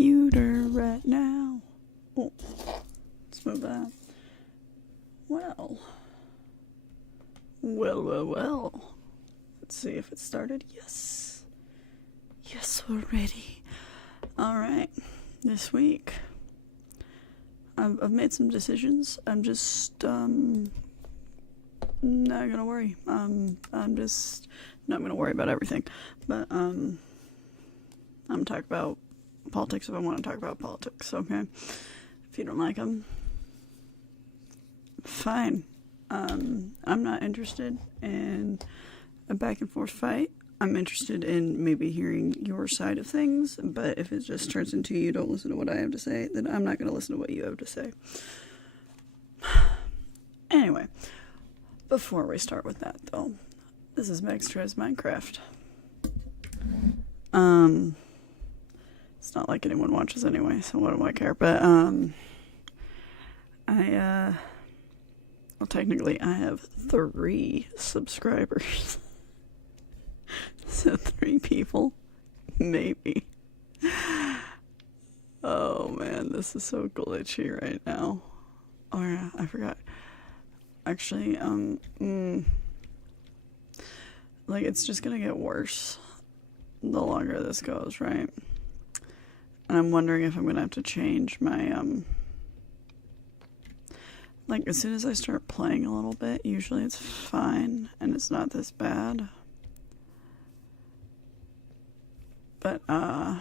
computer right now. Oh, let's move that. Well. Let's see if it started. Yes. Yes, we're ready. Alright. This week, I've made some decisions. I'm just, not gonna worry. I'm just not gonna worry about everything. But, I'm talking about politics if I want to talk about politics, okay? If you don't like them, fine. I'm not interested in a back and forth fight. I'm interested in maybe hearing your side of things, but if it just turns into you don't listen to what I have to say, then I'm not going to listen to what you have to say. Anyway, before we start with that, though, this is Max Tries Minecraft. It's not like anyone watches anyway, so what do I care? But, well, technically, I have 3 subscribers. So 3 people. Maybe. Oh, man, this is so glitchy right now. Oh, yeah, I forgot. Actually, like, it's just gonna get worse the longer this goes, right? And I'm wondering if I'm gonna have to change my, like, as soon as I start playing a little bit, usually it's fine, and it's not this bad. But, I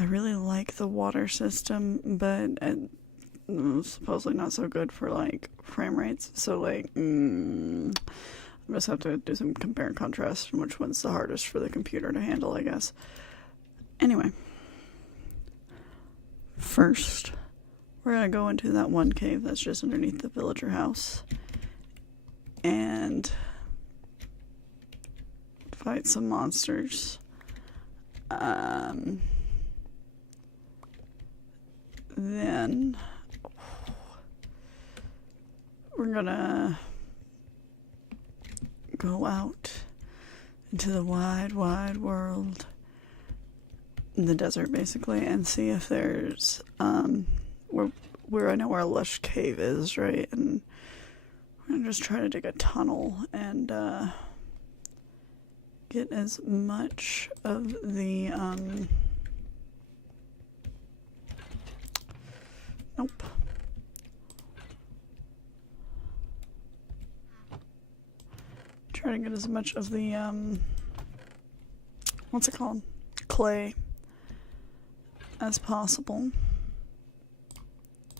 really like the water system, but it's supposedly not so good for, like, frame rates. So, like, I just have to do some compare and contrast on which one's the hardest for the computer to handle, I guess. Anyway. First, we're gonna go into that one cave that's just underneath the villager house and fight some monsters. Then we're gonna go out into the wide, wide world, in the desert basically, and see if there's where I know where Lush Cave is, right? And we're gonna just try to dig a tunnel and get as much of the nope. Try to get as much of the what's it called? Clay as possible.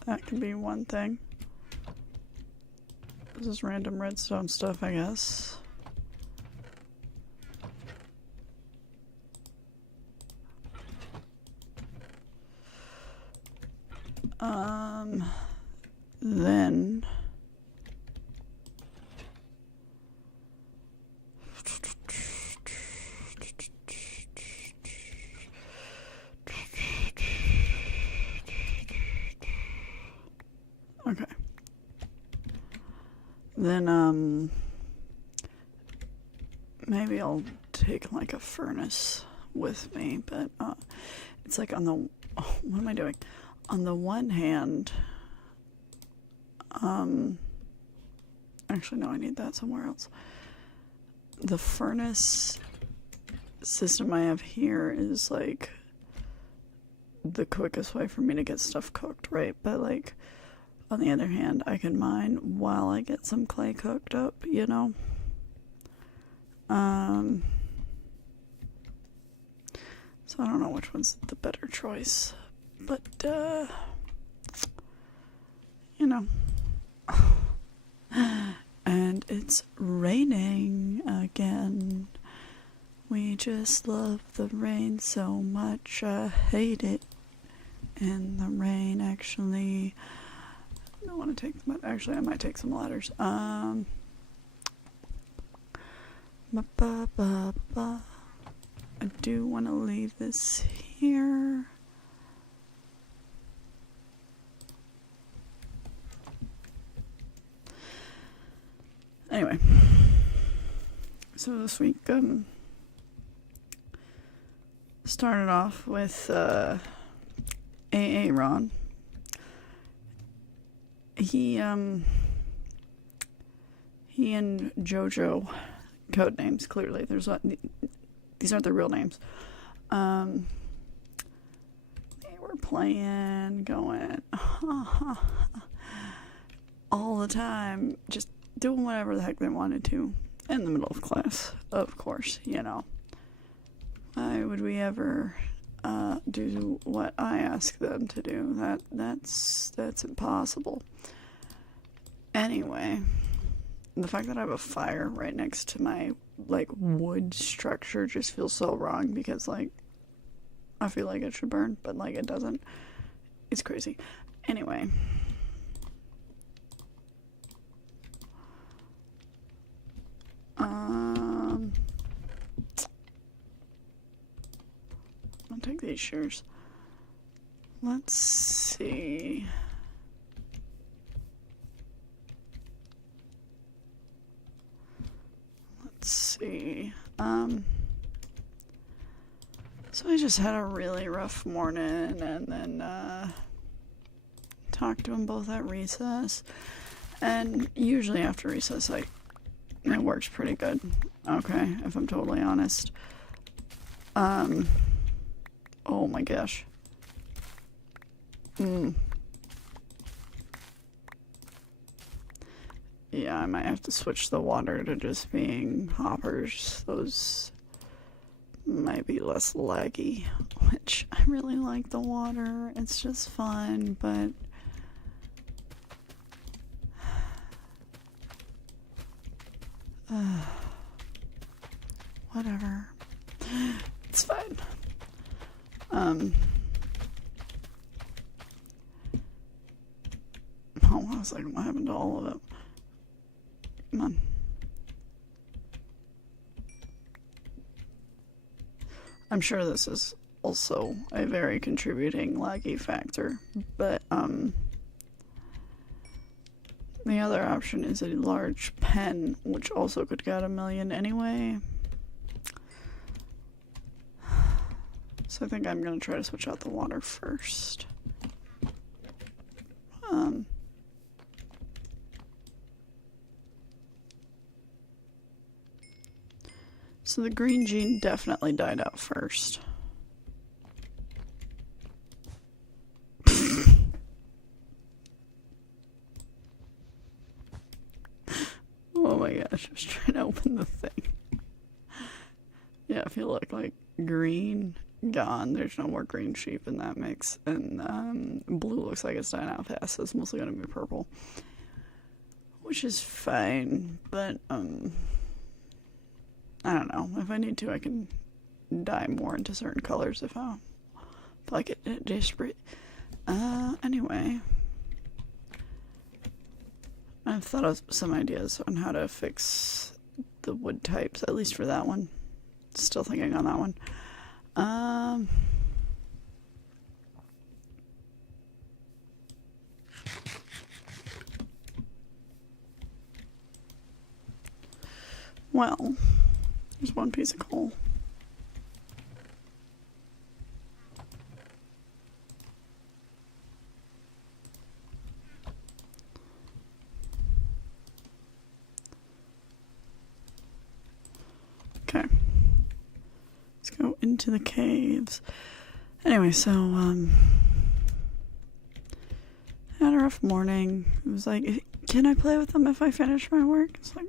That could be one thing. This is random redstone stuff, I guess. Then okay. Then, maybe I'll take, like, a furnace with me, but, it's like on the, what am I doing? On the one hand, actually, no, I need that somewhere else. The furnace system I have here is, like, the quickest way for me to get stuff cooked, right? But, like, on the other hand, I can mine while I get some clay cooked up, you know? So I don't know which one's the better choice, but, you know. And it's raining again. We just love the rain so much, I hate it. And the rain actually, I don't want to take them, actually I might take some ladders. I do want to leave this here. Anyway, so this week, started off with AA Ron. He and JoJo, code names, clearly. These aren't their real names. They were playing, going all the time, just doing whatever the heck they wanted to in the middle of class, of course, you know. Why would we ever do what I ask them to do? That's impossible. Anyway, the fact that I have a fire right next to my, like, wood structure just feels so wrong because, like, I feel like it should burn, but, like, it doesn't. It's crazy. Anyway. I'll take these shears. Let's see. So I just had a really rough morning and then talked to them both at recess. And usually after recess, it works pretty good. Okay, if I'm totally honest. Oh my gosh. Yeah, I might have to switch the water to just being hoppers. Those might be less laggy, which I really like the water. It's just fun, but whatever. It's fine. Oh, I was like, what happened to all of it? Come on. I'm sure this is also a very contributing laggy factor, but the other option is a large pen, which also could get 1,000,000 anyway. So I think I'm gonna try to switch out the water first. So the green gene definitely died out first. Oh my gosh, I was trying to open the thing. Yeah, if you look, like, green, gone. There's no more green sheep in that mix. And blue looks like it's dying out fast, so it's mostly going to be purple. Which is fine, but I don't know. If I need to, I can dye more into certain colors if I like it desperate. Anyway. I've thought of some ideas on how to fix the wood types, at least for that one. Still thinking on that one. Well, there's one piece of coal. Okay. Let's go into the caves. Anyway, so, I had a rough morning. It was like, can I play with them if I finish my work? It's like,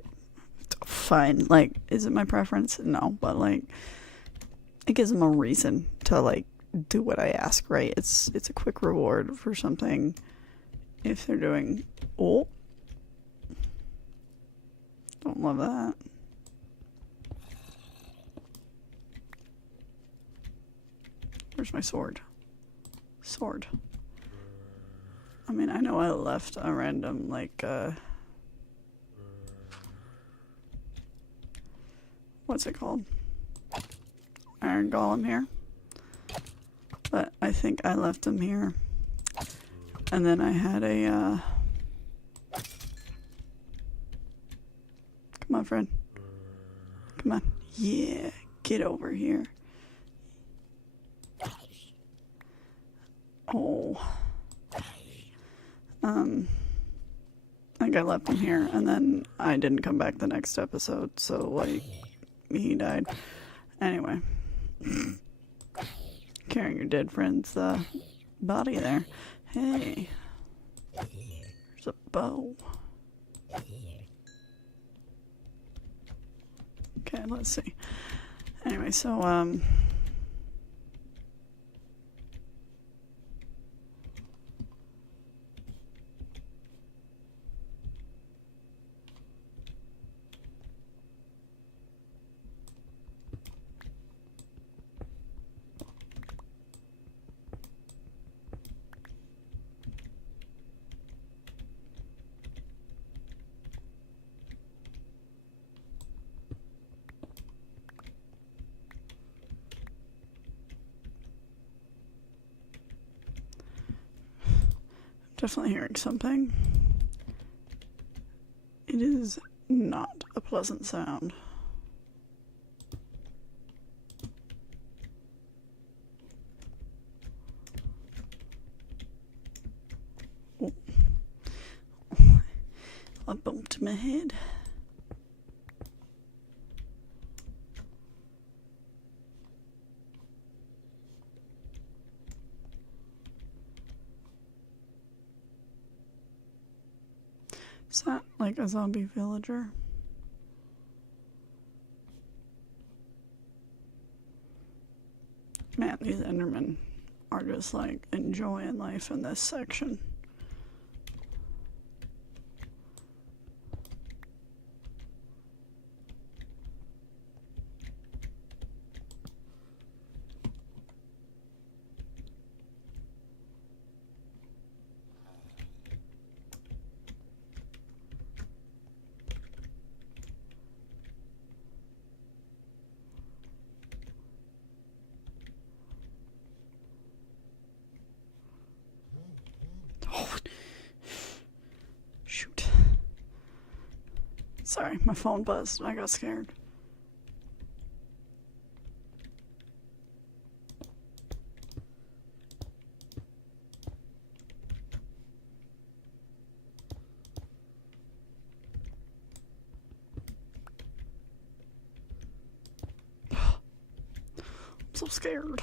fine. Like, is it my preference? No, but, like, it gives them a reason to, like, do what I ask, right? It's a quick reward for something if they're doing... Oh. Don't love that. Where's my sword? Sword. I mean, I know I left a random, like, what's it called? Iron Golem here. But I think I left him here. And then I had a, come on, friend. Come on. Yeah, get over here. Oh. I think I left him here, and then I didn't come back the next episode, so, like, he died. Anyway. Carrying your dead friend's, body there. Hey. There's a bow. Okay, let's see. Anyway, so, definitely hearing something. It is not a pleasant sound. Oh. I bumped my head. Is that like a zombie villager? Man, these Endermen are just like enjoying life in this section. Shoot. Sorry, my phone buzzed. I got scared. I'm so scared.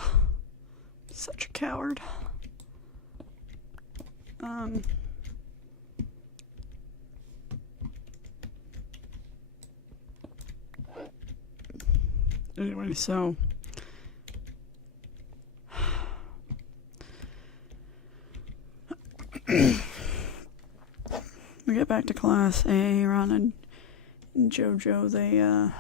Such a coward. Anyway, so we get back to class. Aaron and Jojo,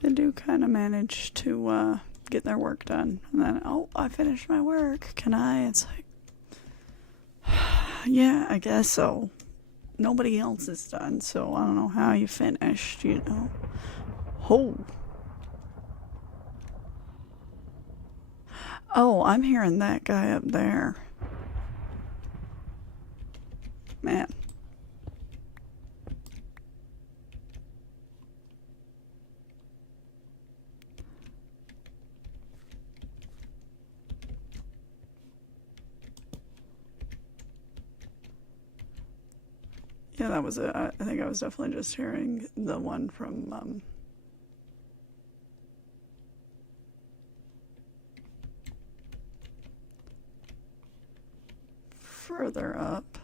they do kind of manage to get their work done. And then, oh, I finished my work. Can I? It's like, yeah, I guess so. Nobody else is done, so I don't know how you finished, you know. Oh, I'm hearing that guy up there. Man. Yeah, that was it. I think I was definitely just hearing the one from, further up.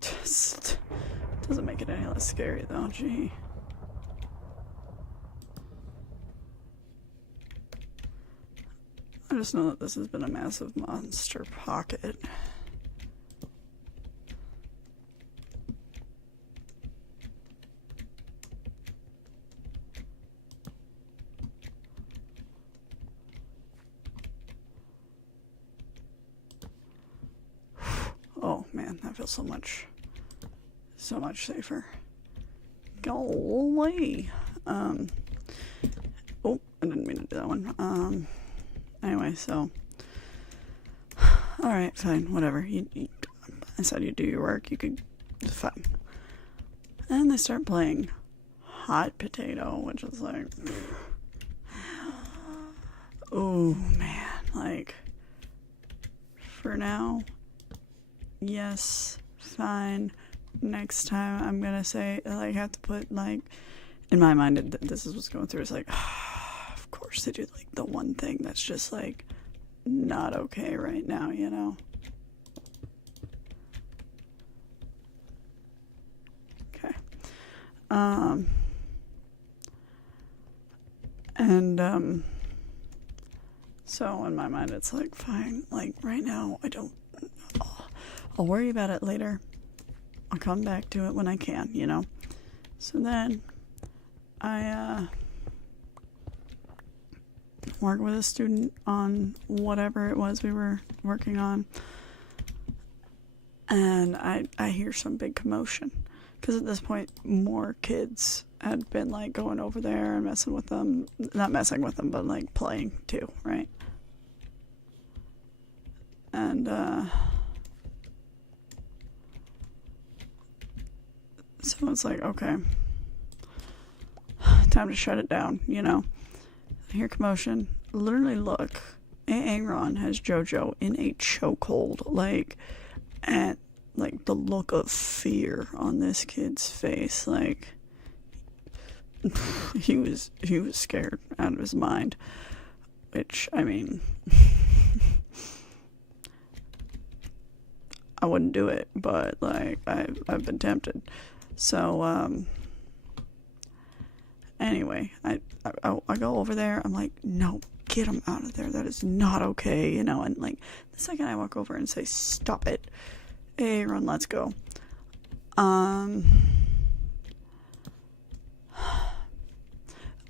Just doesn't make it any less scary though, gee. I just know that this has been a massive monster pocket. Oh man, that feels so much safer. Golly. Oh, I didn't mean to do that one. Anyway, so all right, fine, whatever. I said you do your work. You could, fine. And they start playing Hot Potato, which is like, oh man, like, for now, yes, fine. Next time I'm gonna say, like, have to put, like, in my mind, this is what's going through. It's like, of course they do, like, the one thing that's just, like, not okay right now, you know? Okay. So in my mind, it's like, fine, like, right now, I'll worry about it later. I'll come back to it when I can, you know? So then, I, work with a student on whatever it was we were working on, and I hear some big commotion, because at this point, more kids had been, like, going over there and messing with them, not messing with them, but, like, playing, too, right? And, so it's like, okay, time to shut it down, you know? I hear commotion, literally look, Aaron has JoJo in a chokehold, like, and, like, the look of fear on this kid's face, like, he was scared out of his mind, which, I mean, I wouldn't do it, but, like, I've been tempted. So, anyway, I go over there, I'm like, no, get him out of there, that is not okay, you know, and, like, the second I walk over and say, stop it, hey, run, let's go,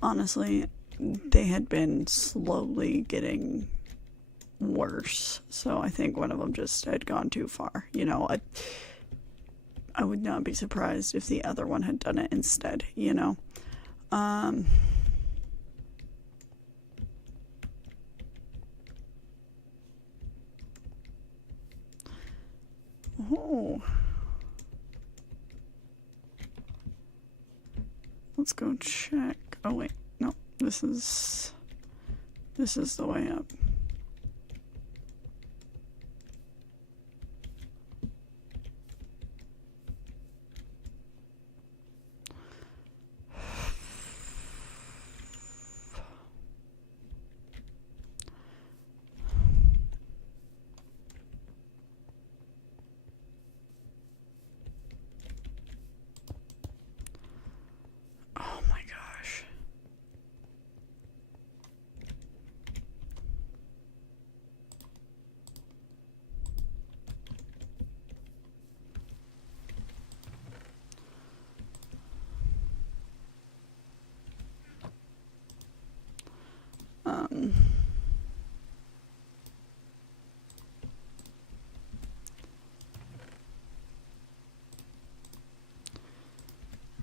honestly, they had been slowly getting worse, so I think one of them just had gone too far, you know. I would not be surprised if the other one had done it instead, you know. Oh, let's go check. Oh wait, no, this is the way up. Oh my gosh.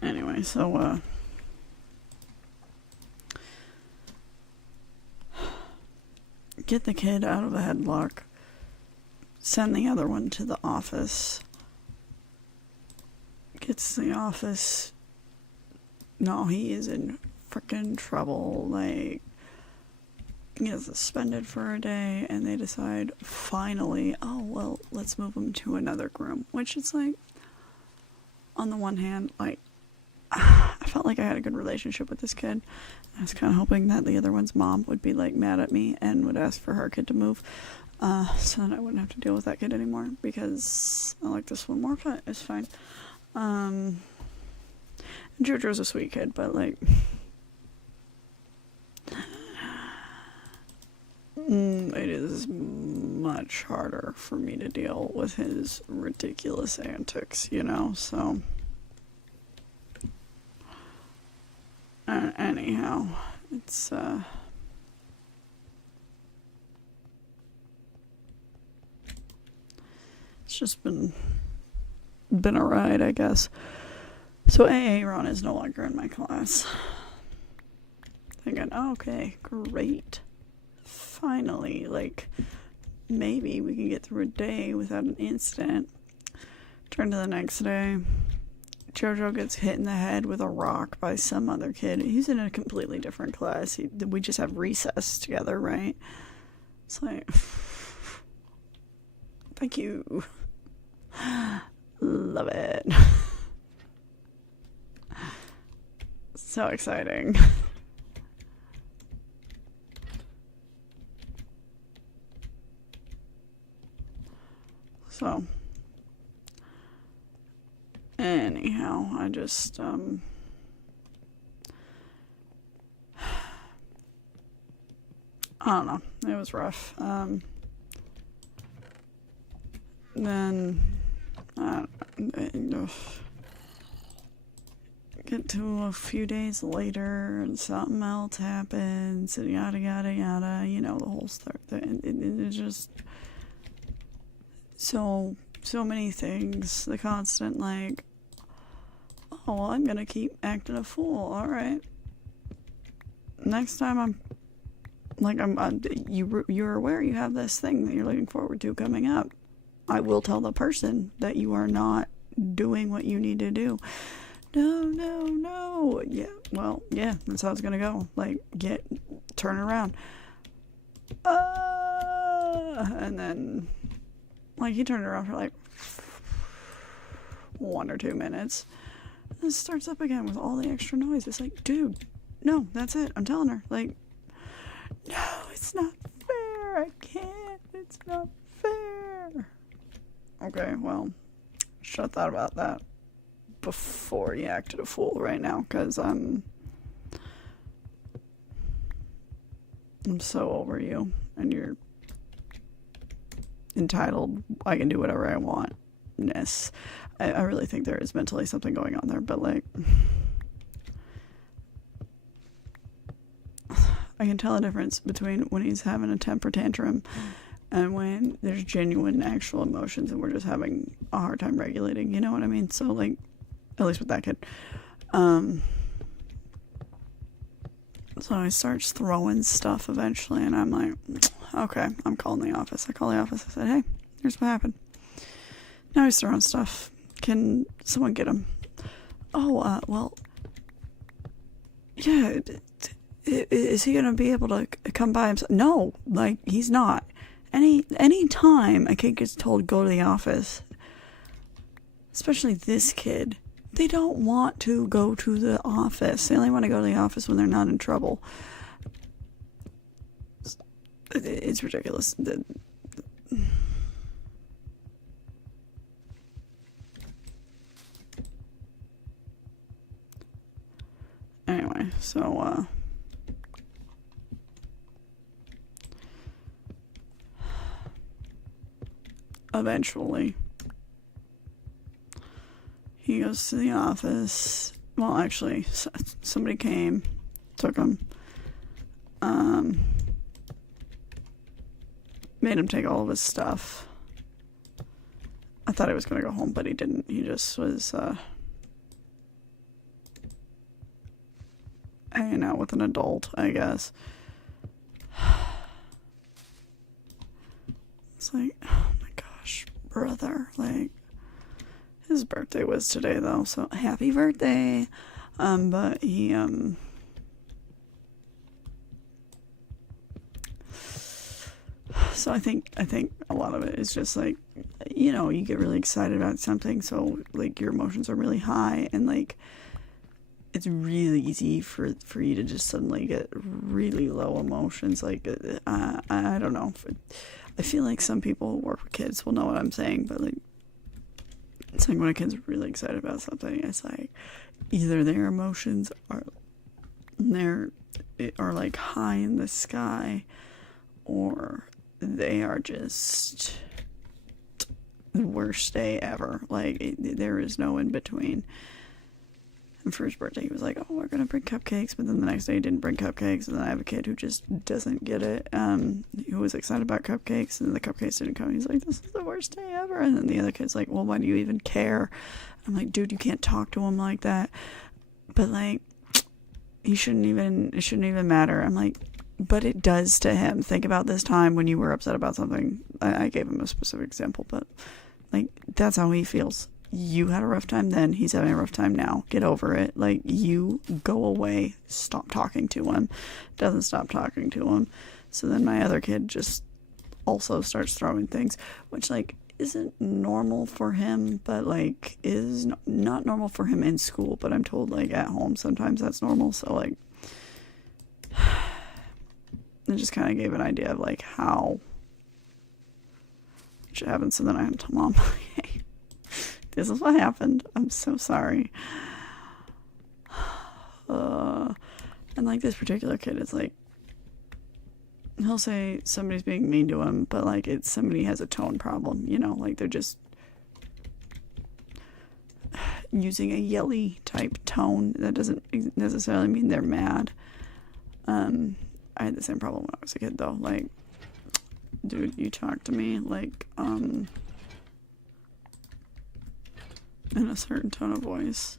Anyway, so, get the kid out of the headlock, send the other one to the office, gets to the office, no, he is in freaking trouble, like, he gets suspended for a day, and they decide, finally, oh, well, let's move him to another room, which is like, on the one hand, like, I felt like I had a good relationship with this kid. I was kind of hoping that the other one's mom would be, like, mad at me and would ask for her kid to move, so that I wouldn't have to deal with that kid anymore, because I like this one more, but it's fine. JoJo's a sweet kid, but, like, it is much harder for me to deal with his ridiculous antics, you know, so... anyhow, it's just been a ride, I guess. So Aaron is no longer in my class. Thinking, oh, okay, great. Finally, like, maybe we can get through a day without an incident. Turn to the next day. Jojo gets hit in the head with a rock by some other kid. He's in a completely different class. We just have recess together, right? It's like, thank you. Love it. So exciting. So, anyhow, I just, I don't know. It was rough. Then, get to a few days later, and something else happens, and yada, yada, yada. You know, the whole story. It's just so many things. The constant, like, oh, well, I'm gonna keep acting a fool. All right. Next time you're aware you have this thing that you're looking forward to coming up. I will tell the person that you are not doing what you need to do. No. Yeah, well, yeah, that's how it's gonna go. Like, turn around. And then, like, he turned around for like 1 or 2 minutes. And it starts up again with all the extra noise. It's like, dude, no, that's it. I'm telling her. Like, no, it's not fair. I can't. It's not fair. Okay, well, should have thought about that before you acted a fool right now, because I'm so over you and you're entitled, I can do whatever I want ness. I really think there is mentally something going on there, but like, I can tell a difference between when he's having a temper tantrum and when there's genuine actual emotions and we're just having a hard time regulating, you know what I mean? So like, at least with that kid. So he starts throwing stuff eventually, and I'm like, okay, I'm calling the office. I call the office. I said, hey, here's what happened. Now he's throwing stuff. Can someone get him? Oh, well, yeah, is he going to be able to come by himself? No, like, he's not. Any time a kid gets told go to the office, especially this kid, they don't want to go to the office. They only want to go to the office when they're not in trouble. It's ridiculous. Anyway, so, eventually, he goes to the office. Well, actually, somebody came, took him, made him take all of his stuff. I thought he was going to go home, but he didn't. He just was, hanging out with an adult, I guess. It's like, oh my gosh, brother, like, his birthday was today, though, so happy birthday. But he, so I think a lot of it is just like, you know, you get really excited about something, so like your emotions are really high, and like it's really easy for you to just suddenly get really low emotions. Like, I don't know. I feel like some people who work with kids will know what I'm saying, but like, it's like when a kid's really excited about something, it's like either their emotions are like high in the sky, or they are just the worst day ever. Like, there is no in between. And for his birthday, he was like, oh, we're going to bring cupcakes. But then the next day, he didn't bring cupcakes. And then I have a kid who just doesn't get it. Who was excited about cupcakes. And then the cupcakes didn't come. He's like, this is the worst day ever. And then the other kid's like, well, why do you even care? I'm like, dude, you can't talk to him like that. But, like, it shouldn't even matter. I'm like, but it does to him. Think about this time when you were upset about something. I gave him a specific example, but like, that's how he feels. You had a rough time then, he's having a rough time now. Get over it. Like, you go away, stop talking to him. Doesn't stop talking to him. So then my other kid just also starts throwing things, which, like, isn't normal for him, but, like, is not normal for him in school, but I'm told, like, at home sometimes that's normal. So, like, it just kind of gave an idea of, like, how shit happens. So then I had to tell Mom, hey, this is what happened. I'm so sorry. And, like, this particular kid is, like, he'll say somebody's being mean to him, but, like, it's somebody has a tone problem, you know? Like, they're just using a yelly type tone. That doesn't necessarily mean they're mad. I had the same problem when I was a kid, though. Like, dude, you talk to me, like, in a certain tone of voice.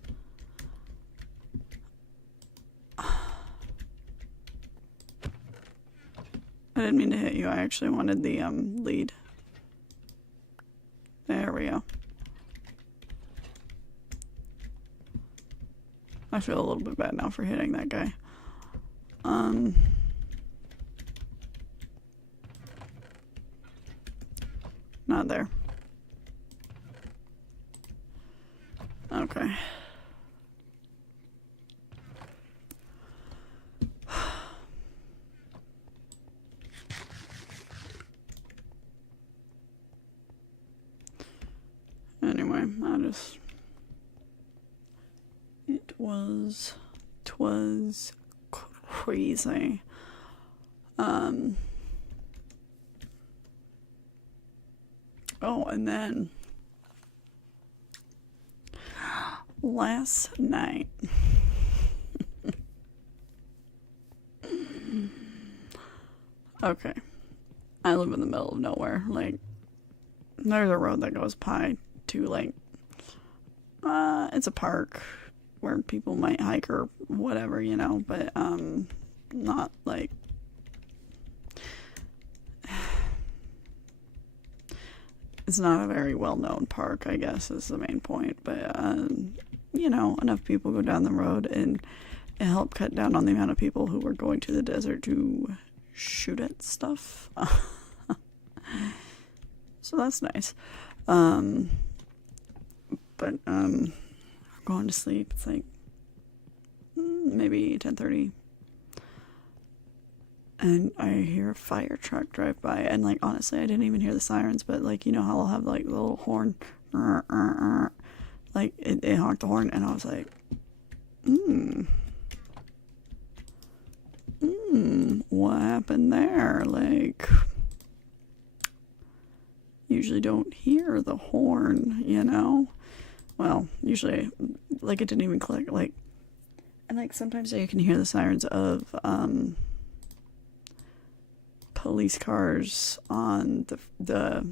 I didn't mean to hit you. I actually wanted the lead. There we go. I feel a little bit bad now for hitting that guy. Not there. Okay. Anyway, twas crazy. Oh, and then last night, okay, I live in the middle of nowhere. Like, there's a road that goes by to, like, it's a park where people might hike or whatever, you know, but not like, it's not a very well-known park, I guess, is the main point. But, you know, enough people go down the road, and it helped cut down on the amount of people who were going to the desert to shoot at stuff. So that's nice. But I'm going to sleep. It's like maybe 10:30. And I hear a fire truck drive by, and, like, honestly, I didn't even hear the sirens, but, like, you know how they'll have, like, the little horn, like, it honked the horn, and I was like, what happened there? Like, usually don't hear the horn, you know? Well, usually, like, it didn't even click, like, and, like, sometimes you can hear the sirens of, police cars on the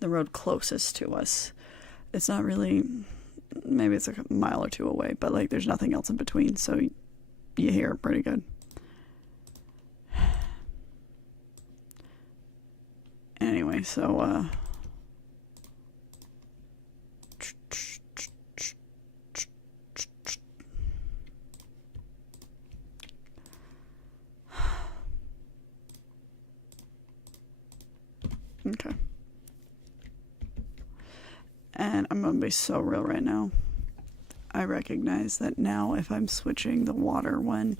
road closest to us. It's not really, maybe it's like a mile or two away, but, like, there's nothing else in between, so you hear it pretty good. Anyway, so okay. And I'm gonna be so real right now. I recognize that now if I'm switching the water one,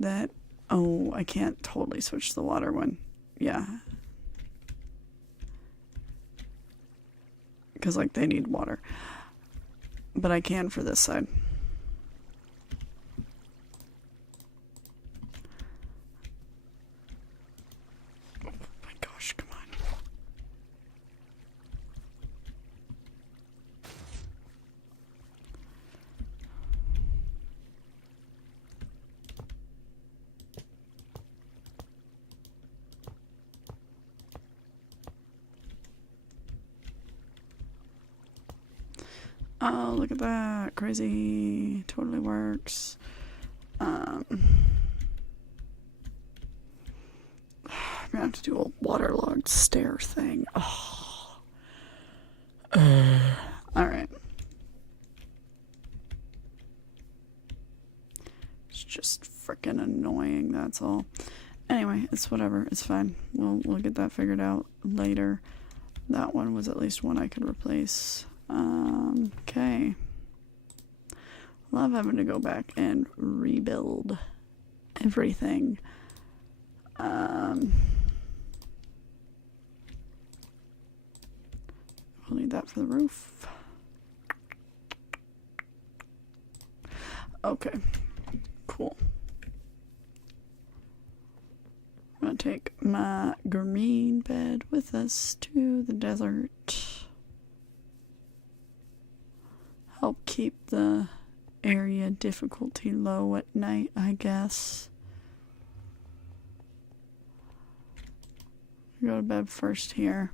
that, oh, I can't totally switch the water one. Yeah. Because, like, they need water. But I can for this side. Oh my gosh, come on. Oh, look at that. Crazy. Totally works. I'm gonna have to do a waterlogged stair thing. Oh. Alright. It's just freaking annoying, that's all. Anyway, it's whatever. It's fine. We'll get that figured out later. That one was at least one I could replace. Okay. Love having to go back and rebuild everything. We'll need that for the roof. Okay. Cool. I'm gonna take my green bed with us to the desert. Help keep the area difficulty low at night, I guess. Go to bed first here.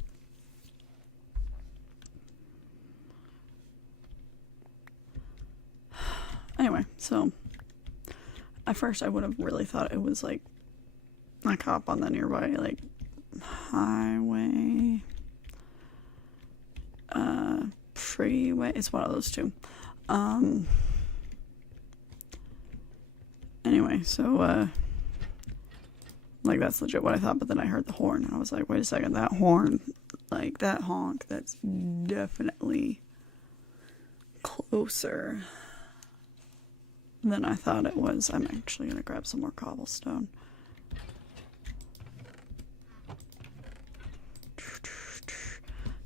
Anyway, so at first I would have really thought it was like a cop on the nearby like highway, freeway. It's one of those two. Anyway, so like that's legit what I thought, but then I heard the horn and I was like, wait a second, that horn, like that honk, that's definitely closer than I thought it was. I'm actually gonna grab some more cobblestone.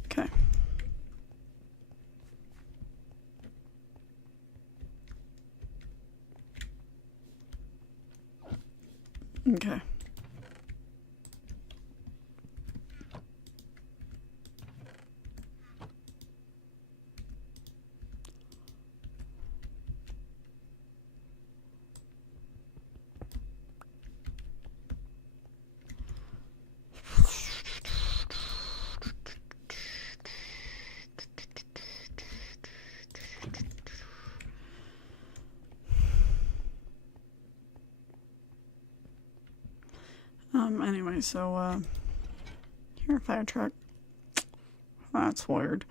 Okay. Okay. Anyway, so, here, fire truck. That's weird.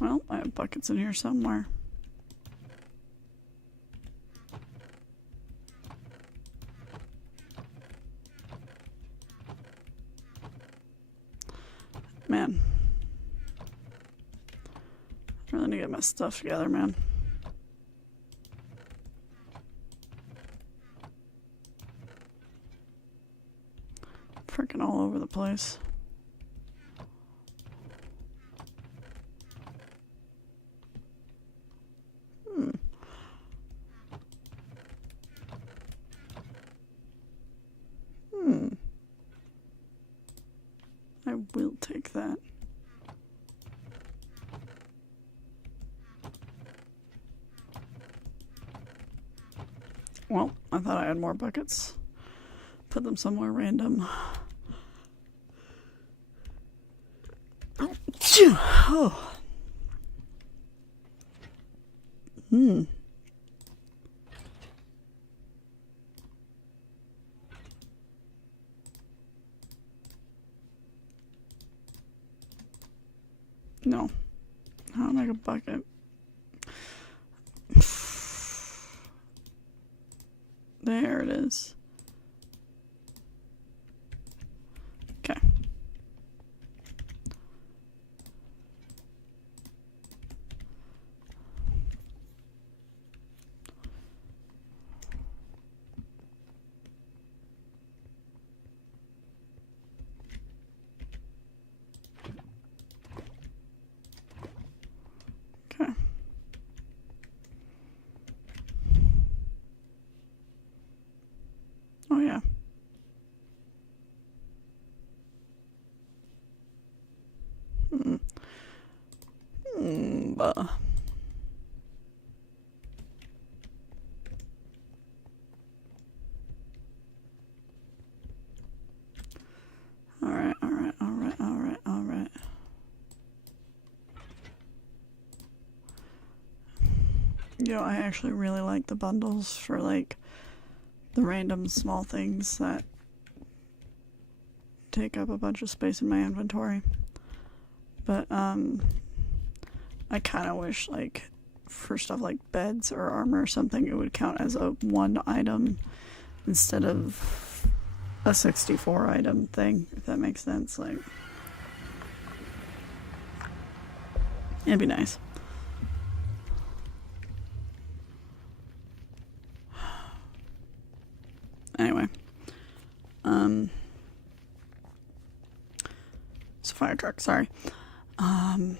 Well, I have buckets in here somewhere. Man. I really need to get my stuff together, man. Freaking all over the place. I will take that. Well, I thought I had more buckets. Put them somewhere random. Oh. No. How do I make a bucket? There it is. Okay. Okay. Oh yeah. Bah. Alright, alright, alright, alright, alright. You know, I actually really like the bundles for like the random small things that take up a bunch of space in my inventory. But I kind of wish like for stuff like beds or armor or something, it would count as a one item instead of a 64 item thing, if that makes sense. Like, it'd be nice. Anyway, it's a fire truck, sorry. And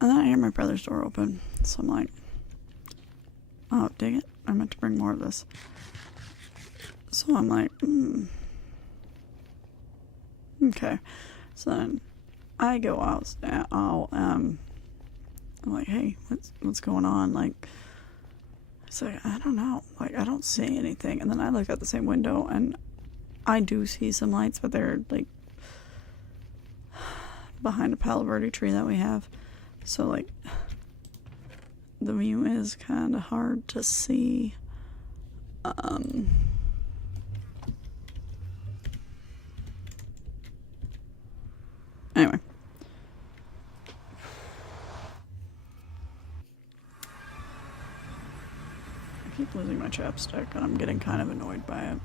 then I hear my brother's door open, so I'm like, oh, dang it, I meant to bring more of this. So I'm like, okay. So then I go out, I'm like, hey, what's going on? Like, it's like, I don't know, like, I don't see anything. And then I look out the same window, and I do see some lights, but they're, like, behind a Palo Verde tree that we have. So, like, the view is kind of hard to see. Anyway. I keep losing my chapstick, and I'm getting kind of annoyed by it.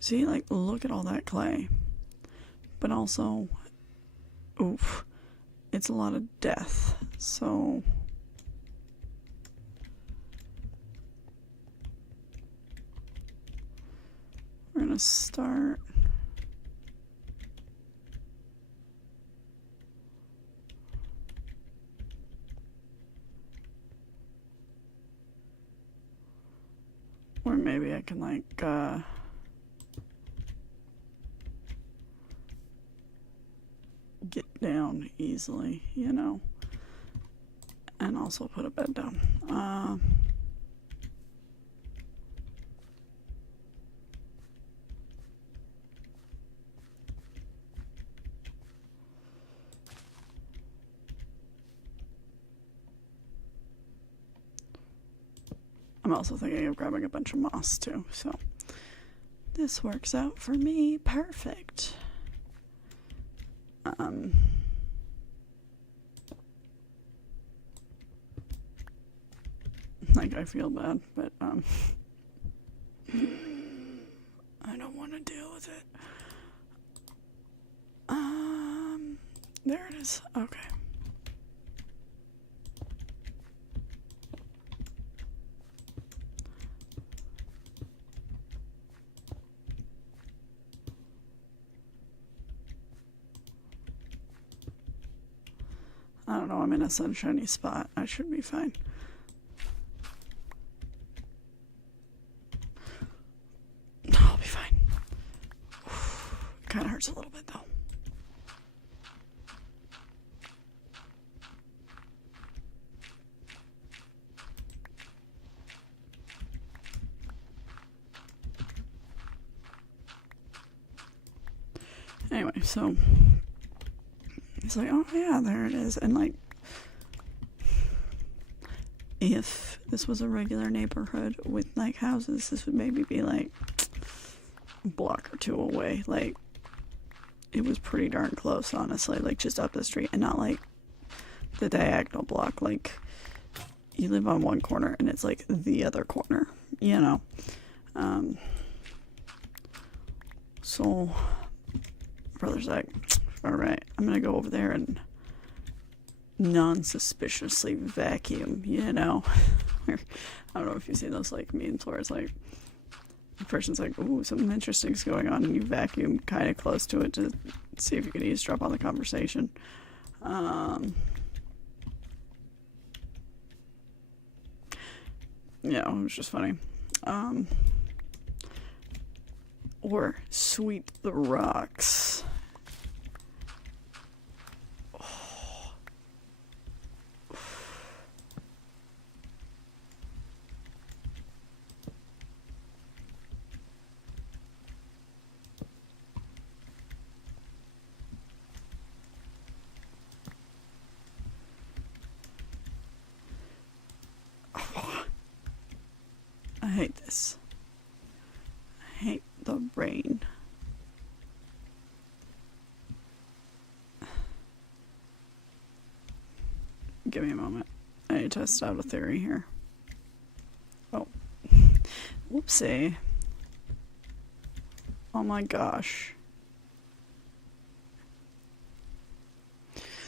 See, like, look at all that clay. But also, oof, it's a lot of death, so... we're gonna start... or maybe I can, like, get down easily, you know, and also put a bed down. I'm also thinking of grabbing a bunch of moss too, so this works out for me perfect. Like, I feel bad, but I don't want to deal with it. There it is. Okay. I don't know, I'm in a sunshiny spot. I should be fine. I'll be fine. It kind of hurts a little bit though. Anyway, so it's like, oh yeah, there it is. And like, if this was a regular neighborhood with like houses, this would maybe be like a block or two away. Like, it was pretty darn close, honestly, like just up the street, and not like the diagonal block. Like, you live on one corner and it's like the other corner, you know. So brother's like, all right, I'm gonna go over there and non-suspiciously vacuum, you know. I don't know if you see those like memes where it's like the person's like, ooh, something interesting's going on, and you vacuum kind of close to it to see if you can eavesdrop on the conversation. Yeah, it was just funny. Or sweep the rocks. this. I hate the rain. Give me a moment. I need to test out a theory here. Oh. Whoopsie. Oh my gosh.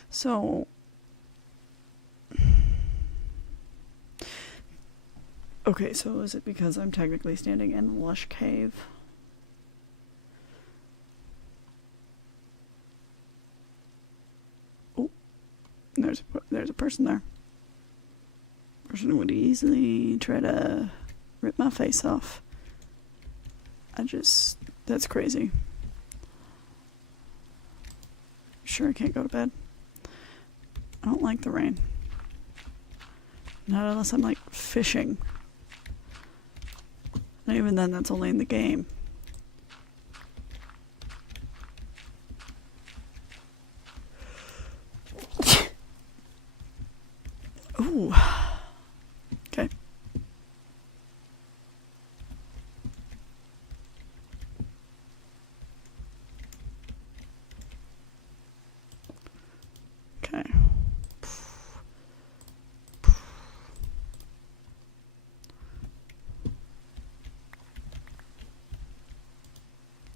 So... Okay, so is it because I'm technically standing in Lush Cave? Oh, there's a person there. Person would easily try to rip my face off. That's crazy. Sure I can't go to bed? I don't like the rain. Not unless I'm like fishing. And even then, that's only in the game. Ooh. Okay. Okay.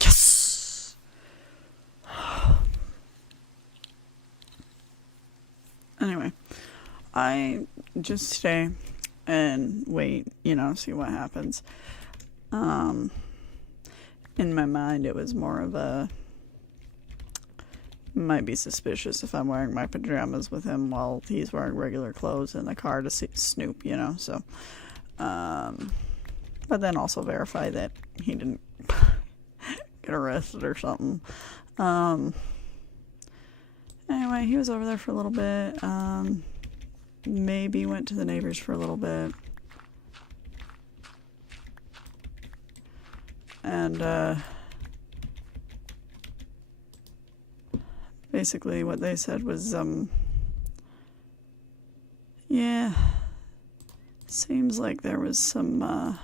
Yes! Anyway, I just stay and wait, see what happens. In my mind, it was more of a... Might be suspicious if I'm wearing my pajamas with him while he's wearing regular clothes in the car to snoop, so... but then also verify that he didn't get arrested or something. Anyway, he was over there for a little bit. Maybe went to the neighbors for a little bit. And, basically what they said was, yeah, seems like there was some,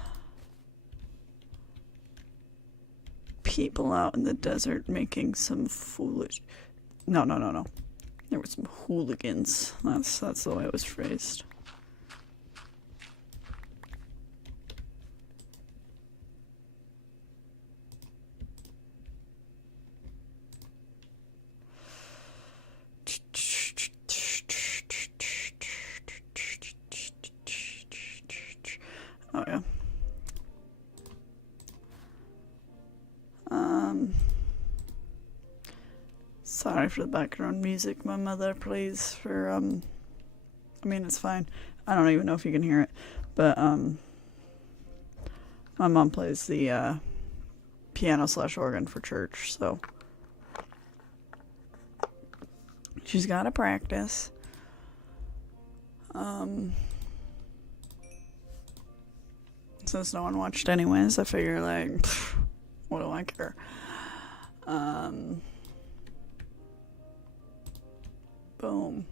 people out in the desert making some foolish... No. There were some hooligans. That's the way it was phrased. Oh yeah. Sorry for the background music. My mother plays for, I mean, it's fine. I don't even know if you can hear it. But, my mom plays the, piano/organ for church, so... She's gotta practice. Since no one watched anyways, I figure, like, pff, what do I care? Boom.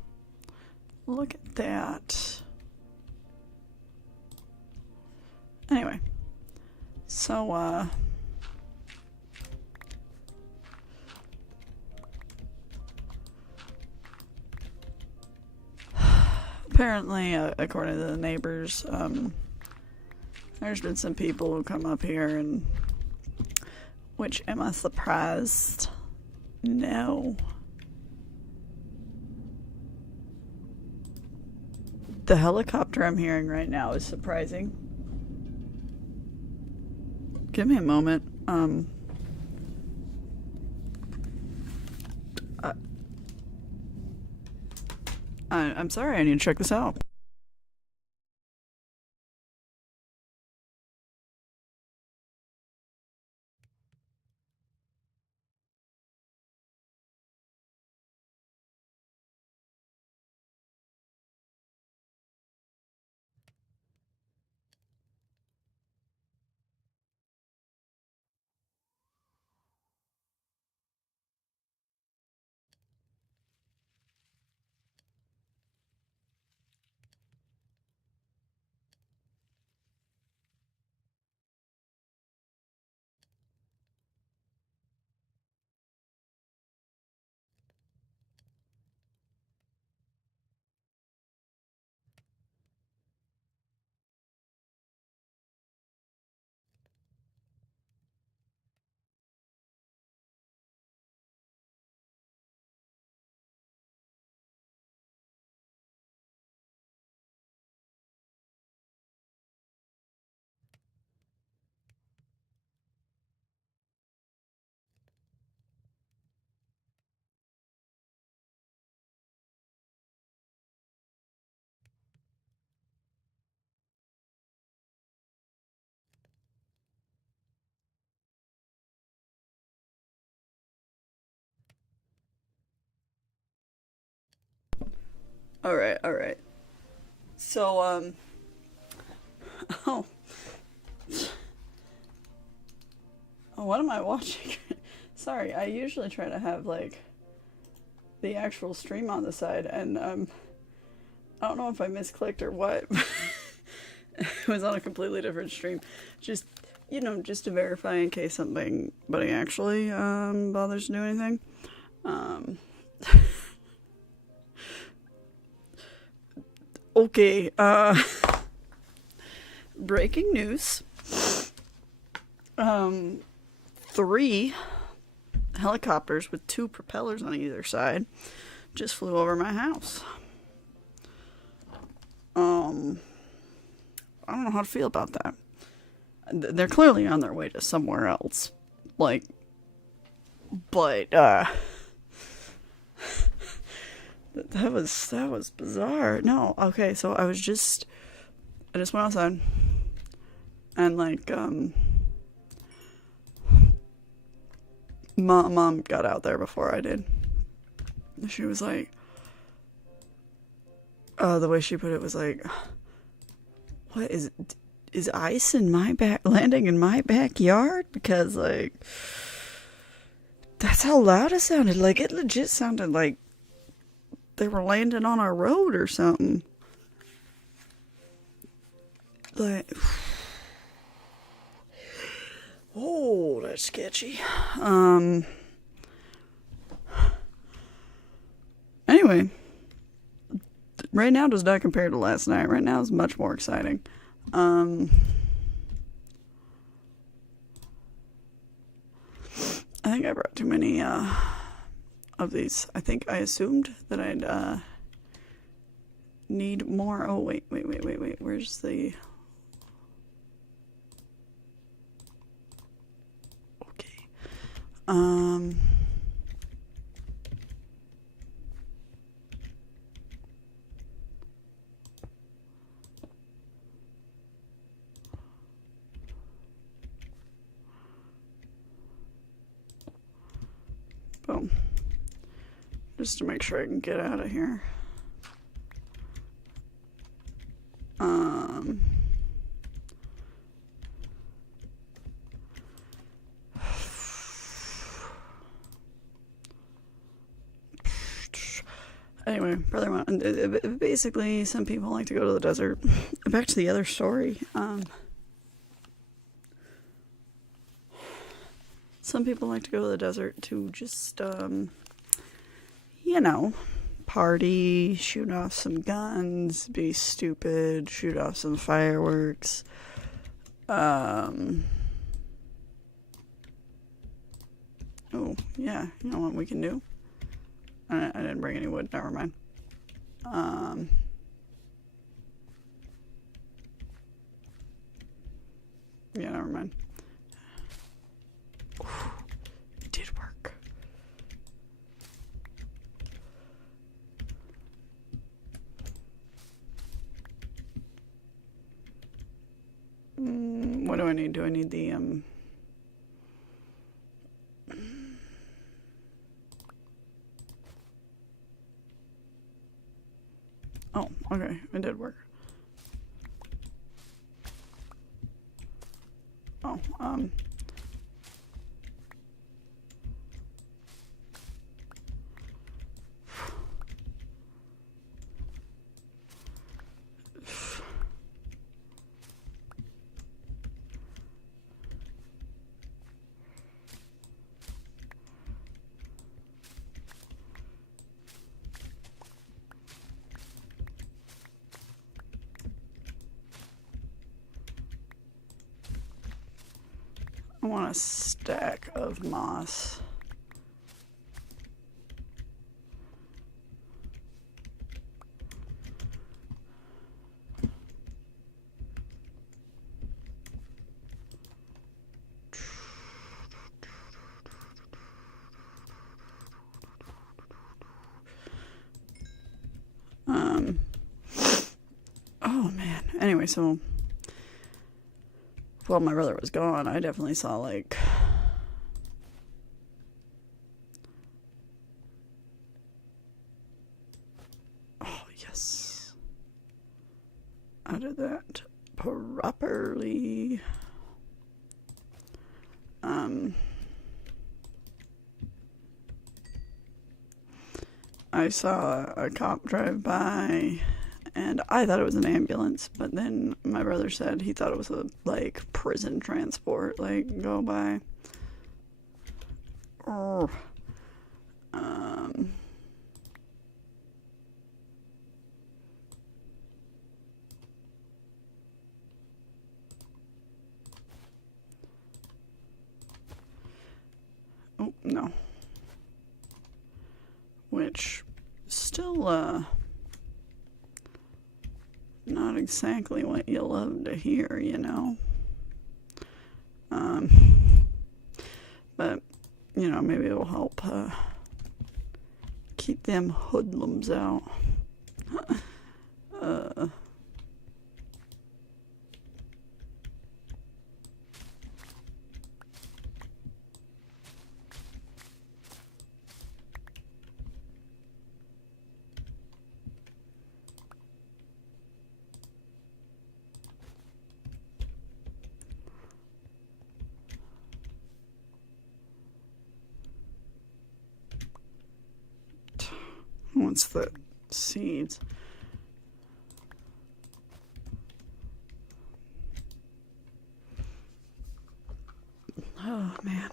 Look at that. Anyway. So, apparently, according to the neighbors, there's been some people who come up here and... Which, am I surprised? No. The helicopter I'm hearing right now is surprising. Give me a moment. I'm sorry, I need to check this out. All right, all right. So, oh, what am I watching? Sorry, I usually try to have like the actual stream on the side, and I don't know if I misclicked or what. It was on a completely different stream. Just, just to verify in case somebody actually bothers to do anything. Okay, breaking news. 3 helicopters with 2 propellers on either side just flew over my house. I don't know how to feel about that. They're clearly on their way to somewhere else. But, that was bizarre. No, okay, so I just went outside, and mom got out there before I did. She was like, the way she put it was like, what is ice in my landing in my backyard? Because that's how loud it sounded. Like, it legit sounded like they were landing on our road or something. Like, oh, that's sketchy. Anyway, right now does not compare to last night. Right now is much more exciting. I think I brought too many of these. I think I assumed that I'd need more. Oh, wait. Where's the... Okay. Boom. Just to make sure I can get out of here. Anyway, brother, basically, some people like to go to the desert. Back to the other story. Some people like to go to the desert to just, party, shoot off some guns, be stupid, shoot off some fireworks. Oh, yeah, you know what we can do? I didn't bring any wood, never mind. Yeah, never mind. It did work. What do I need? Do I need the, Oh, okay, it did work. Oh, I want a stack of moss. Oh man. Anyway, so while my brother was gone, I definitely saw like I did that properly. I saw a cop drive by, and I thought it was an ambulance, but then my brother said he thought it was a, like, prison transport, like, go by. Oh. Oh, no. Which, still, not exactly what you love to hear, you know? But, you know, maybe it'll help, keep them hoodlums out. What's the seeds? Oh, man.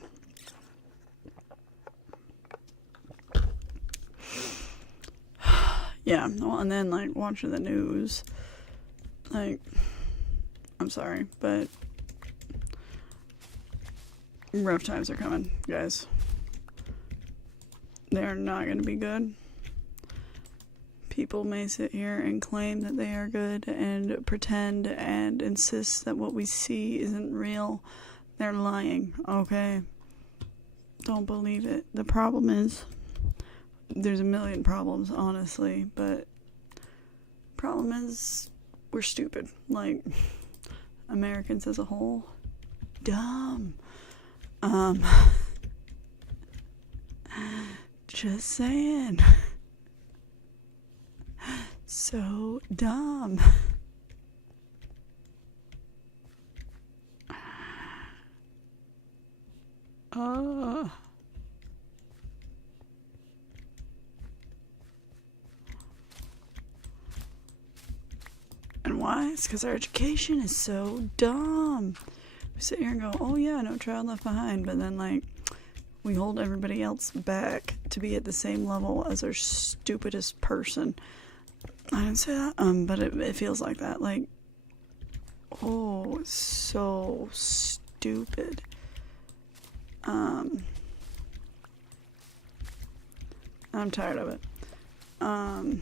Yeah, well, and then, like, watching the news, like, I'm sorry, but rough times are coming, guys. They're not going to be good. People may sit here and claim that they are good and pretend and insist that what we see isn't real. They're lying, okay? Don't believe it. The problem is, there's a million problems, honestly, but problem is, we're stupid. Like, Americans as a whole, dumb. Just saying. So dumb. And why? It's because our education is so dumb. We sit here and go, oh yeah, no child left behind, but then, like, we hold everybody else back to be at the same level as our stupidest person. I didn't say that, but it feels like that. Like, oh, so stupid. I'm tired of it. I'm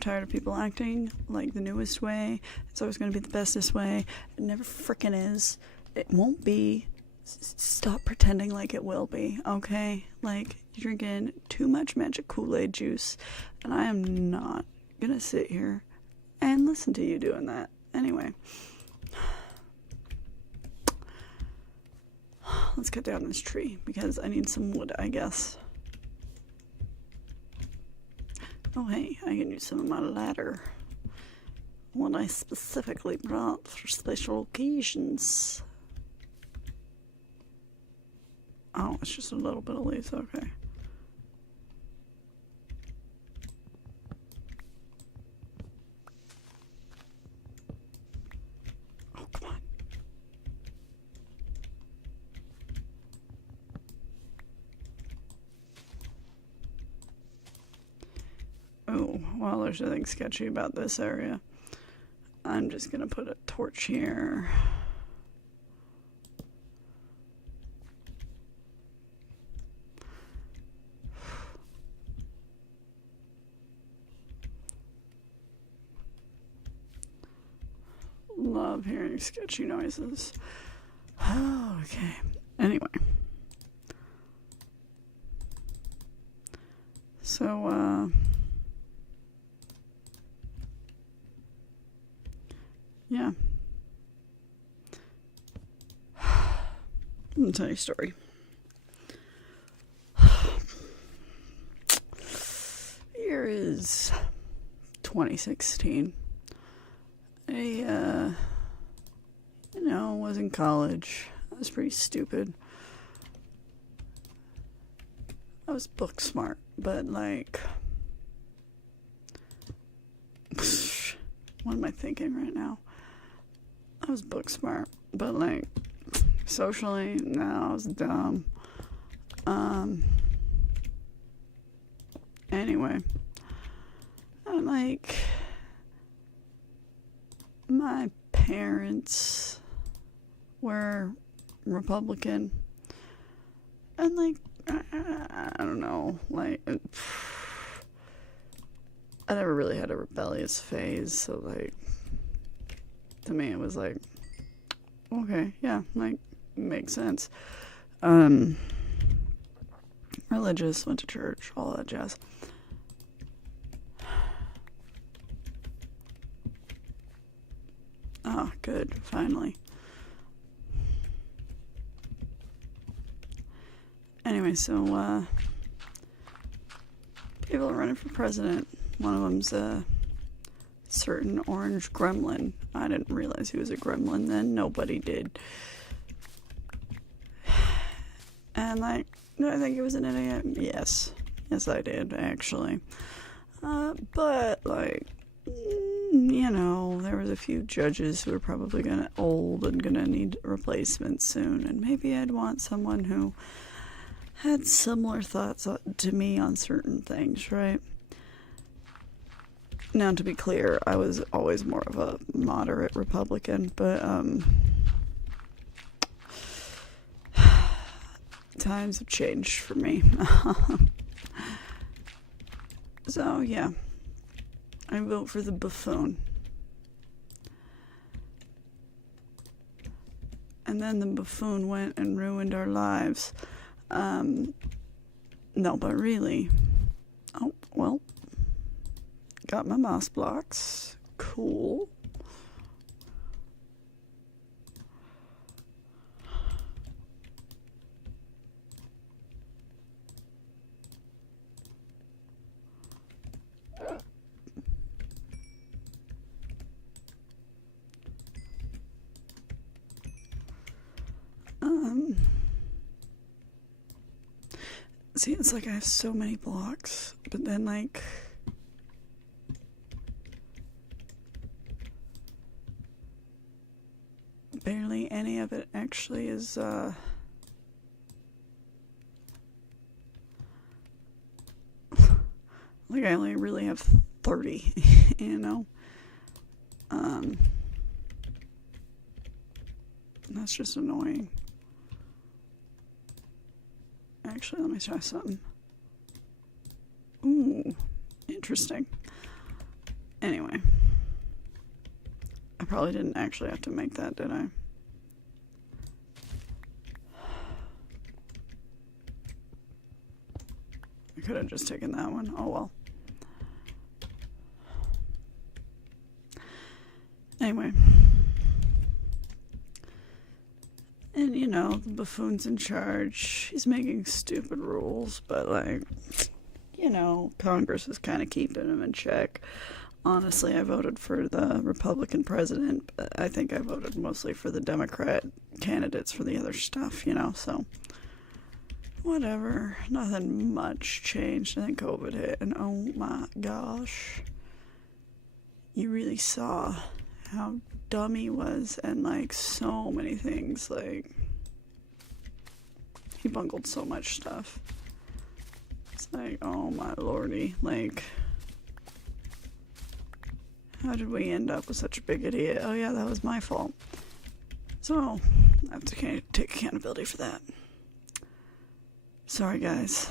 tired of people acting like the newest way. It's always going to be the bestest way. It never frickin' is. It won't be. Stop pretending like it will be, okay? Like, you're drinking too much magic Kool-Aid juice, and I am not gonna sit here and listen to you doing that. Anyway. Let's cut down this tree, because I need some wood, I guess. Oh, hey, I can use some of my ladder. What I specifically brought for special occasions. Oh, it's just a little bit of leaves, okay. Oh, come on. Oh, well, there's nothing sketchy about this area. I'm just gonna put a torch here. Love hearing sketchy noises. Okay. Anyway. So, yeah. Let me tell you a story. Here is 2016. was in college. I was pretty stupid. I was book smart, but like, what am I thinking right now? I was book smart, but like, socially, no, I was dumb. Anyway, I'm like, my parents were Republican, and like, I don't know, like, I never really had a rebellious phase, so like, to me it was like, okay, yeah, like, makes sense. Religious, went to church, all that jazz. Oh, good, finally. Anyway, so, people are running for president. One of them's a certain orange gremlin. I didn't realize he was a gremlin then. Nobody did. And, like, do I think he was an idiot? Yes. Yes, I did, actually. But, like, you know, there was a few judges who were probably old and gonna need replacements soon, and maybe I'd want someone who had similar thoughts to me on certain things, right? Now, to be clear, I was always more of a moderate Republican, but, times have changed for me. So, yeah. I vote for the buffoon. And then the buffoon went and ruined our lives. No, but really. Oh, well. Got my mouse blocks. Cool. See, it's like I have so many blocks, but then, like, barely any of it actually is, like, I only really have 30, you know? That's just annoying. Actually, let me try something. Ooh, interesting. Anyway. I probably didn't actually have to make that, did I? I could have just taken that one. Oh well. Anyway. And, you know, the buffoon's in charge. He's making stupid rules, but, like, you know, Congress is kind of keeping him in check. Honestly, I voted for the Republican president, but I think I voted mostly for the Democrat candidates for the other stuff, you know, so whatever. Nothing much changed. I think COVID hit, and oh my gosh, you really saw how dumb he was, and like so many things, like he bungled so much stuff. It's like, oh my lordy, like, how did we end up with such a big idiot? Oh yeah, that was my fault. So I have to take accountability for that. Sorry guys.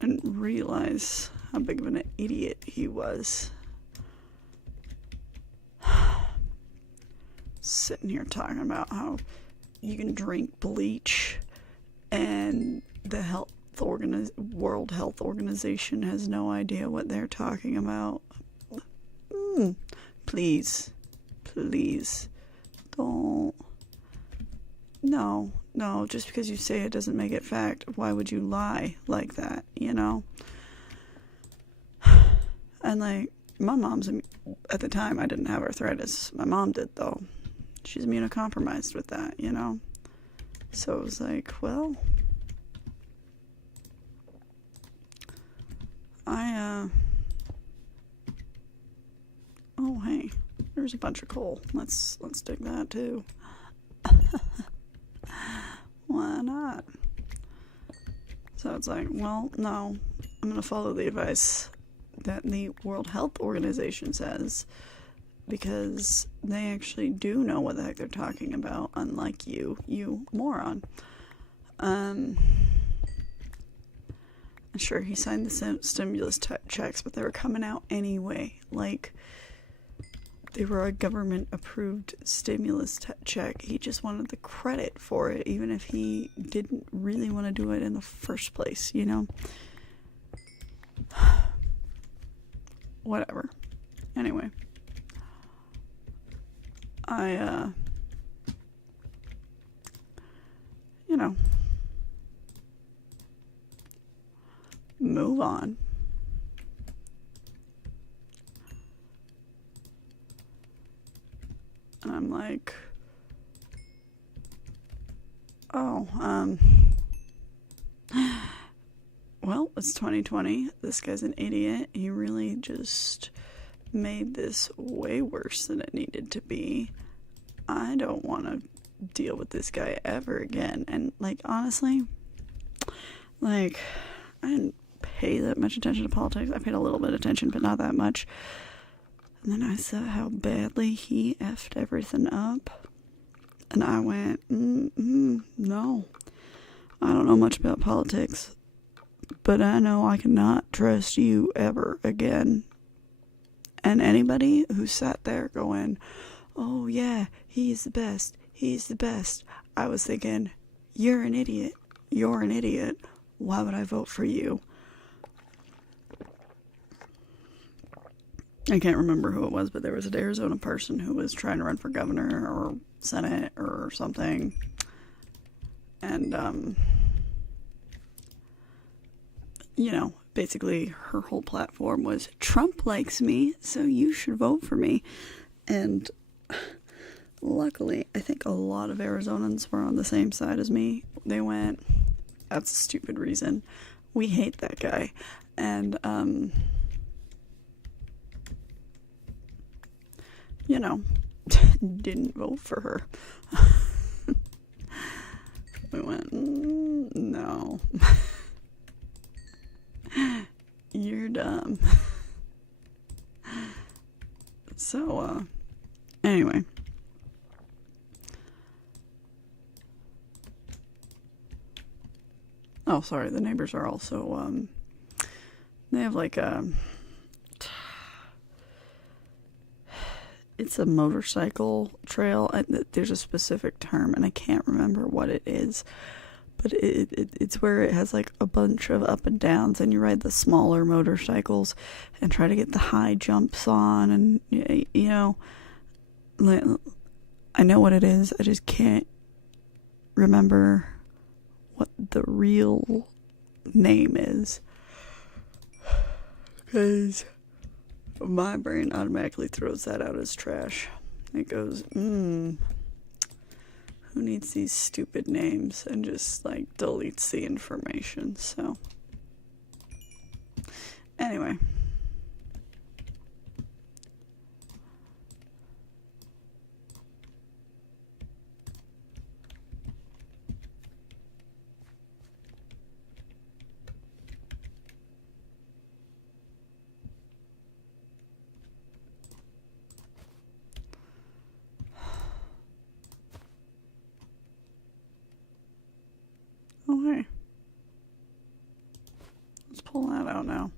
I didn't realize how big of an idiot he was. Sitting here talking about how you can drink bleach and the World Health Organization has no idea what they're talking about. Please don't. No, just because you say it doesn't make it fact. Why would you lie like that, you know? And like, my mom's, at the time, I didn't have arthritis. My mom did, though. She's immunocompromised with that, you know? So it was like, well, oh, hey, there's a bunch of coal. Let's dig that, too. Why not? So it's like, well, no, I'm going to follow the advice that the World Health Organization says, because they actually do know what the heck they're talking about, unlike you moron. Sure, he signed the stimulus checks, but they were coming out anyway. Like, they were a government-approved stimulus check. He just wanted the credit for it, even if he didn't really want to do it in the first place, you know? Whatever. Anyway. You know, move on. And I'm like, oh, well, it's 2020. This guy's an idiot. He really just made this way worse than it needed to be. I don't want to deal with this guy ever again. And, like, honestly, like, I didn't pay that much attention to politics. I paid a little bit of attention, but not that much. And then I saw how badly he effed everything up. And I went, no. I don't know much about politics, but I know I cannot trust you ever again. And anybody who sat there going, oh yeah, he's the best, I was thinking, you're an idiot. Why would I vote for you? I can't remember who it was, but there was an Arizona person who was trying to run for governor or Senate or something. And, you know, basically her whole platform was, Trump likes me, so you should vote for me. And luckily, I think a lot of Arizonans were on the same side as me. They went, that's a stupid reason. We hate that guy. And, you know, didn't vote for her. We went, no. You're dumb. So, anyway. Oh, sorry, the neighbors are also, they have like it's a motorcycle trail. There's a specific term, and I can't remember what it is. But it's where it has like a bunch of up and downs, and you ride the smaller motorcycles and try to get the high jumps on, and you know, like, I know what it is. I just can't remember what the real name is, because my brain automatically throws that out as trash. It goes, who needs these stupid names, and just like deletes the information. So anyway, okay, let's pull that out now.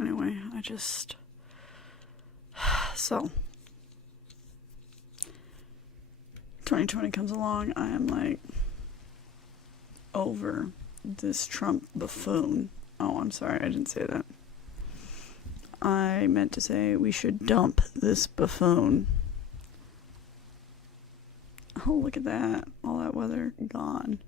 Anyway, so 2020 comes along. I am like over this Trump buffoon. Oh, I'm sorry, I didn't say that. I meant to say we should dump this buffoon. Oh, look at that. All that weather gone.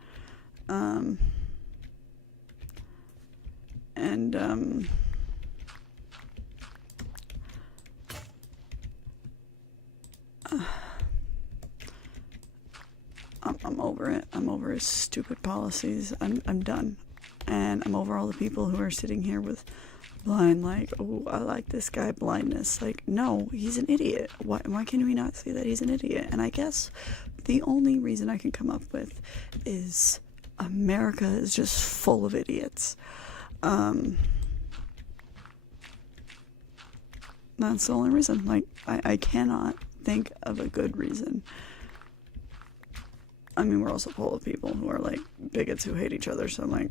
I'm over it. I'm over his stupid policies. I'm done. And I'm over all the people who are sitting here with blind, like, oh, I like this guy blindness. Like, no, he's an idiot. Why can we not say that he's an idiot? And I guess the only reason I can come up with is America is just full of idiots. That's the only reason. Like, I cannot think of a good reason. I mean, we're also full of people who are, like, bigots who hate each other, so I'm like,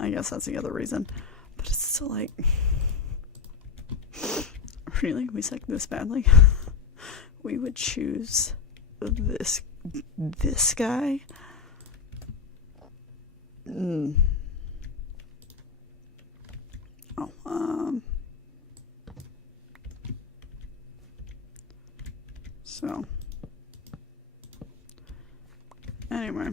I guess that's the other reason. But it's still like, really? We suck this badly? We would choose this guy? So, anyway.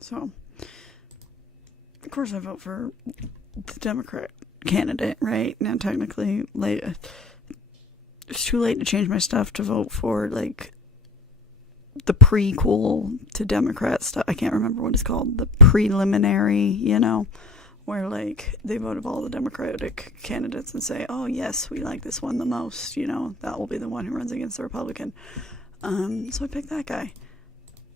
So, of course I vote for the Democrat candidate, right? Now technically, it's too late to change my stuff to vote for, like, the prequel to Democrat stuff. I can't remember what it's called. The preliminary, you know, where, like, they vote of all the Democratic candidates and say, oh, yes, we like this one the most, you know, that will be the one who runs against the Republican. So I picked that guy.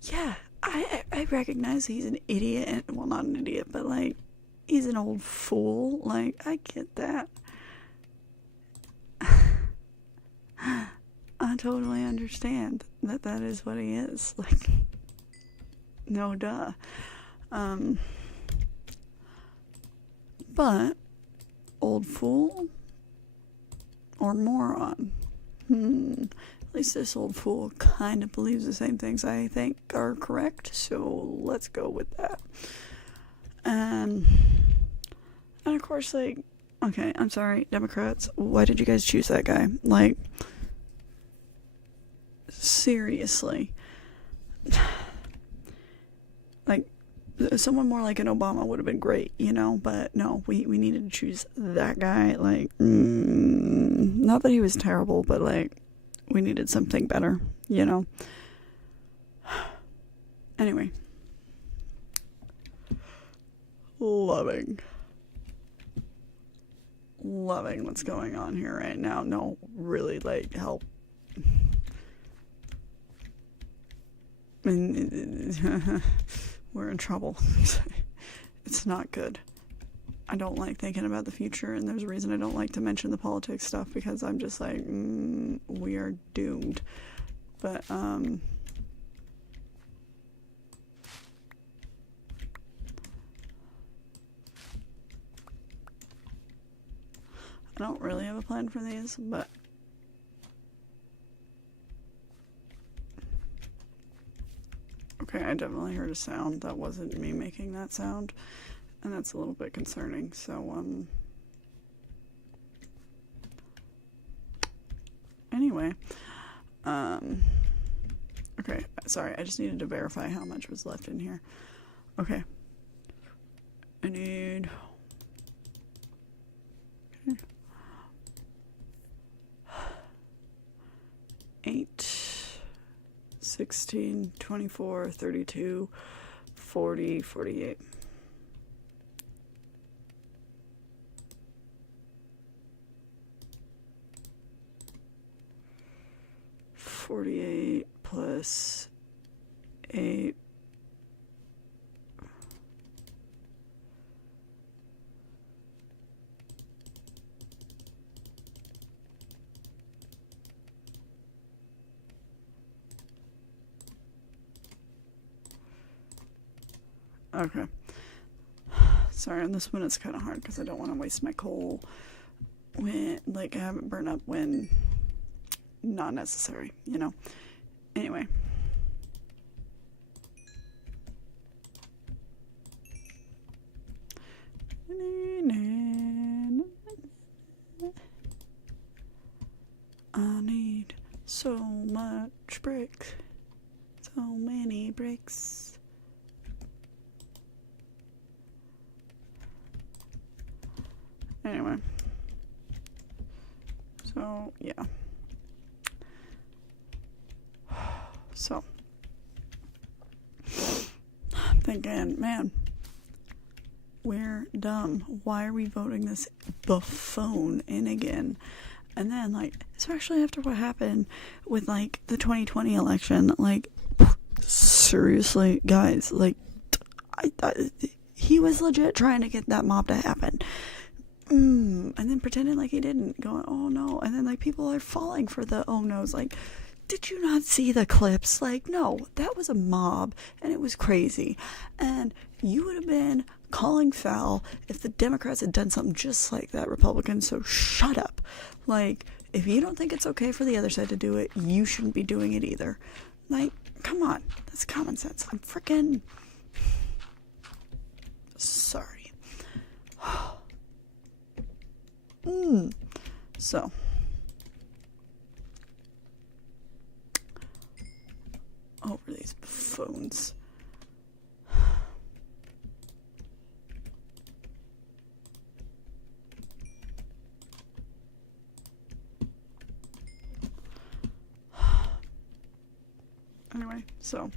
Yeah, I recognize he's an idiot, and, well, not an idiot, but, like, he's an old fool. Like, I get that. I totally understand that is what he is. Like, no duh. But, old fool or moron? At least this old fool kind of believes the same things I think are correct, so let's go with that. And of course, like, okay, I'm sorry, Democrats, why did you guys choose that guy? Like, seriously. Like, someone more like an Obama would have been great, you know, but no, we needed to choose that guy. Like, not that he was terrible, but, like, we needed something better, you know. Anyway. Loving what's going on here right now. No, really, like, help. We're in trouble. It's not good. I don't like thinking about the future, and there's a reason I don't like to mention the politics stuff, because I'm just like, we are doomed. But, I don't really have a plan for these, but okay, I definitely heard a sound. That wasn't me making that sound, and that's a little bit concerning. So, anyway, okay, sorry, I just needed to verify how much was left in here. Okay, I need, okay. 8, 16, 24, 32, 40, 48. $48 plus 8. Okay. Sorry, on this one it's kind of hard because I don't want to waste my coal when, like, have it burn up when not necessary, you know? Anyway. I need so much bricks. So many bricks. Anyway. So, yeah. So, I'm thinking, man, we're dumb. Why are we voting this buffoon in again? And then, like, especially after what happened with, like, the 2020 election, like, seriously, guys, like, he was legit trying to get that mob to happen. And then pretending like he didn't, going, oh no. And then, like, people are falling for the oh no's, like, did you not see the clips? Like, no, that was a mob, and it was crazy. And you would have been calling foul if the Democrats had done something just like that, Republicans, so shut up. Like, if you don't think it's okay for the other side to do it, you shouldn't be doing it either. Like, come on, that's common sense. I'm freaking sorry. So, over these phones. Anyway, so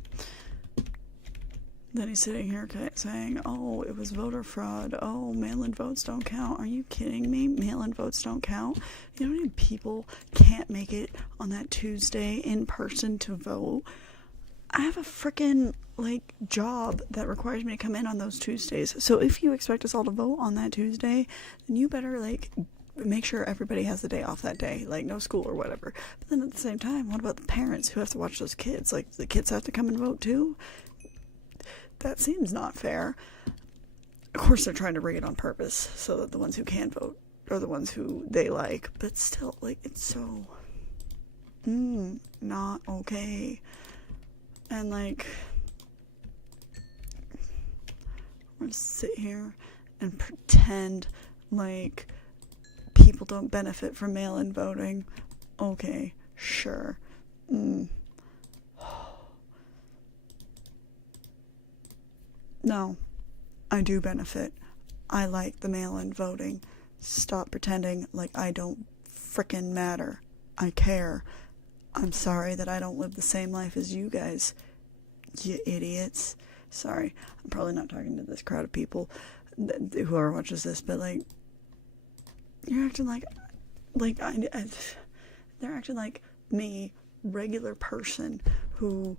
then he's sitting here saying, oh, it was voter fraud. Oh, mail-in votes don't count. Are you kidding me? Mail-in votes don't count? You know how many people can't make it on that Tuesday in person to vote? I have a freaking, like, job that requires me to come in on those Tuesdays. So if you expect us all to vote on that Tuesday, then you better, like, make sure everybody has the day off that day, like no school or whatever. But then at the same time, what about the parents who have to watch those kids? Like, the kids have to come and vote too? That seems not fair. Of course, they're trying to rig it on purpose so that the ones who can vote are the ones who they like. But still, like, it's so not okay. And, like, I'm gonna sit here and pretend like people don't benefit from mail-in voting. Okay, sure. No, I do benefit. I like the mail-in voting. Stop pretending like I don't frickin' matter. I care. I'm sorry that I don't live the same life as you guys, you idiots. Sorry, I'm probably not talking to this crowd of people, whoever watches this, but, like, you're acting like they're acting like me, regular person, who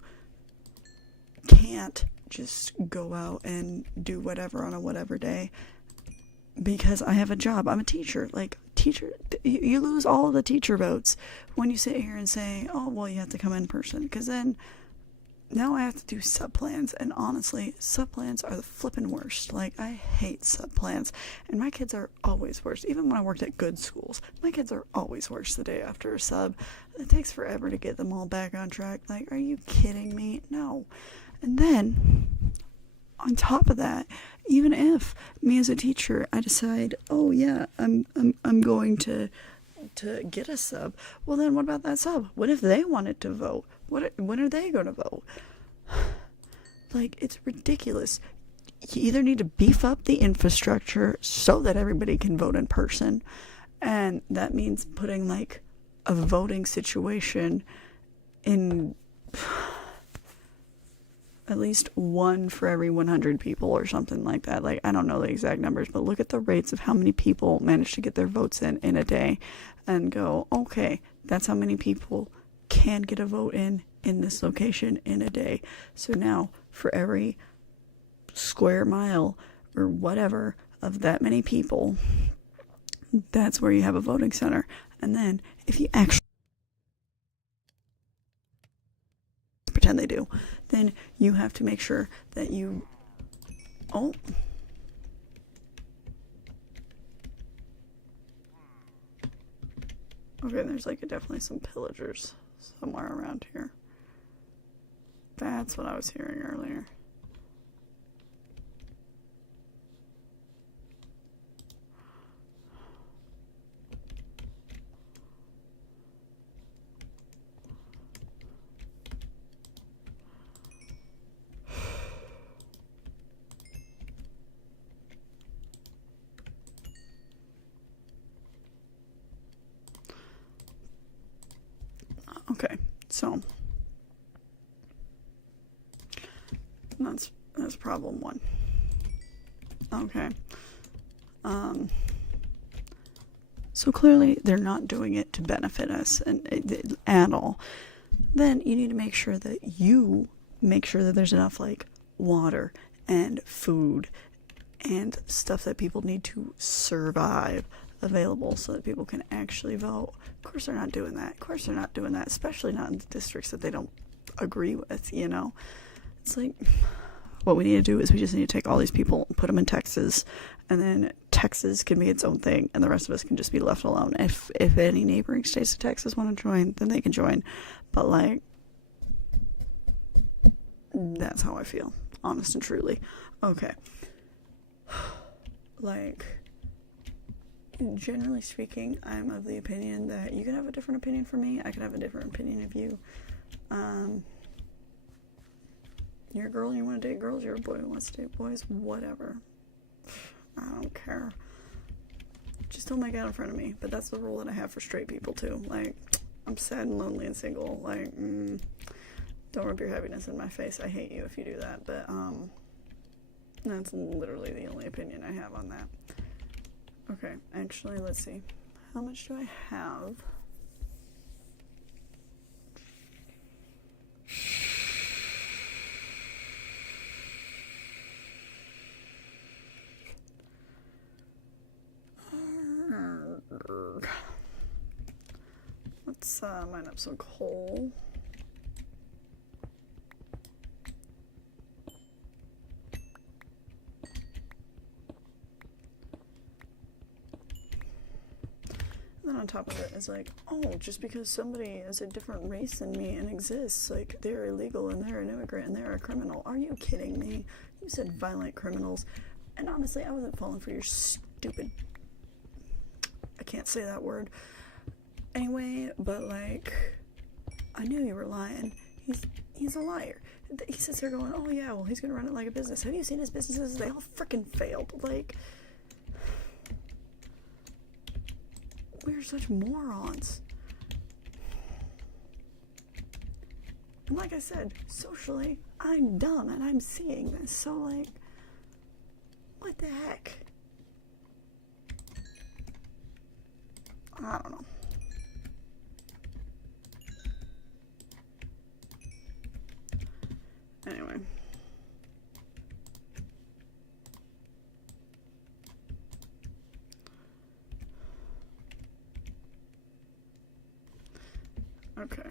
can't just go out and do whatever on a whatever day because I have a job. I'm a teacher. Like, teacher, you lose all of the teacher votes when you sit here and say, oh, well, you have to come in person, because then now I have to do sub-plans, and honestly, sub-plans are the flippin' worst. Like, I hate sub-plans, and my kids are always worse. Even when I worked at good schools, my kids are always worse the day after a sub. It takes forever to get them all back on track. Like, are you kidding me? No. And then, on top of that, even if me as a teacher, I decide, oh yeah, I'm going to get a sub, well then what about that sub? What if they wanted to vote? When are they going to vote? Like, it's ridiculous. You either need to beef up the infrastructure so that everybody can vote in person, and that means putting, like, a voting situation in at least one for every 100 people or something like that. Like, I don't know the exact numbers, but look at the rates of how many people manage to get their votes in a day and go, okay, that's how many people can get a vote in this location in a day. So now, for every square mile or whatever of that many people, that's where you have a voting center. And then, if you actually pretend they do, then you have to make sure that you... Oh. Okay, there's, like, definitely some pillagers somewhere around here. That's what I was hearing earlier. So that's problem one. Okay. So clearly they're not doing it to benefit us at all. Then you need to make sure that there's enough like water and food and stuff that people need to survive available so that people can actually vote. Of course they're not doing that. Especially not in the districts that they don't agree with, you know. It's like, what we need to do is we just need to take all these people and put them in Texas, and then Texas can be its own thing, and the rest of us can just be left alone. If any neighboring states to Texas want to join, then they can join. But, like, that's how I feel, honest and truly. Okay. Like, generally speaking, I'm of the opinion that you can have a different opinion from me. I can have a different opinion of you. You're a girl and you want to date girls. You're a boy who wants to date boys. Whatever. I don't care. Just don't make out in front of me. But that's the rule that I have for straight people too. Like, I'm sad and lonely and single. Like, don't rub your heaviness in my face. I hate you if you do that. But that's literally the only opinion I have on that. Okay, actually, let's see. How much do I have? Let's mine up some coal. And then on top of it is like, oh, just because somebody is a different race than me and exists, like, they're illegal and they're an immigrant and they're a criminal. Are you kidding me? You said violent criminals. And honestly, I wasn't falling for your stupid... I can't say that word. Anyway, but, like, I knew you were lying. He's a liar. He sits there going, oh yeah, well, he's gonna run it like a business. Have you seen his businesses? They all freaking failed. Like, we're such morons. And like I said, socially, I'm dumb and I'm seeing this. So, like, what the heck? I don't know. Anyway. Okay.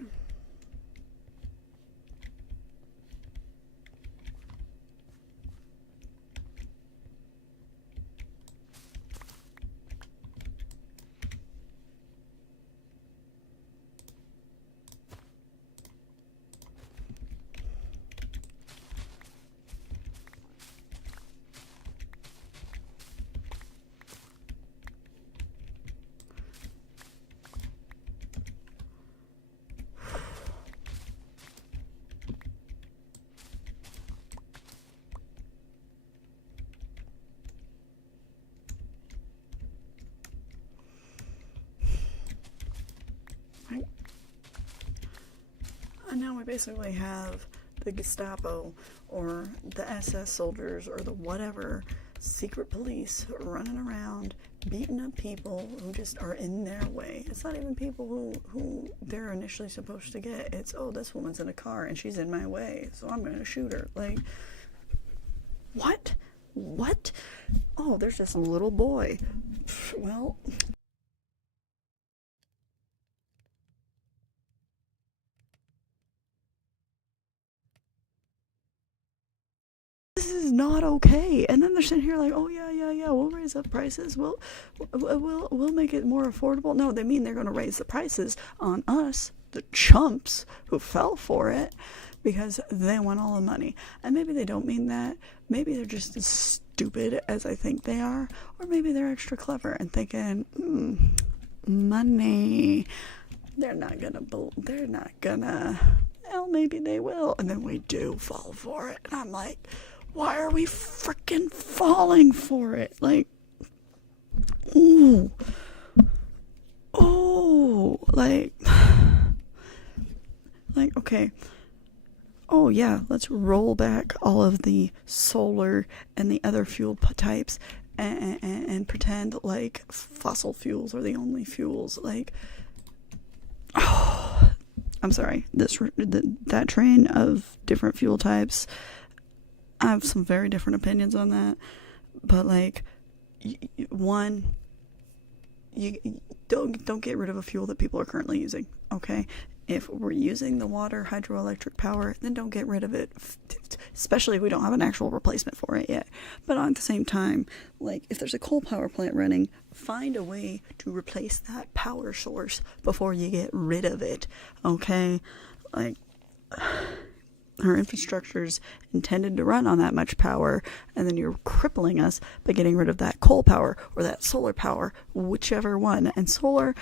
And now we basically have the Gestapo or the SS soldiers or the whatever secret police running around beating up people who just are in their way. It's not even people who they're initially supposed to get. It's, oh, this woman's in a car and she's in my way, so I'm going to shoot her. Like, what? What? Oh, there's this little boy. Well... this is not okay. And then they're sitting here like, oh yeah, we'll raise up prices. We'll make it more affordable. No, they mean they're going to raise the prices on us, the chumps who fell for it, because they want all the money. And maybe they don't mean that. Maybe they're just as stupid as I think they are, or maybe they're extra clever and thinking, money. They're not gonna. Well, maybe they will. And then we do fall for it. And I'm like, why are we freaking falling for it? Like, ooh. Oh, like like, okay, oh yeah, let's roll back all of the solar and the other fuel types and pretend like fossil fuels are the only fuels. Like, oh, I'm sorry, that train of different fuel types, I have some very different opinions on that. But like, one, you don't get rid of a fuel that people are currently using. Okay, if we're using the water hydroelectric power, then don't get rid of it, especially if we don't have an actual replacement for it yet. But at the same time, like, if there's a coal power plant running, find a way to replace that power source before you get rid of it. Okay, like, our infrastructure's intended to run on that much power, and then you're crippling us by getting rid of that coal power or that solar power, whichever one. And solar,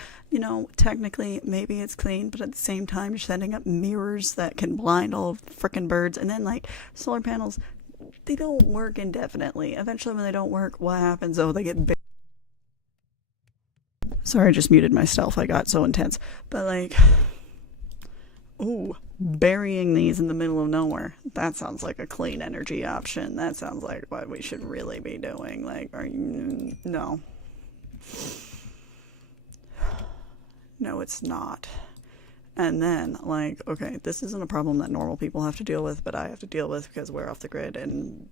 technically maybe it's clean, but at the same time you're setting up mirrors that can blind all frickin' birds. And then, like, solar panels, they don't work indefinitely. Eventually when they don't work, what happens? Oh, they get big. Sorry, I just muted myself. I got so intense. But like, ooh, burying these in the middle of nowhere. That sounds like a clean energy option. That sounds like what we should really be doing. Like, no. No, it's not. And then, like, okay, this isn't a problem that normal people have to deal with, but I have to deal with because we're off the grid and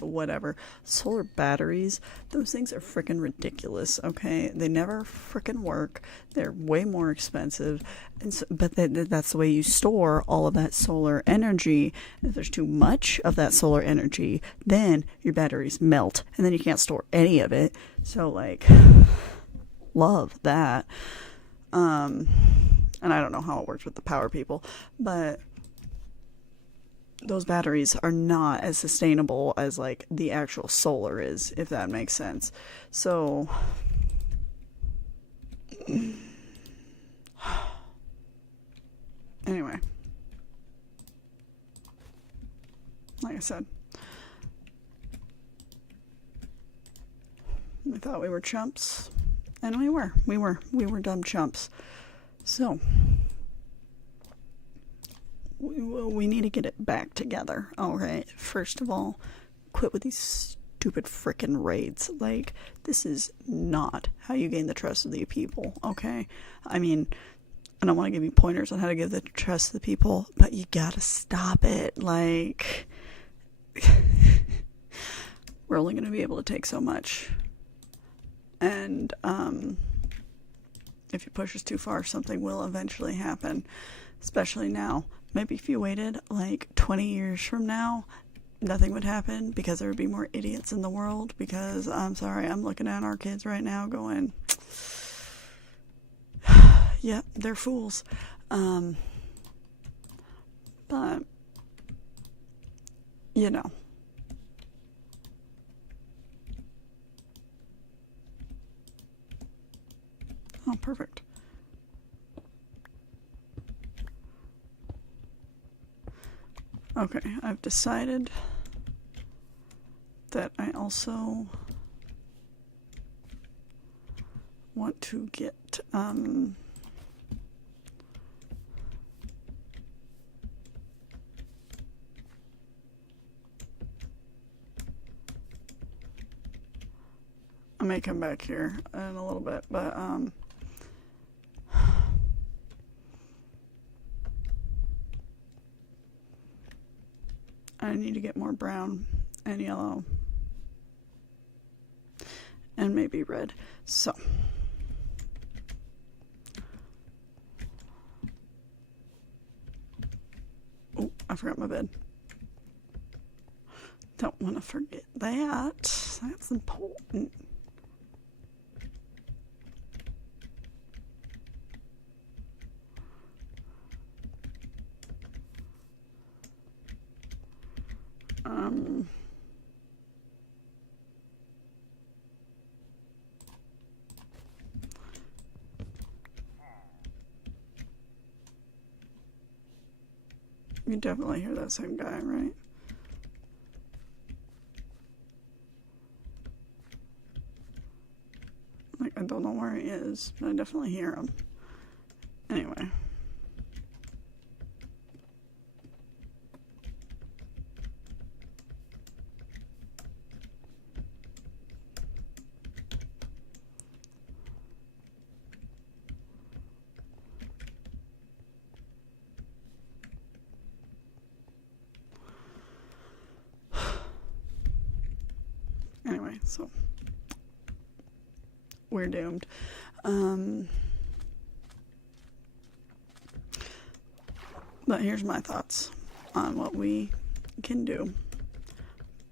whatever. Solar batteries, those things are freaking ridiculous, okay? They never freaking work. They're way more expensive. And so, but that's the way you store all of that solar energy. If there's too much of that solar energy, then your batteries melt, and then you can't store any of it. So, like, love that. And I don't know how it works with the power people, but those batteries are not as sustainable as, like, the actual solar is, if that makes sense. So, anyway, like I said, I thought we were chumps, and we were dumb chumps. So, we need to get it back together, alright? First of all, quit with these stupid frickin' raids. Like, this is not how you gain the trust of the people, okay? I mean, I don't want to give you pointers on how to get the trust of the people, but you gotta stop it. Like, we're only gonna be able to take so much. And, if you push us too far, something will eventually happen, especially now. Maybe if you waited like 20 years from now, nothing would happen because there would be more idiots in the world. Because I'm sorry, I'm looking at our kids right now going, yeah, they're fools. But, Oh, perfect. Okay, I've decided that I also want to get, I may come back here in a little bit, but, I need to get more brown and yellow and maybe red. So, oh, I forgot my bed. Don't want to forget that. That's important. You definitely hear that same guy, right? Like, I don't know where he is, but I definitely hear him. Anyway. So we're doomed. But here's my thoughts on what we can do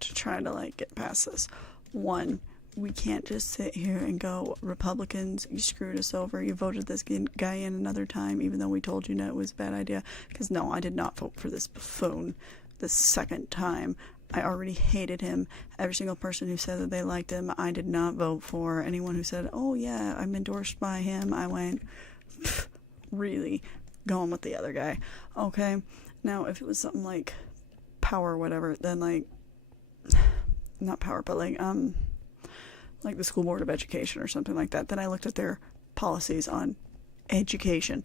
to try to like get past this. One, we can't just sit here and go, Republicans, you screwed us over. You voted this guy in another time, even though we told you that it was a bad idea. Because no, I did not vote for this buffoon the second time. I already hated him. Every single person who said that they liked him, I did not vote for. Anyone who said, oh yeah, I'm endorsed by him, I went, really, going with the other guy. Okay, now if it was something like power or whatever, then like, not power, but like the School Board of Education or something like that, then I looked at their policies on education,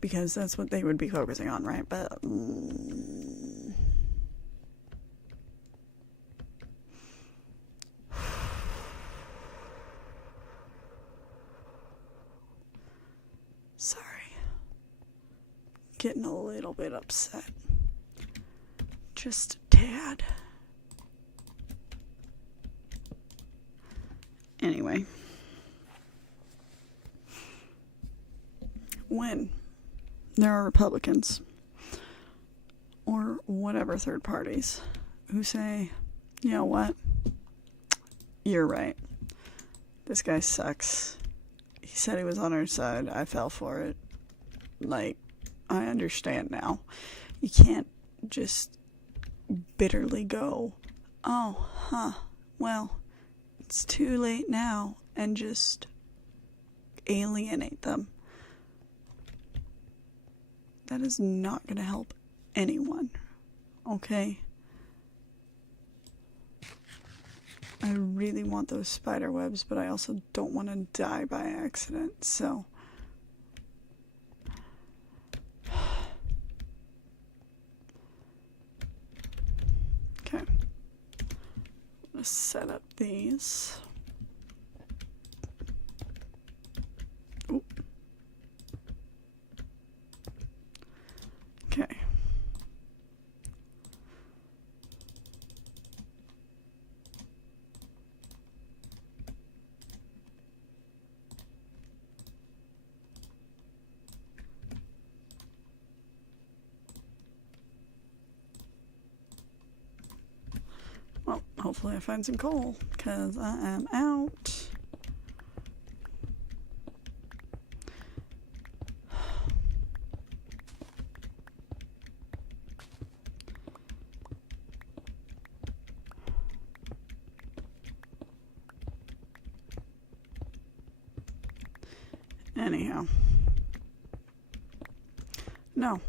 because that's what they would be focusing on, right? But sorry, getting a little bit upset, just a tad. Anyway, when there are Republicans or whatever third parties who say, you know what, you're right, this guy sucks, he said he was on our side, I fell for it, like, I understand now. You can't just bitterly go, oh, well, it's too late now, and just alienate them. That is not going to help anyone, okay? I really want those spider webs, but I also don't want to die by accident, so okay. I'm going to set up these. Oop. Okay. Well, hopefully I find some coal, because I am out. Anyhow. No,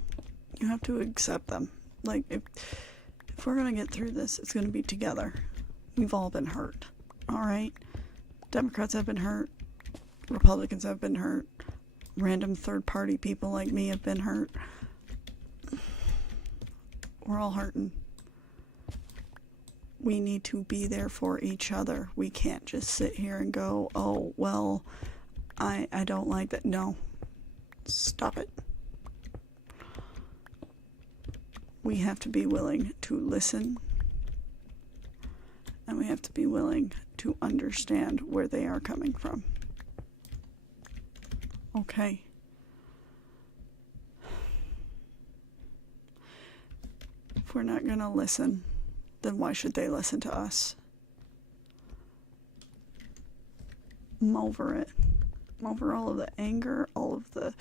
you have to accept them. Like, if we're going to get through this, it's going to be together. We've all been hurt. Alright? Democrats have been hurt. Republicans have been hurt. Random third party people like me have been hurt. We're all hurting. We need to be there for each other. We can't just sit here and go, oh, well, I don't like that. No. Stop it. We have to be willing to listen, and we have to be willing to understand where they are coming from. Okay. If we're not going to listen, then why should they listen to us? I'm over it. I'm over all of the anger, all of the,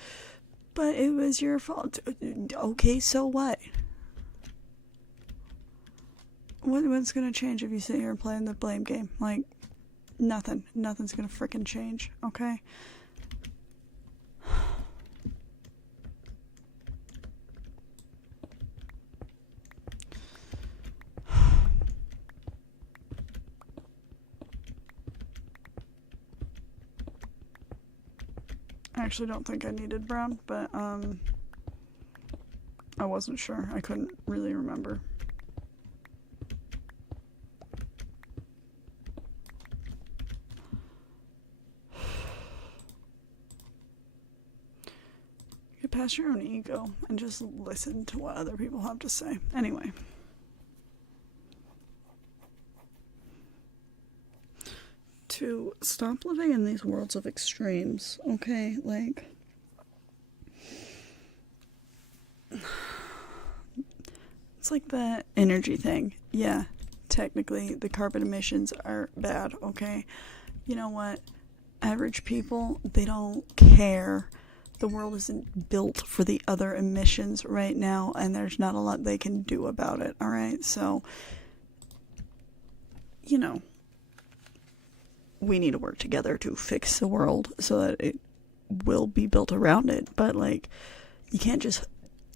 but it was your fault. Okay, so what? What's gonna change if you sit here and play in the blame game? Like, nothing. Nothing's gonna frickin' change, okay? I actually don't think I needed brown, but I wasn't sure. I couldn't really remember. Get past your own ego and just listen to what other people have to say. Anyway. stop living in these worlds of extremes, okay? Like, it's like the energy thing. Yeah, technically, the carbon emissions are bad, okay? You know what? Average people, they don't care. The world isn't built for the other emissions right now, and there's not a lot they can do about it, alright? So, you know, we need to work together to fix the world so that it will be built around it. But, like, you can't just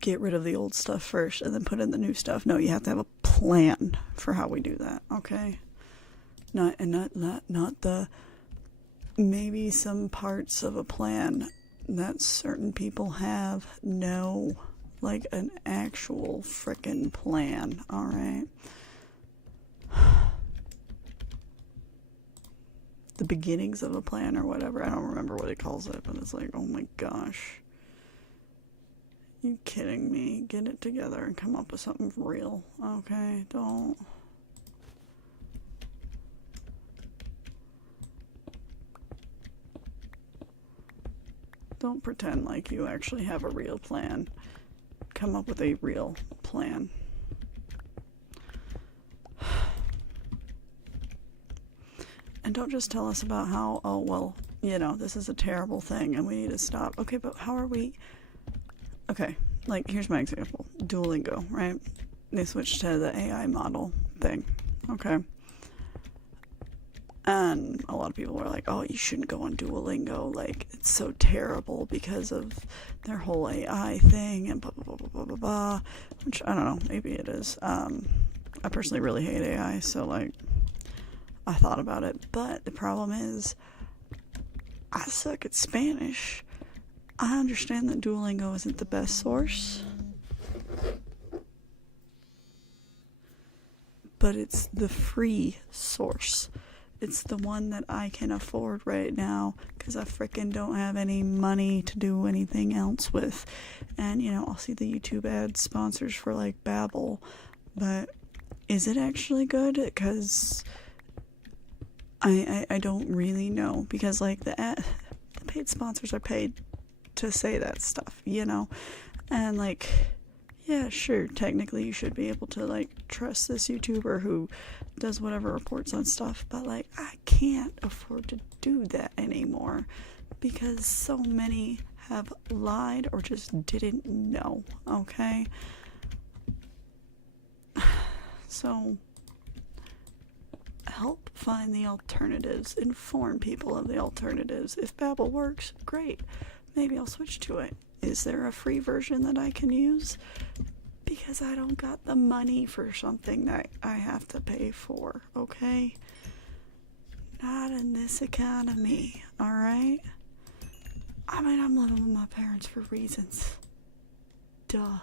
get rid of the old stuff first and then put in the new stuff. No, you have to have a plan for how we do that, okay? Not the maybe some parts of a plan that certain people have. No, like an actual frickin' plan, alright? The beginnings of a plan or whatever. I don't remember what it calls it, but it's like, oh my gosh. You kidding me? Get it together and come up with something real, okay? Don't pretend like you actually have a real plan. Come up with a real plan. And don't just tell us about how, oh, well, you know, this is a terrible thing and we need to stop. Okay, but how are we... Okay, like, here's my example. Duolingo, right? They switched to the AI model thing. Okay. And a lot of people were like, oh, you shouldn't go on Duolingo. Like, it's so terrible because of their whole AI thing and blah, blah, blah, blah, blah, blah. Which, I don't know, maybe it is. I personally really hate AI, so, like, I thought about it. But the problem is, I suck at Spanish. I understand that Duolingo isn't the best source, but it's the free source. It's the one that I can afford right now because I frickin' don't have any money to do anything else with. And, you know, I'll see the YouTube ad sponsors for, like, Babbel, but is it actually good? Because I don't really know, because, like, the paid sponsors are paid to say that stuff, you know? And, like, yeah, sure, technically you should be able to, like, trust this YouTuber who does whatever reports on stuff, but, like, I can't afford to do that anymore because so many have lied or just didn't know, okay? So, help find the alternatives, inform people of the alternatives. If Babbel works, great. Maybe I'll switch to it. Is there a free version that I can use? Because I don't got the money for something that I have to pay for, okay? Not in this economy, alright? I mean, I'm living with my parents for reasons. Duh.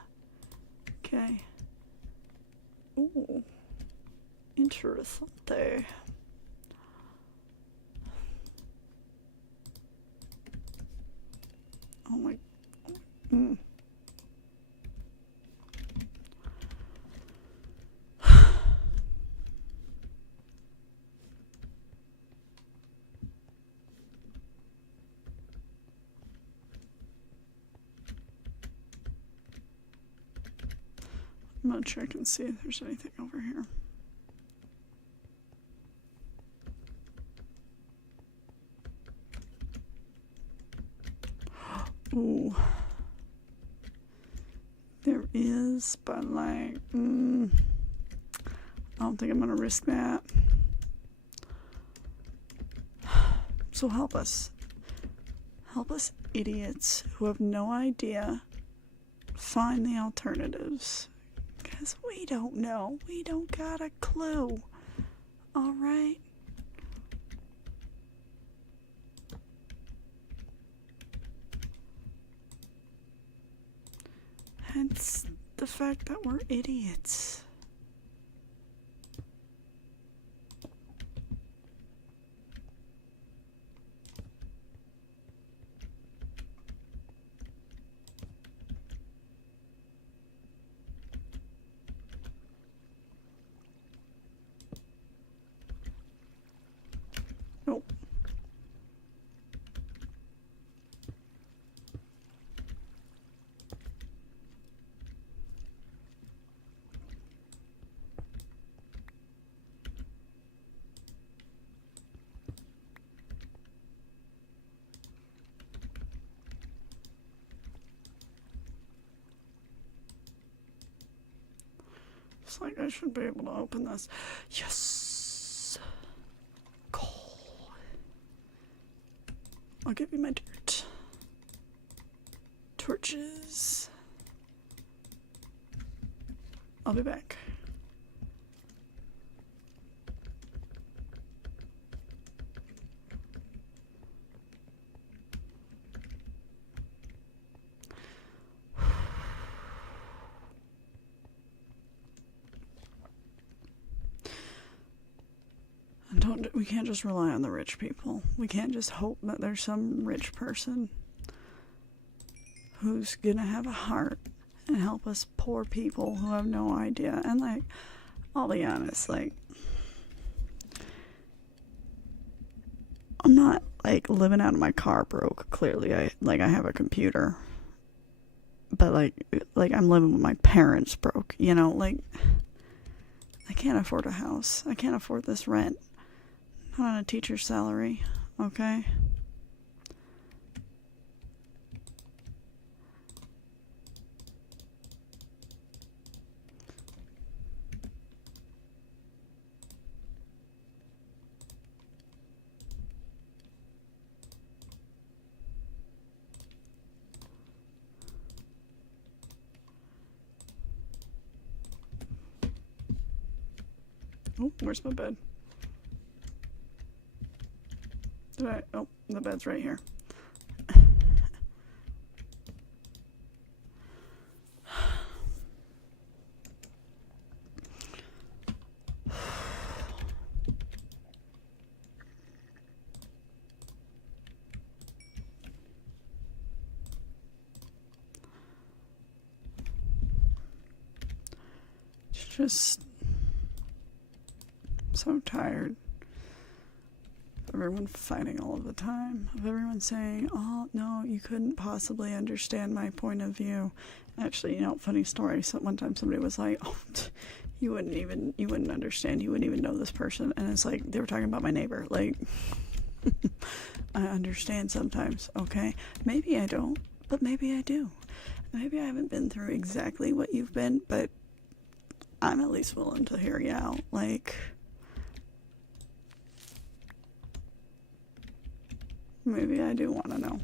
Okay. Ooh. Interessante. Oh my... I'm gonna check and see if there's anything over here. Ooh. There is, but, like, I don't think I'm gonna risk that. So help us. Help us idiots who have no idea find the alternatives. Because we don't know. We don't got a clue. Alright? Hence the fact that we're idiots. Nope. It's like I should be able to open this. Yes! Coal. I'll give you my dirt. Torches. I'll be back. We can't just rely on the rich people. We can't just hope that there's some rich person who's gonna have a heart and help us poor people who have no idea. And like, I'll be honest, like, I'm not like living out of my car broke. Clearly, I have a computer, but like I'm living with my parents broke. You know, like I can't afford a house. I can't afford this rent. Not on a teacher's salary, okay? Oh, where's my bed? Oh, the bed's right here. Just so tired. Everyone fighting all of the time, of everyone saying, oh no, you couldn't possibly understand my point of view. Actually, you know, funny story, so one time somebody was like, oh, you wouldn't understand, you wouldn't even know this person. And it's like, they were talking about my neighbor. Like, I understand sometimes, okay? Maybe I don't, but maybe I do. Maybe I haven't been through exactly what you've been, but I'm at least willing to hear you out. Like, maybe I do want to know.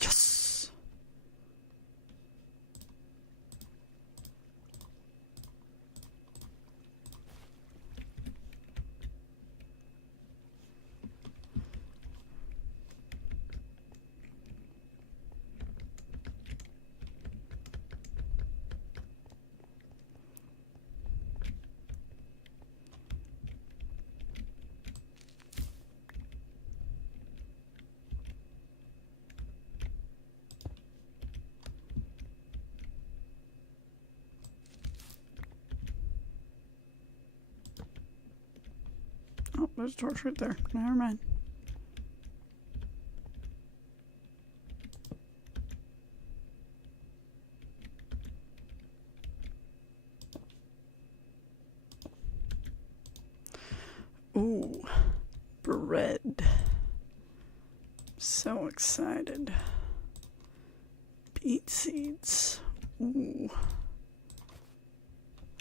Yes! Oh, there's a torch right there. Never mind. Ooh, bread. So excited. Beet seeds. Ooh.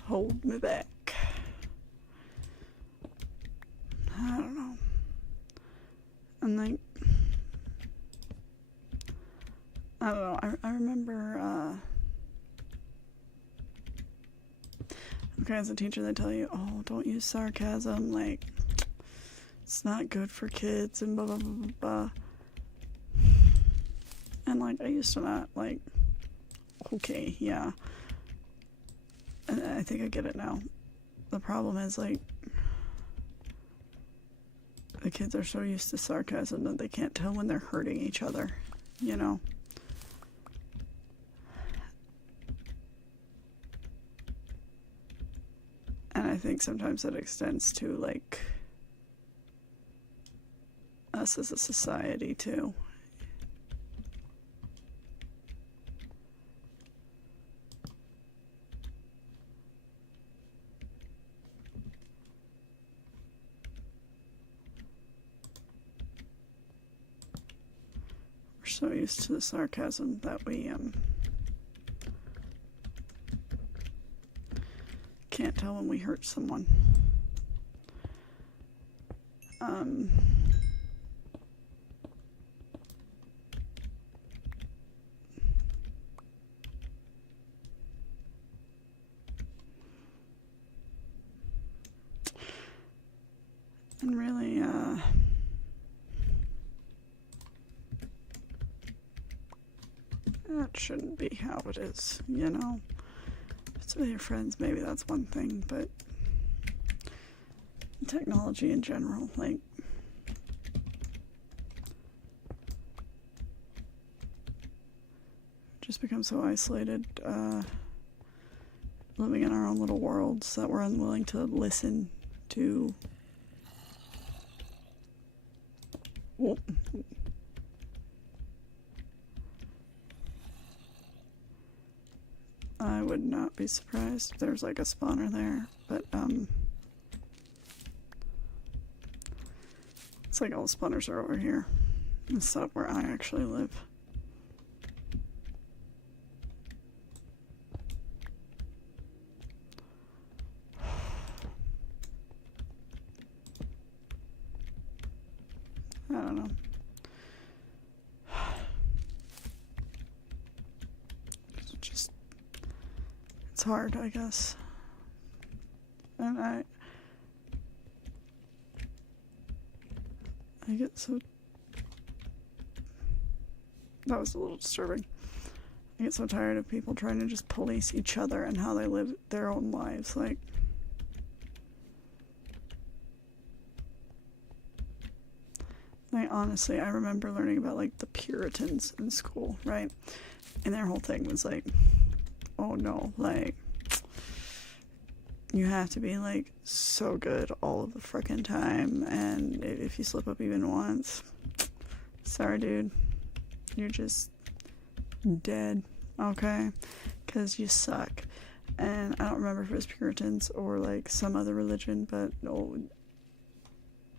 Hold me back. I don't know. And like, I don't know. I remember, okay, as a teacher, they tell you, oh, don't use sarcasm. Like, it's not good for kids and blah, blah, blah, blah, blah. And like, I used to not, like, okay, yeah. And I think I get it now. The problem is, like, the kids are so used to sarcasm that they can't tell when they're hurting each other, you know? And I think sometimes that extends to, like, us as a society, too. so used to the sarcasm that we can't tell when we hurt someone. And really, that shouldn't be how it is, you know? If it's with your friends, maybe that's one thing, but technology in general, like, just become so isolated, living in our own little worlds that we're unwilling to listen to. I would not be surprised if there's like a spawner there, but it's like all the spawners are over here instead of where I actually live. I don't know. It's hard, I guess. And I get so... That was a little disturbing. I get so tired of people trying to just police each other and how they live their own lives. Like, honestly, I remember learning about, like, the Puritans in school, right? And their whole thing was, like, oh no, like, you have to be, like, so good all of the frickin' time, and if you slip up even once, sorry, dude, you're just dead, okay? Because you suck. And I don't remember if it was Puritans or, like, some other religion, but, oh,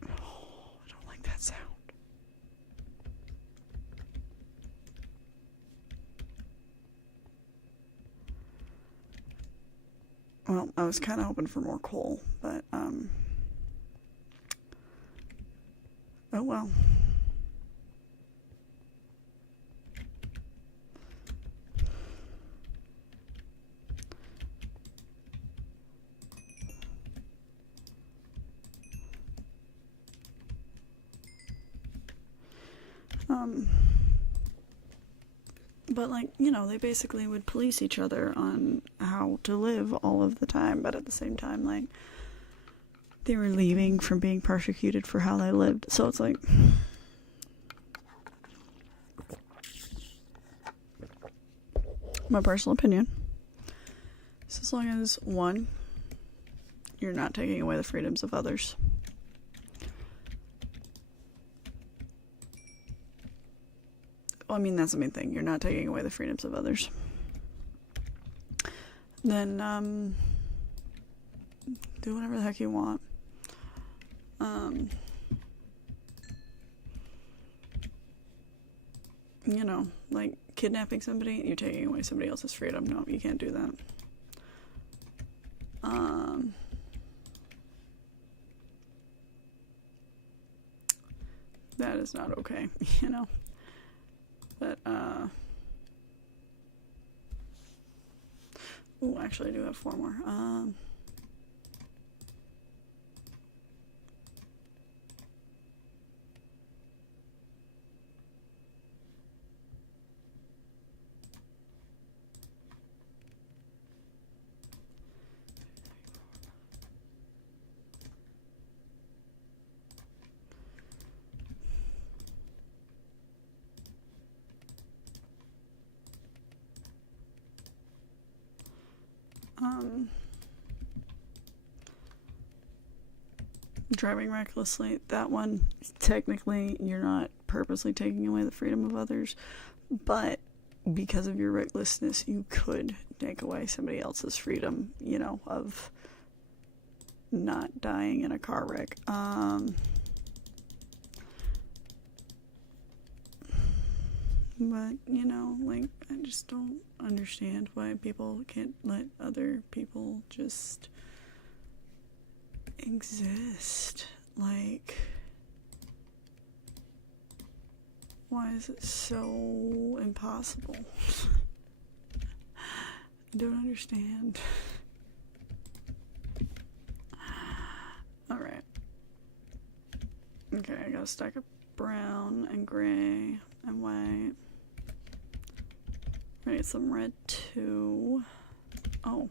I don't like that sound. Well, I was kind of hoping for more coal, but, oh well. But, like, you know, they basically would police each other on how to live all of the time, but at the same time, like, they were leaving from being persecuted for how they lived. So it's like, my personal opinion is, as long as, one, you're not taking away the freedoms of others. Well, I mean, that's the main thing. You're not taking away the freedoms of others. Then, do whatever the heck you want. You know, like, kidnapping somebody, you're taking away somebody else's freedom. No, you can't do that. That is not okay, you know? But, oh, actually, I do have 4 more. Driving recklessly, that one, technically, you're not purposely taking away the freedom of others, but because of your recklessness, you could take away somebody else's freedom, you know, of not dying in a car wreck. But, you know, like, I just don't understand why people can't let other people just exist. Like, why is it so impossible? I don't understand. Alright. Okay, I got a stack of brown and gray and white. I need some red too. Oh.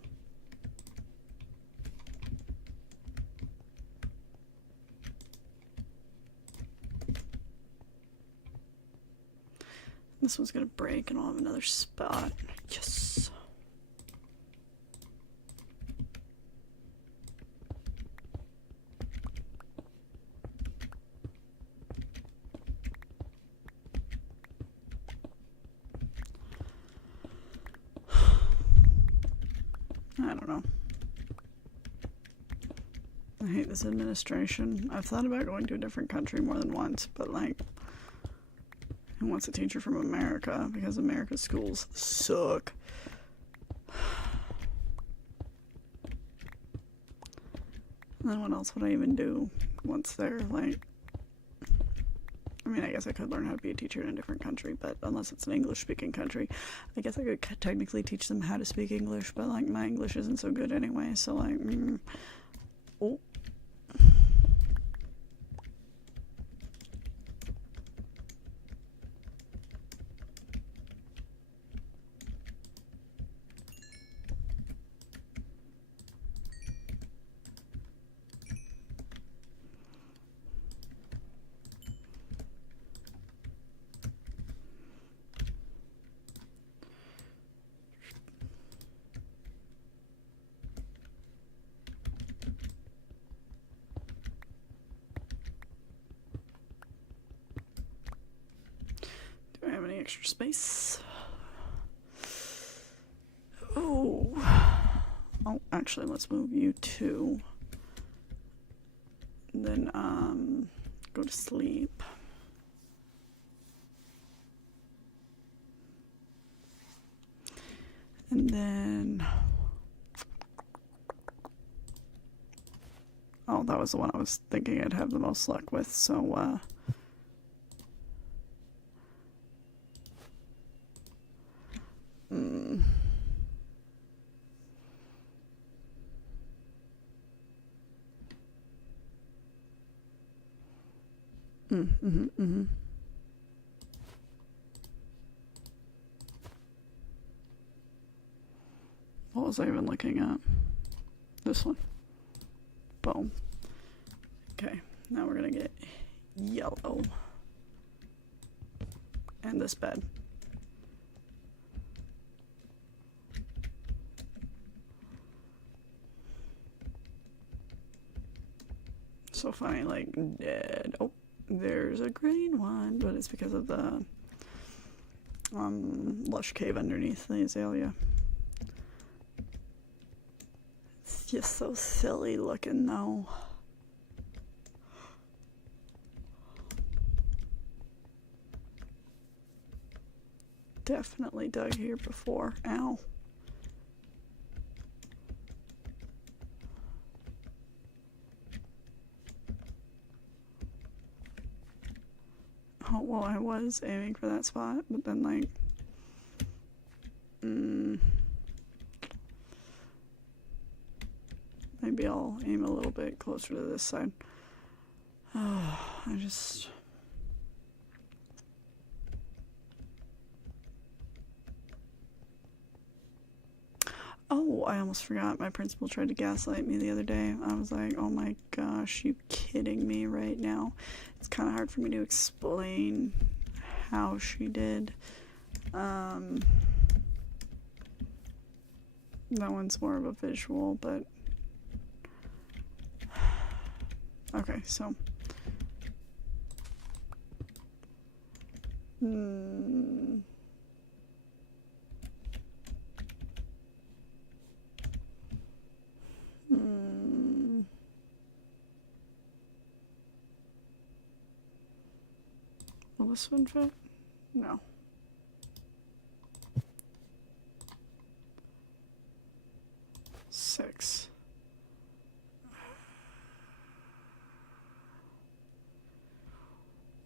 This one's gonna break and I'll have another spot. Yes. I don't know. I hate this administration. I've thought about going to a different country more than once, but like, who wants a teacher from America? Because America's schools suck. And then what else would I even do once they're like, I mean, I guess I could learn how to be a teacher in a different country, but unless it's an English-speaking country, I guess I could technically teach them how to speak English, but like my English isn't so good anyway, so like, oh. Do I have any extra space? Oh. Oh, actually, let's move you two. And then, go to sleep. And then... Oh, that was the one I was thinking I'd have the most luck with, so, What was I even looking at? This one. Boom. Okay, now we're gonna get yellow. And this bed. So funny, like, dead. Oh, there's a green one, but it's because of the lush cave underneath the azalea. It's just so silly looking though. Definitely dug here before. Ow. Oh, well, I was aiming for that spot, but then, like, maybe I'll aim a little bit closer to this side. Oh, I just... Oh, I almost forgot. My principal tried to gaslight me the other day. I was like, oh my gosh, you kidding me right now? It's kind of hard for me to explain how she did. That one's more of a visual, but... Okay, so... Will this one fit? No. 6.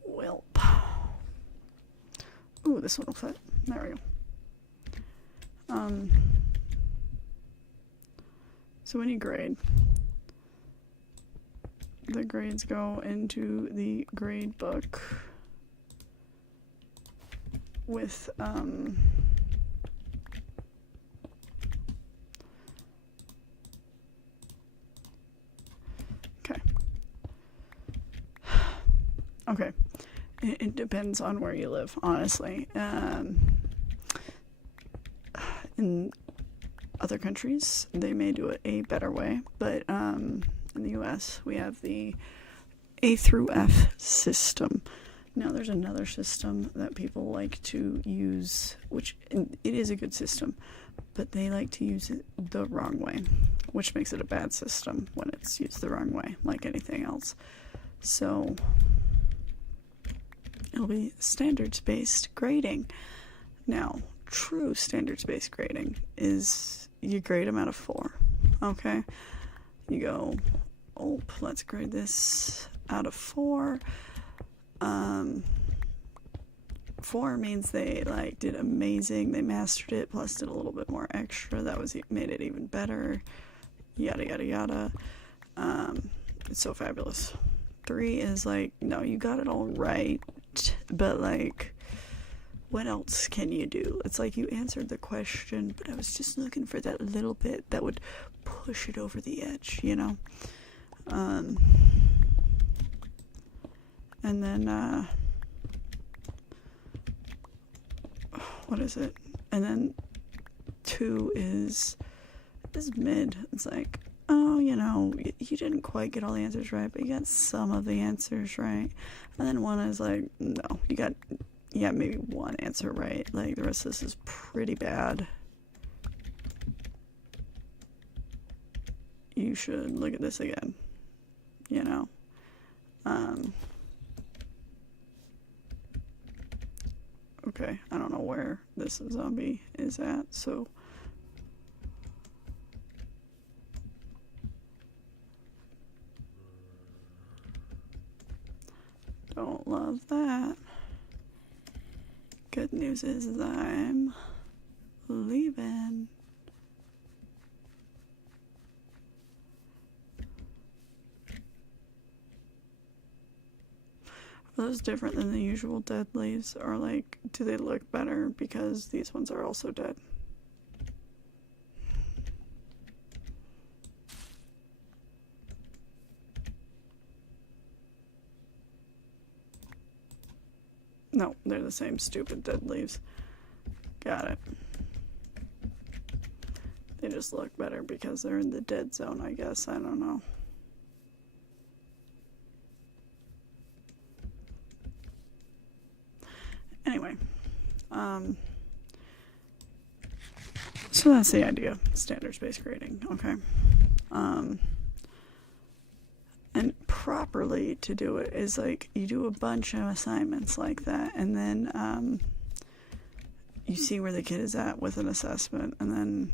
Welp. Ooh, this one will fit. There we go. So when you grade, the grades go into the grade book with okay. It depends on where you live, honestly. In other countries, they may do it a better way, but in the US, we have the A through F system. Now, there's another system that people like to use, which it is a good system, but they like to use it the wrong way, which makes it a bad system when it's used the wrong way, like anything else. So it'll be standards-based grading. Now, true standards-based grading is you grade them out of 4, okay? You go, oh, let's grade this out of 4. 4 means they did amazing, they mastered it, plus did a little bit more extra, made it even better, yada yada yada. It's so fabulous. 3 is no, you got it all right, but what else can you do? It's you answered the question, but I was just looking for that little bit that would push it over the edge, you know? And then, what is it? And then 2 is mid. It's oh, you didn't quite get all the answers right, but you got some of the answers right. And then 1 is no, you got maybe 1 answer right. The rest of this is pretty bad. You should look at this again, Okay, I don't know where this zombie is at, so don't love that. Good news is I'm leaving. Are those different than the usual dead leaves? Or do they look better because these ones are also dead? No, they're the same stupid dead leaves. Got it. They just look better because they're in the dead zone, I guess. I don't know. Anyway, so that's the idea, standards-based grading, okay? And properly to do it is you do a bunch of assignments like that, and then you see where the kid is at with an assessment, and then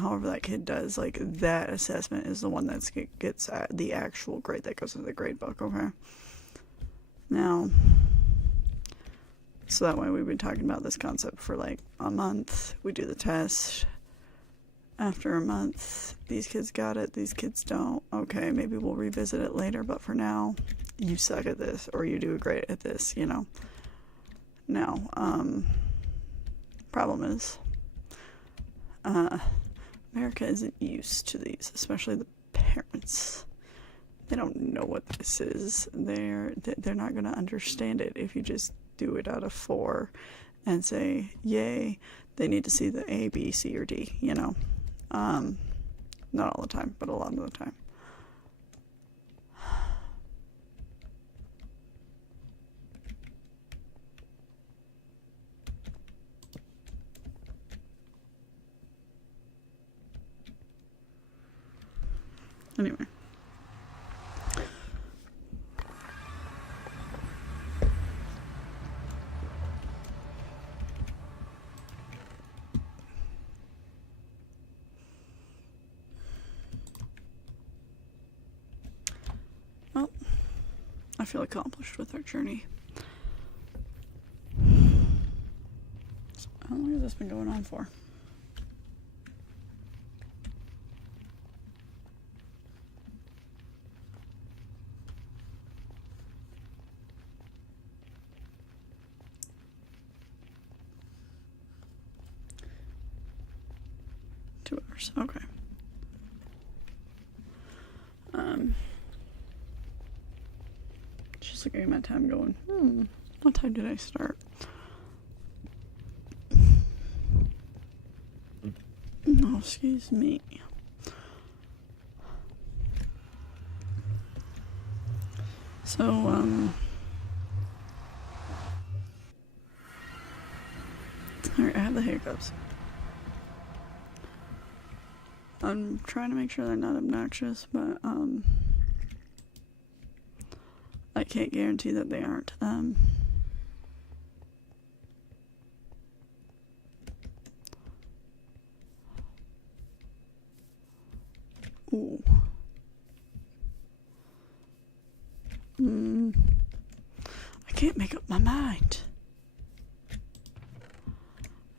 however that kid does, that assessment is the one that gets the actual grade that goes into the grade book, okay? Now, so that way we've been talking about this concept for a month. We do the test. After a month, these kids got it, these kids don't. Okay, maybe we'll revisit it later, but for now, you suck at this, or you do great at this, Now, problem is, America isn't used to these, especially the parents. They don't know what this is. They're not going to understand it if you just do it out of 4 and say, yay, they need to see the A, B, C, or D, Not all the time, but a lot of the time. Anyway. I feel accomplished with our journey. So how long has this been going on for? Okay. Just looking at my time going, what time did I start? Oh, excuse me. So, alright, I have the hiccups. I'm trying to make sure they're not obnoxious, but, I can't guarantee that they aren't. Ooh. I can't make up my mind.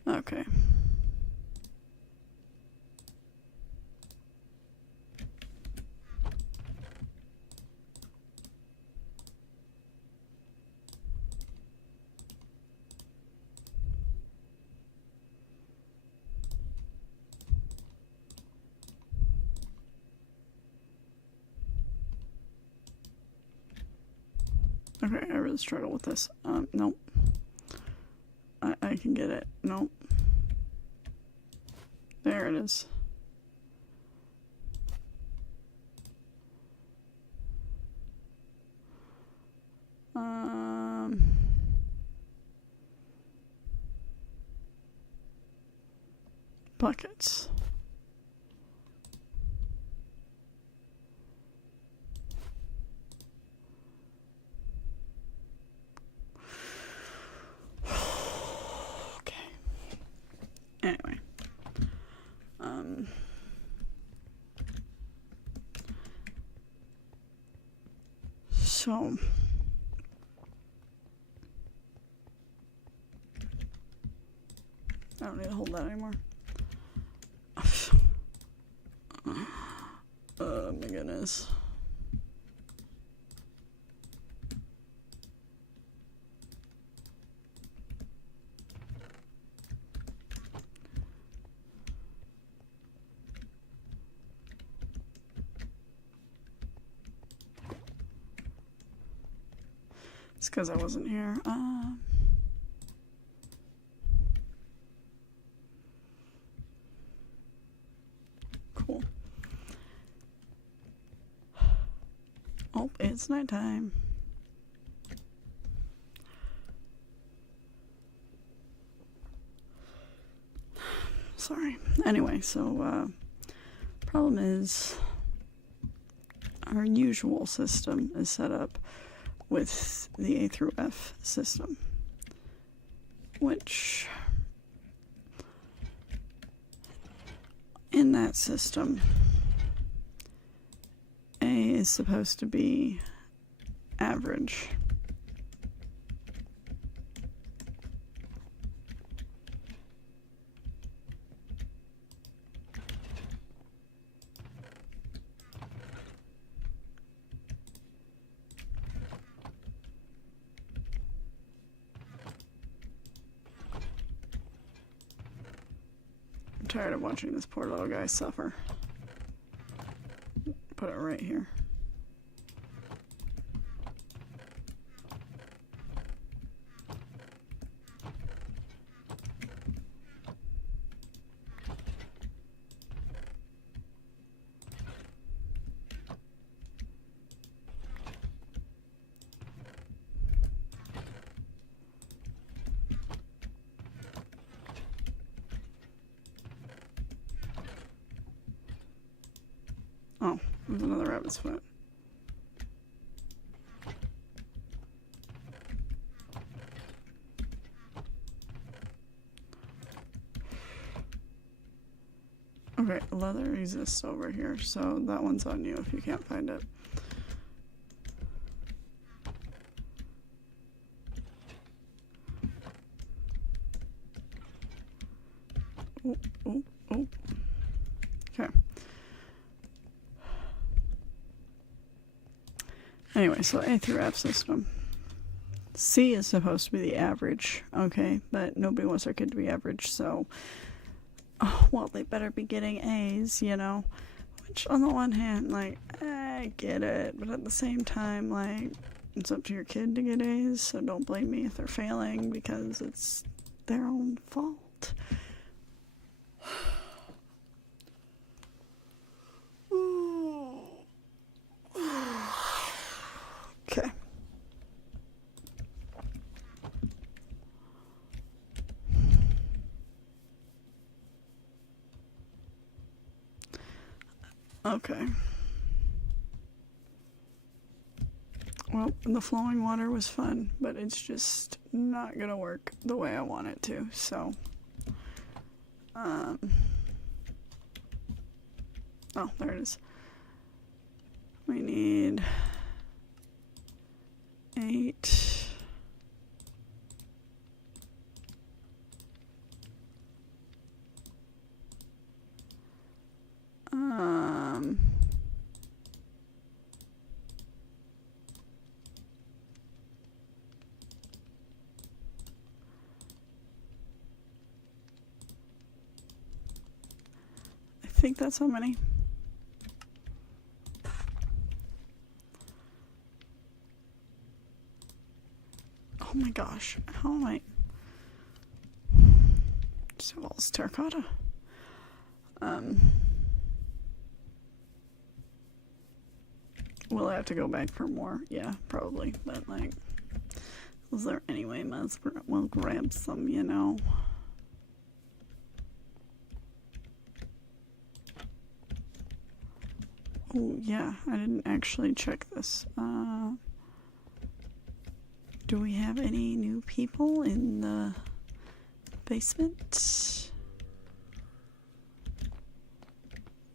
Okay. Okay, I really struggle with this. Nope. I can get it. Nope. There it is. Buckets. Anyway, so I don't need to hold that anymore. Oh my goodness. It's because I wasn't here. Cool. Oh, it's nighttime. Sorry. Anyway, so, problem is our usual system is set up with the A through F system, which in that system, A is supposed to be average. I'm tired of watching this poor little guy suffer. Put it right here. Oh, there's another rabbit's foot. Okay, leather exists over here, so that one's on you if you can't find it. Oh, oh, oh. Okay. Anyway, so A through F system. C is supposed to be the average, okay? But nobody wants their kid to be average, so... Oh, well, they better be getting A's, you know? Which, on the one hand, like, I get it. But at the same time, like, it's up to your kid to get A's, so don't blame me if they're failing, because it's their own fault. Okay. Okay. Well, the flowing water was fun, but it's just not gonna work the way I want it to, so... Oh, there it is. We need... 8... I think that's how many. Oh my gosh, how am I? So all this terracotta. Will I have to go back for more? Yeah, probably. But like, was there anyway? We'll grab some, you know. Oh yeah, I didn't actually check this. Do we have any new people in the basement?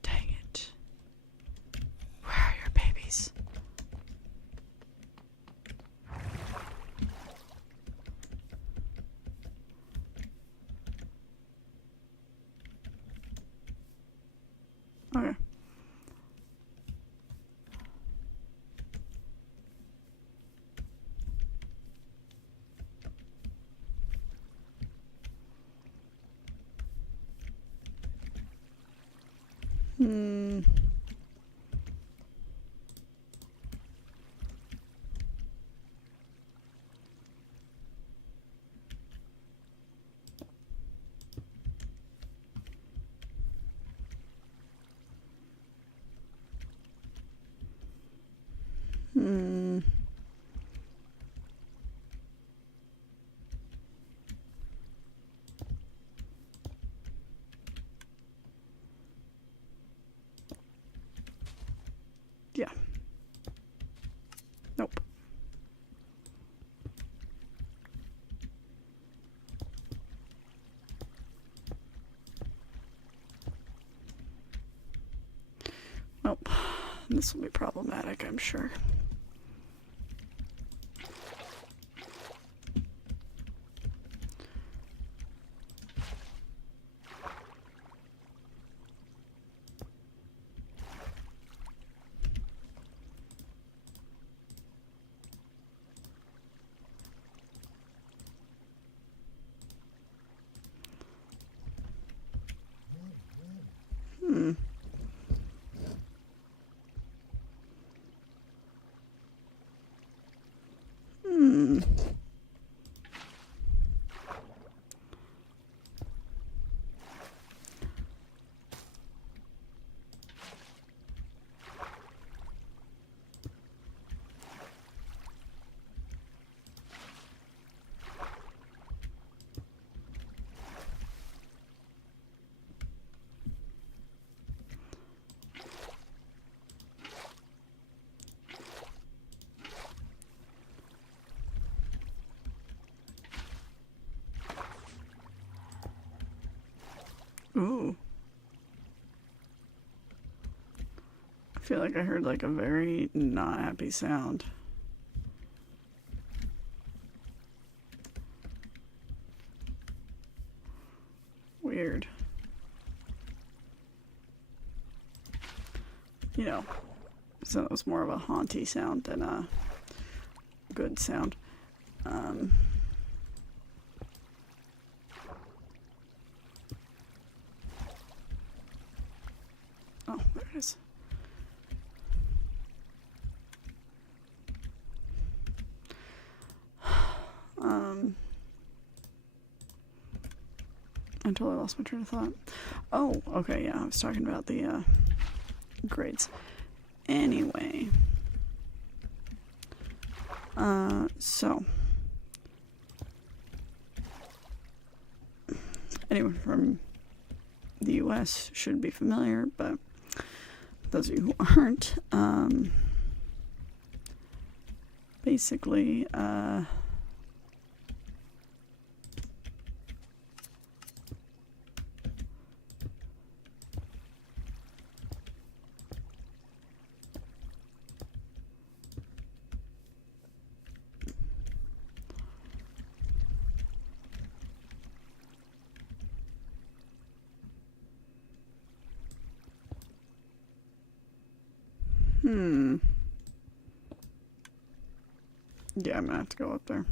Dang it. Where are your babies? Okay. Yeah. Nope. Nope. This will be problematic, I'm sure. Ooh. I feel like I heard like a very not happy sound. Weird. you know, so it was more of a haunty sound than a good sound. Oh, there it is. I totally lost my train of thought. Oh, okay, yeah, I was talking about the grades. Anyway, so anyone from the US should be familiar, but those of you who aren't, basically, yeah, I'm gonna have to go up there.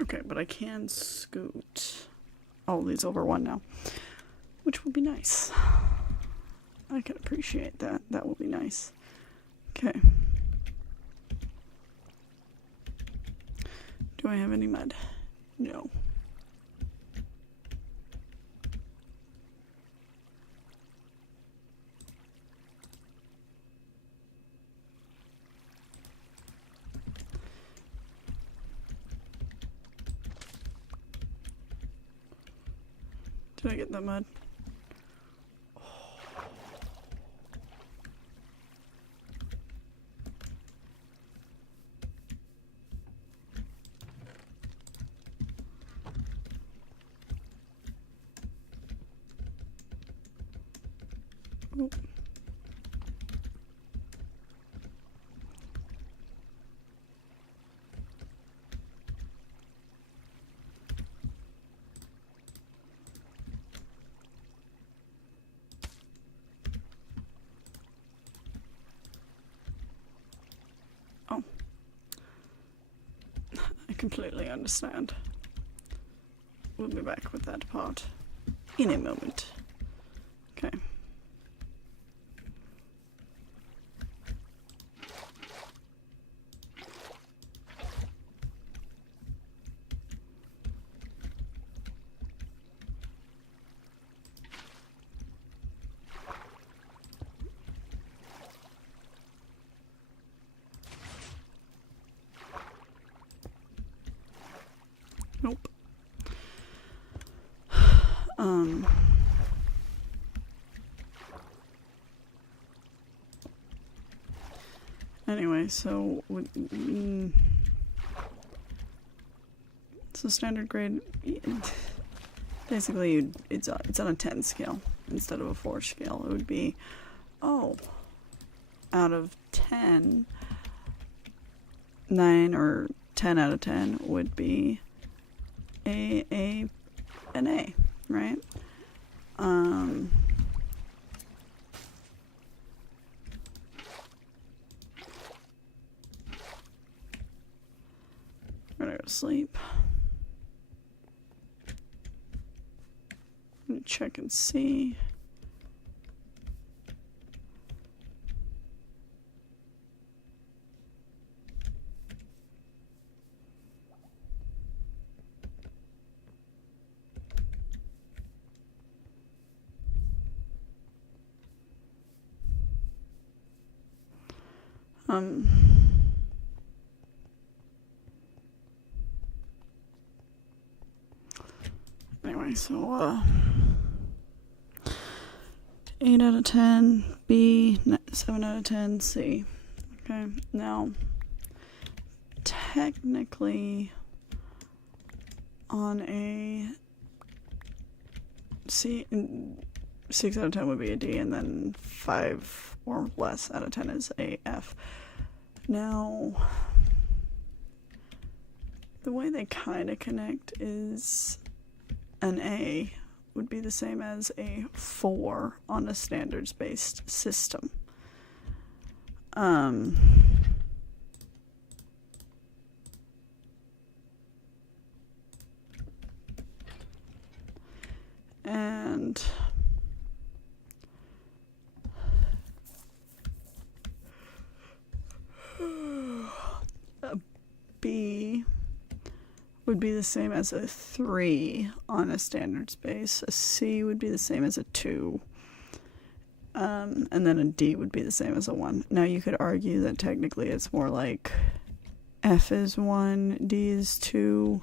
Okay, but I can scoot all these over one now, which would be nice. I can appreciate that. That will be nice. Okay. Do I have any mud? No. Did I get that mud? Oh. Oh. I completely understand. We'll be back with that part in a moment. Okay. Nope. Anyway, so so standard grade, basically it's on a 10 scale instead of a 4 scale. It would be, oh, out of 10, 9 or 10 out of 10 would be an A, right? I'm gonna go to sleep. I'm gonna check and see. Um, anyway, so, 8 out of 10, B, 7 out of 10, C. Okay, now, technically, on a C, 6 out of 10 would be a D, and then 5 or less out of 10 is a F. Now, the way they kind of connect is an A would be the same as a 4 on a standards-based system. And a B would be the same as a 3 on a standards base. A C would be the same as a 2. And then a D would be the same as a 1. Now you could argue that technically it's more like F is 1, D is 2.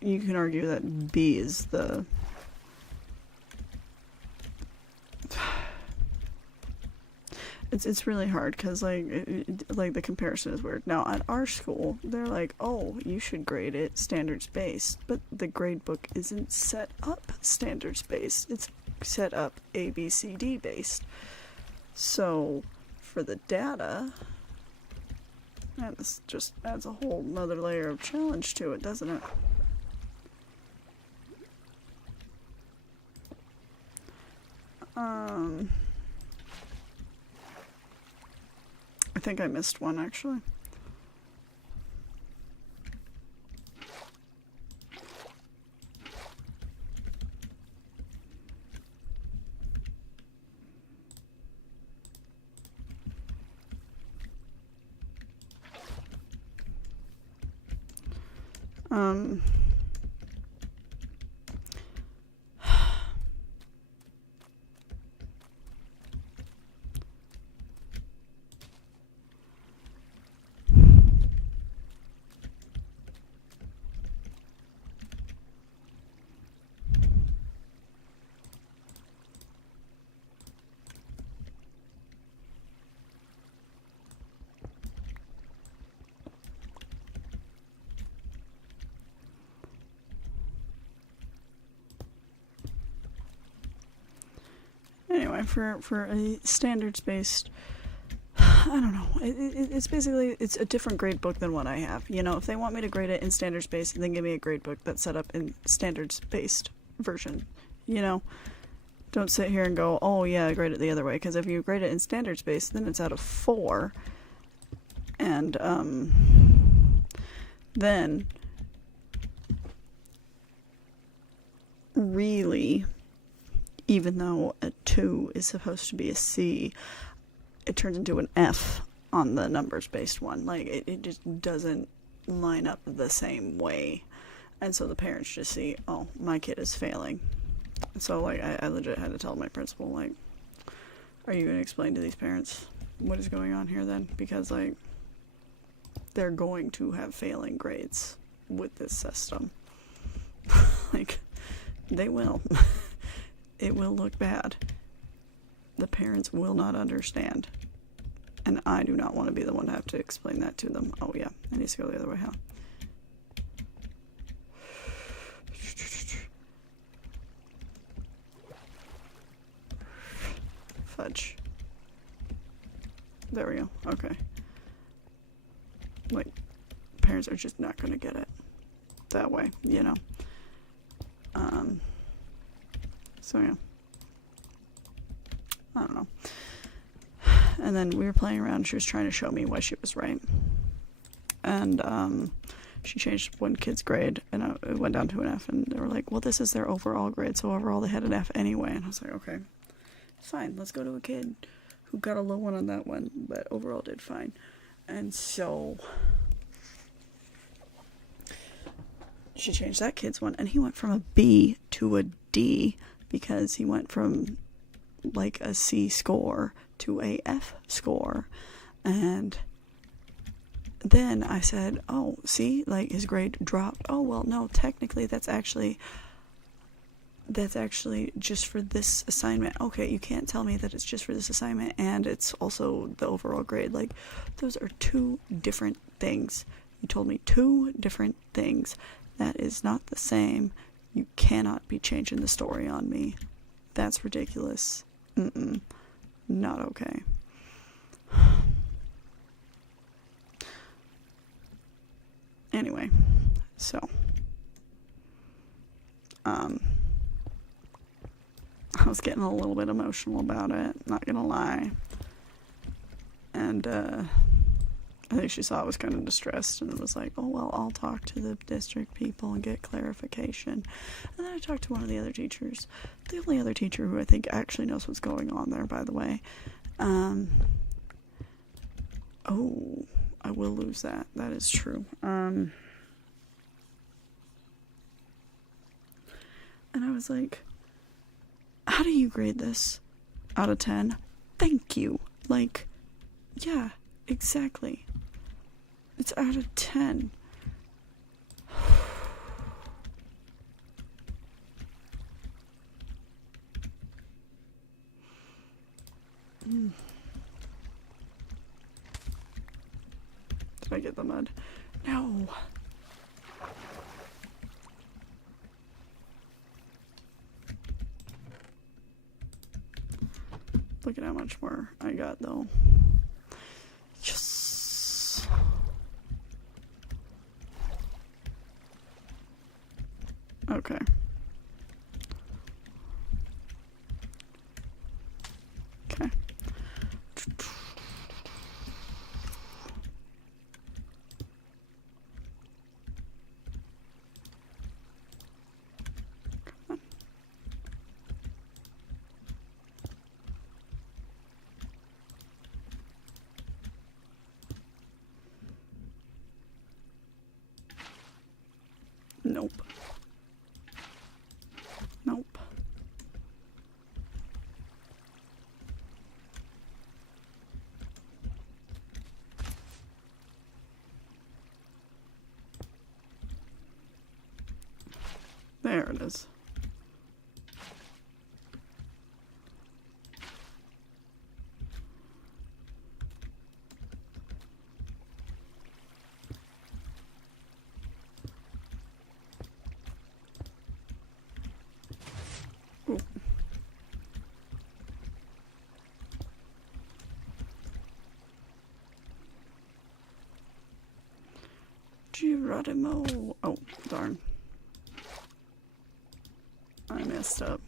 You can argue that B is the it's really hard because like the comparison is weird. Now at our school they're like, oh, you should grade it standards based, but the grade book isn't set up standards based. It's set up ABCD based. So for the data, man, this just adds a whole nother layer of challenge to it, doesn't it? I think I missed one actually. Anyway, for a standards-based, I don't know, it's basically, it's a different grade book than what I have. You know, if they want me to grade it in standards-based, then give me a grade book that's set up in standards-based version, you know? Don't sit here and go, oh yeah, grade it the other way, because if you grade it in standards-based, then it's out of 4, and, then, really, even though a 2 is supposed to be a C, it turns into an F on the numbers-based one. Like, it just doesn't line up the same way. And so the parents just see, oh, my kid is failing. So, like, I legit had to tell my principal, like, are you going to explain to these parents what is going on here then? Because, like, they're going to have failing grades with this system. Like, they will. It will look bad. The parents will not understand. And I do not want to be the one to have to explain that to them. Oh yeah, it needs to go the other way, huh? Fudge. There we go. Okay. Like, parents are just not going to get it that way, you know? So yeah, I don't know. And then we were playing around. She was trying to show me why she was right. And she changed one kid's grade, and it went down to an F. And they were like, well, this is their overall grade, so overall they had an F anyway. And I was like, okay, fine, let's go to a kid who got a low one on that one, but overall did fine. And so she changed that kid's one, and he went from a B to a D because he went from like a C score to a F score. And then I said, oh, see, like his grade dropped. Oh, well, no, technically that's actually just for this assignment. Okay, you can't tell me that it's just for this assignment and it's also the overall grade. Like, those are two different things. You told me two different things. That is not the same. You cannot be changing the story on me. That's ridiculous. Not okay. Anyway, so I was getting a little bit emotional about it, not gonna lie. And I think she saw I was kind of distressed and was like, oh, well, I'll talk to the district people and get clarification. And then I talked to one of the other teachers, the only other teacher who I think actually knows what's going on there, by the way. Oh, I will lose that. That is true. And I was like, how do you grade this out of 10? Thank you. Like, yeah, exactly. It's out of 10. Did I get the mud? No. Look at how much more I got, though. Yes. Okay. Okay. Nope. Nope. There it is. Ooh. Geronimo. Oh, darn. I messed up.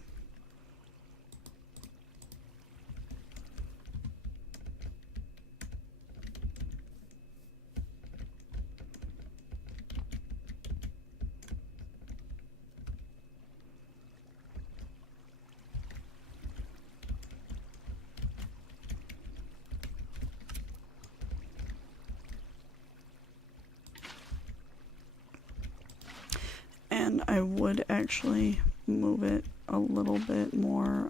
And I would actually move it a little bit more,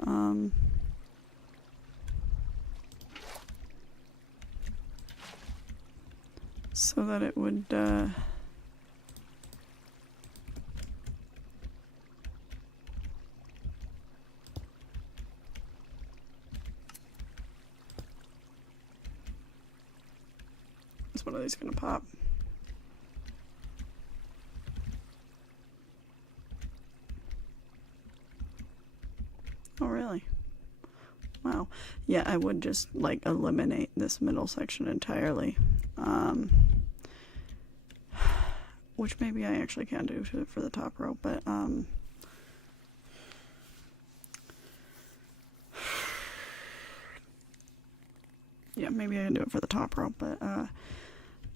so that it would, is one of these gonna pop? Oh, really? Wow. Yeah, I would just, like, eliminate this middle section entirely. Which maybe I actually can do for the top row, but, yeah, maybe I can do it for the top row, but,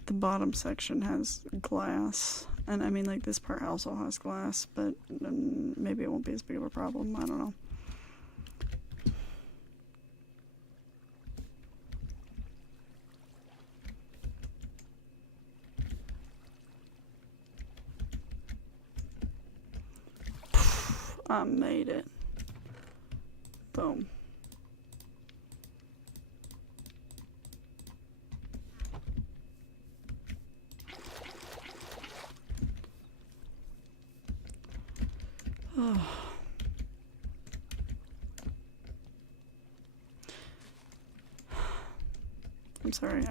the bottom section has glass. And, I mean, like, this part also has glass, but maybe it won't be as big of a problem. I don't know. I made it. Boom. Oh. I'm sorry,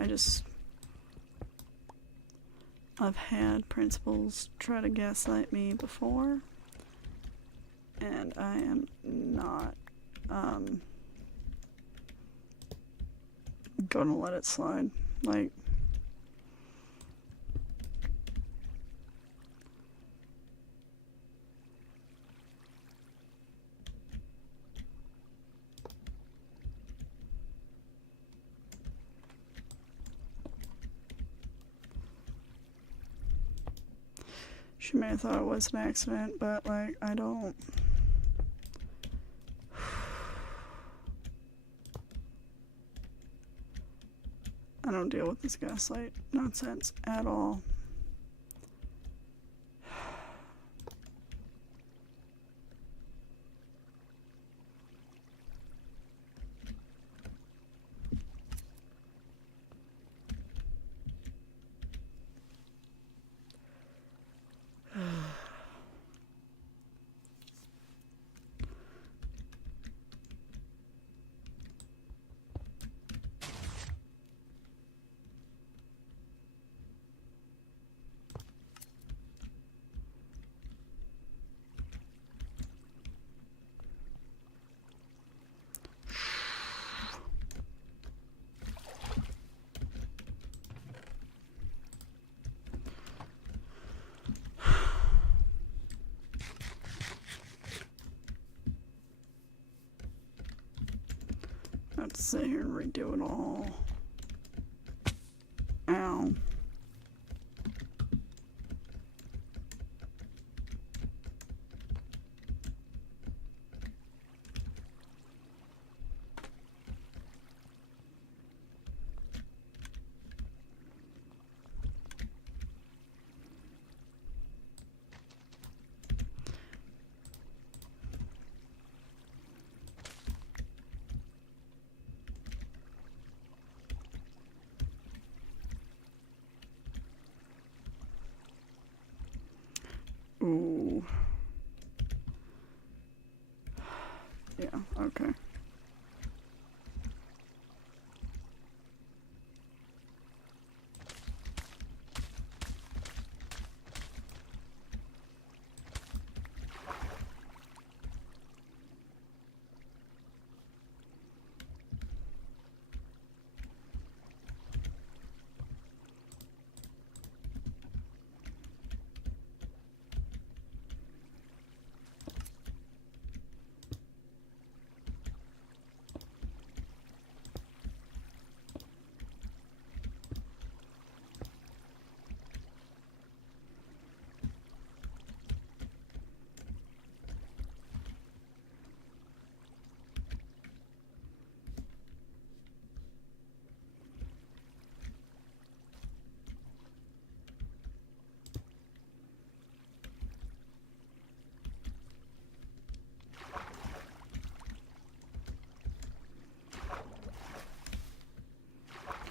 I've had principals try to gaslight me before, and I am not, gonna let it slide. Like, she may have thought it was an accident, but, like, I don't deal with this gaslight nonsense at all. I have to sit here and redo it all. Ow. Ooh. Yeah, okay.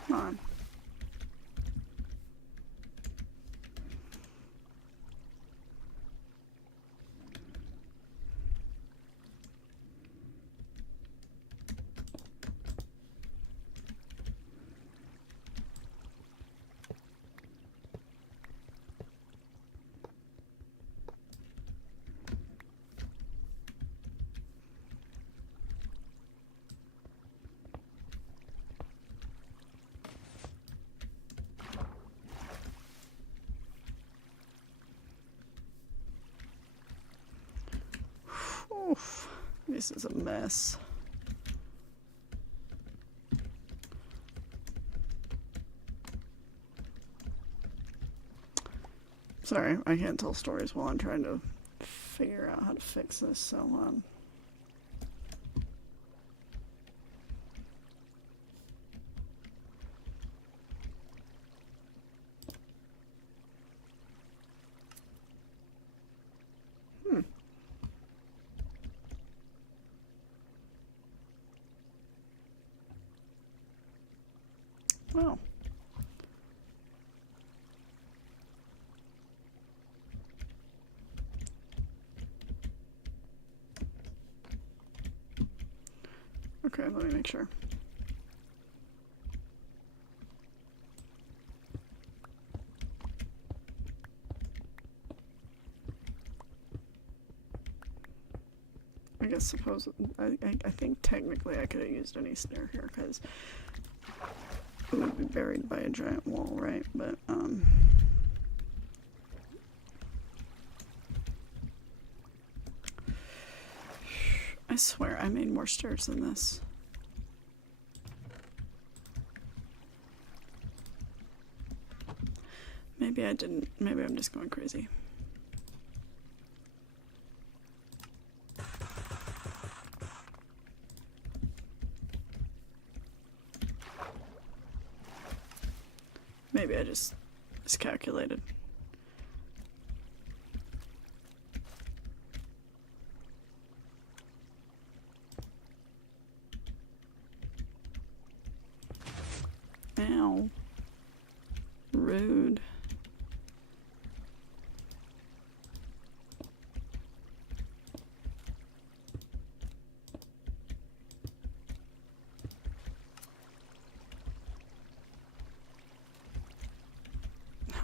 Come on. Oof. This is a mess. Sorry, I can't tell stories while I'm trying to figure out how to fix this, so, Well. Okay, let me make sure. I guess suppose I think technically I could have used any snare here because it would be buried by a giant wall, right? But I swear I made more stairs than this. Maybe I didn't. Maybe I'm just going crazy. Maybe I just miscalculated. Ow. Rude.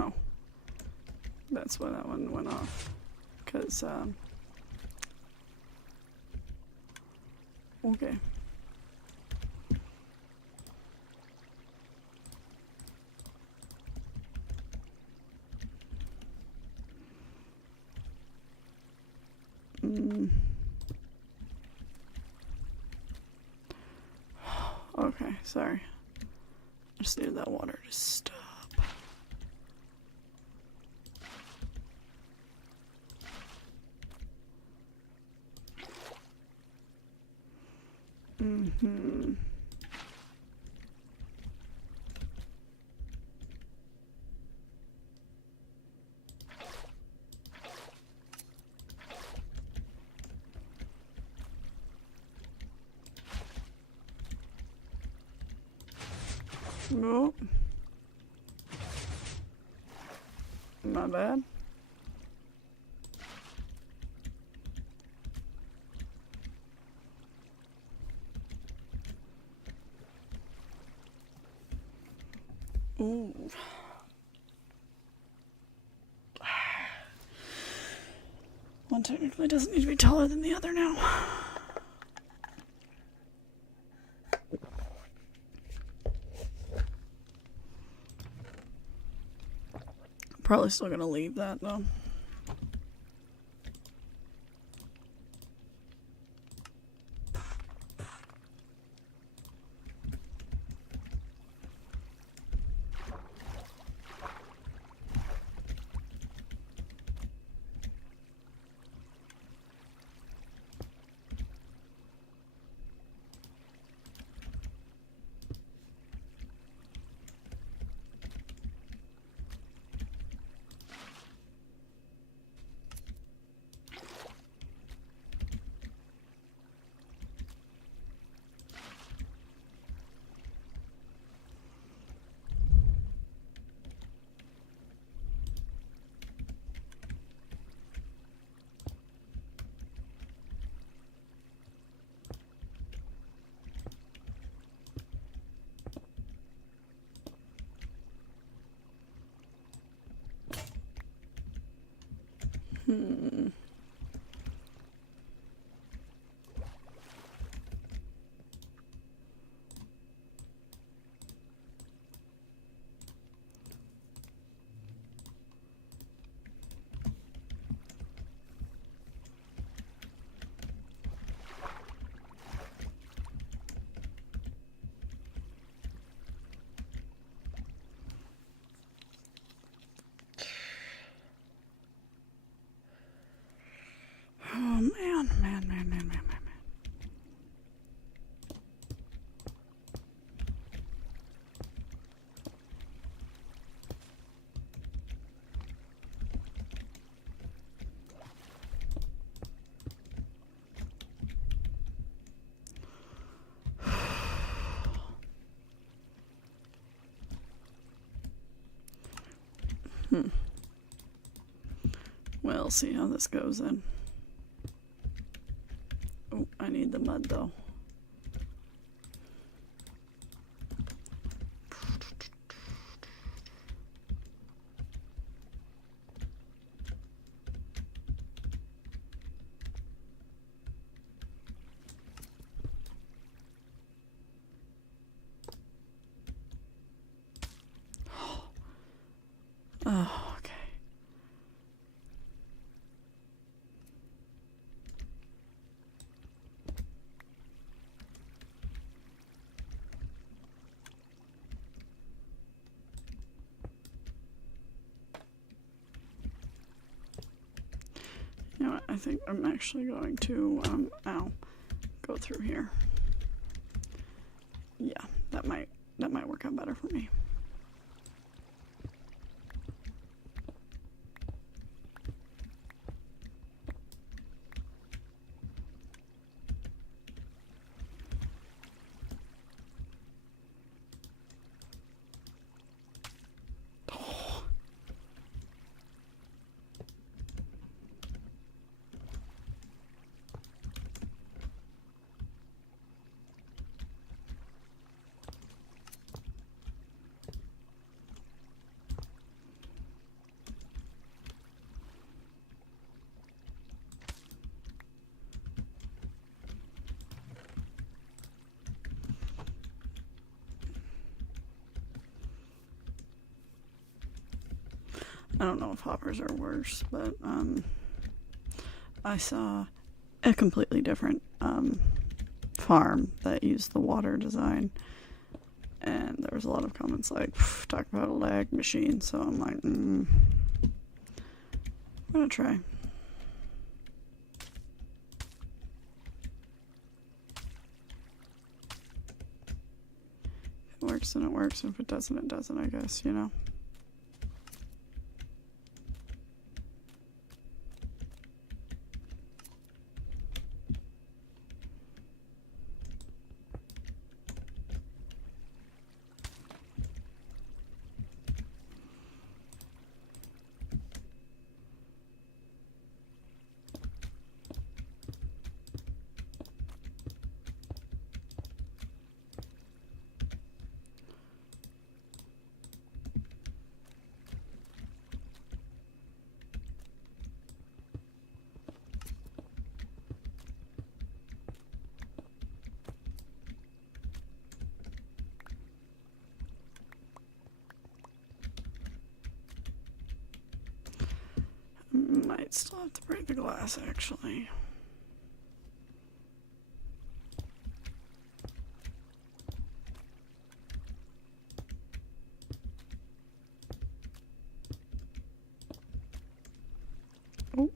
Oh. That's why that one went off. Because, okay. Okay, sorry. I just needed that water to stop. Mm-hmm. Nope. My bad. Ooh. One technically doesn't need to be taller than the other now. Probably still gonna leave that though. Oh man, man. We'll see how this goes then. Oh, I need the mud though. Oh, okay. You know what? I think I'm actually going to, go through here. Yeah, that might work out better for me. I don't know if hoppers are worse, but I saw a completely different farm that used the water design, and there was a lot of comments like, talk about a lag machine, so I'm like, I'm gonna try. If it works, then it works, and if it doesn't, it doesn't, I guess, you know? Might still have to break the glass, actually. Oh.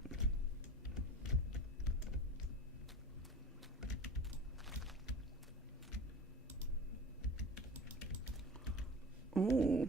Ooh.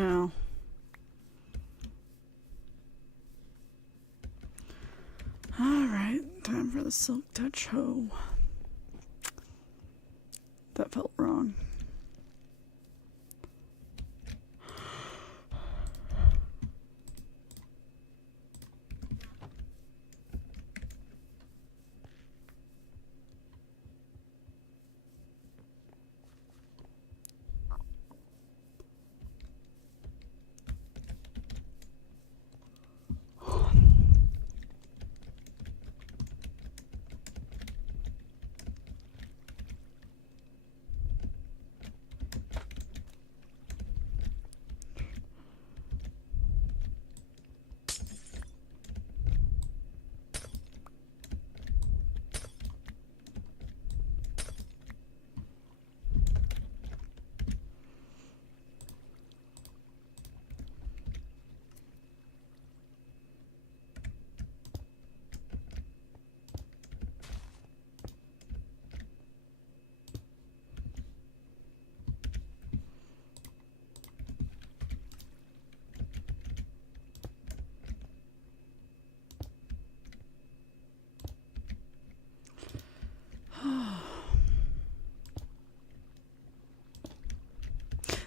Oh. Alright, time for the Silk Touch hoe. That felt wrong.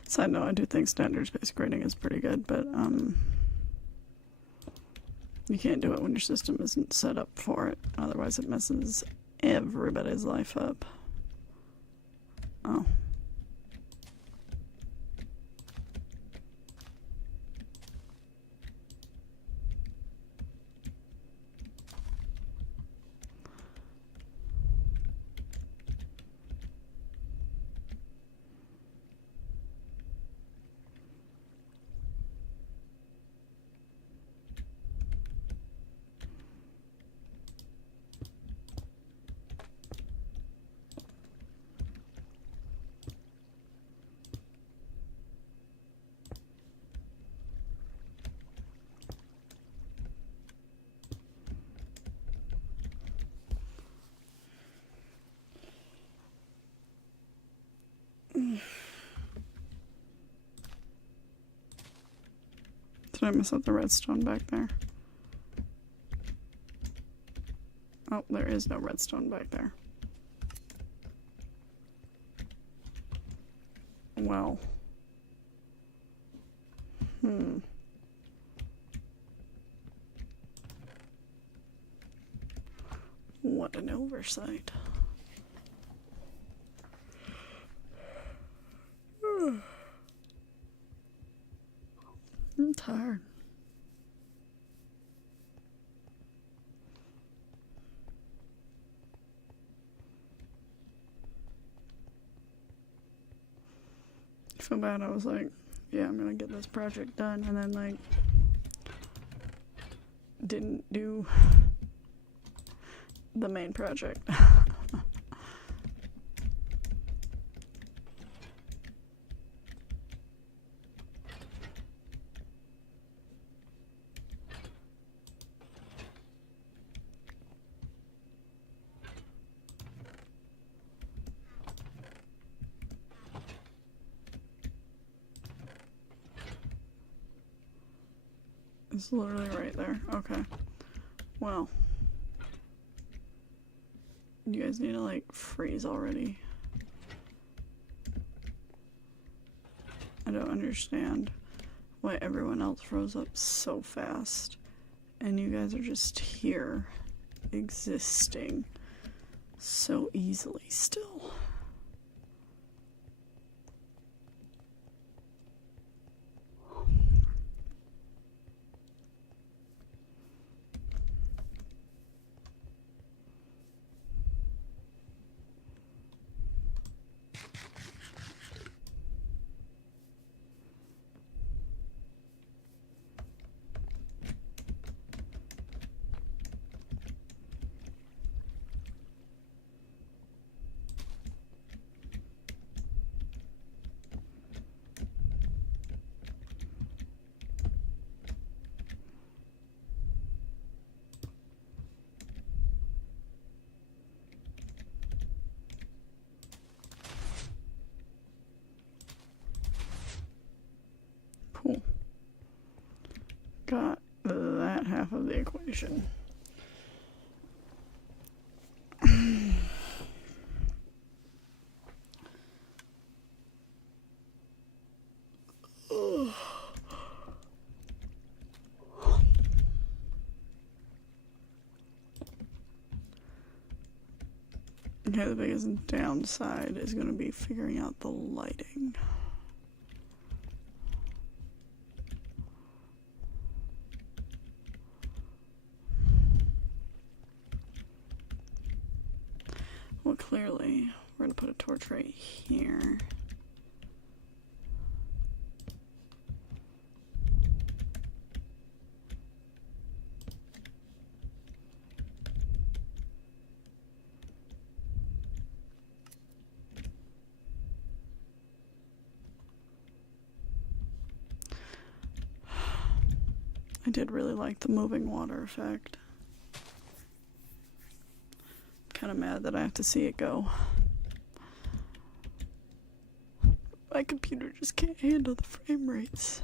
Side note, I do think standard space grading is pretty good, but you can't do it when your system isn't set up for it. Otherwise it messes everybody's life up. Oh. Did I mess up the redstone back there? Oh, there is no redstone back there. Well. What an oversight. I'm tired. I feel bad. I was like, yeah, I'm gonna get this project done, and then like didn't do the main project. It's literally right there. Okay. Well. You guys need to like freeze already. I don't understand why everyone else froze up so fast and you guys are just here existing so easily still. equation. Okay, the biggest downside is going to be figuring out the lighting. Well, clearly, we're going to put a torch right here. I did really like the moving water effect. Kind of mad that I have to see it go. My computer just can't handle the frame rates.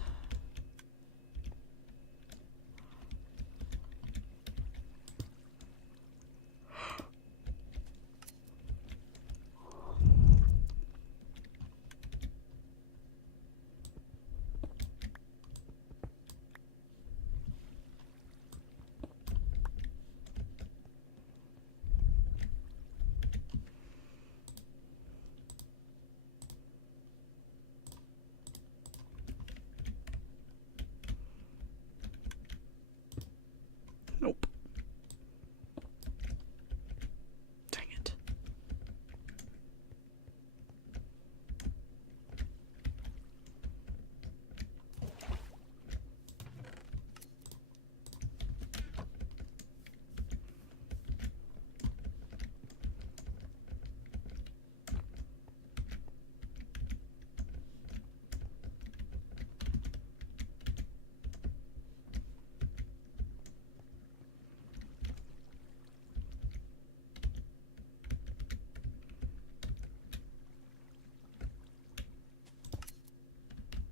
Nope. Dang it.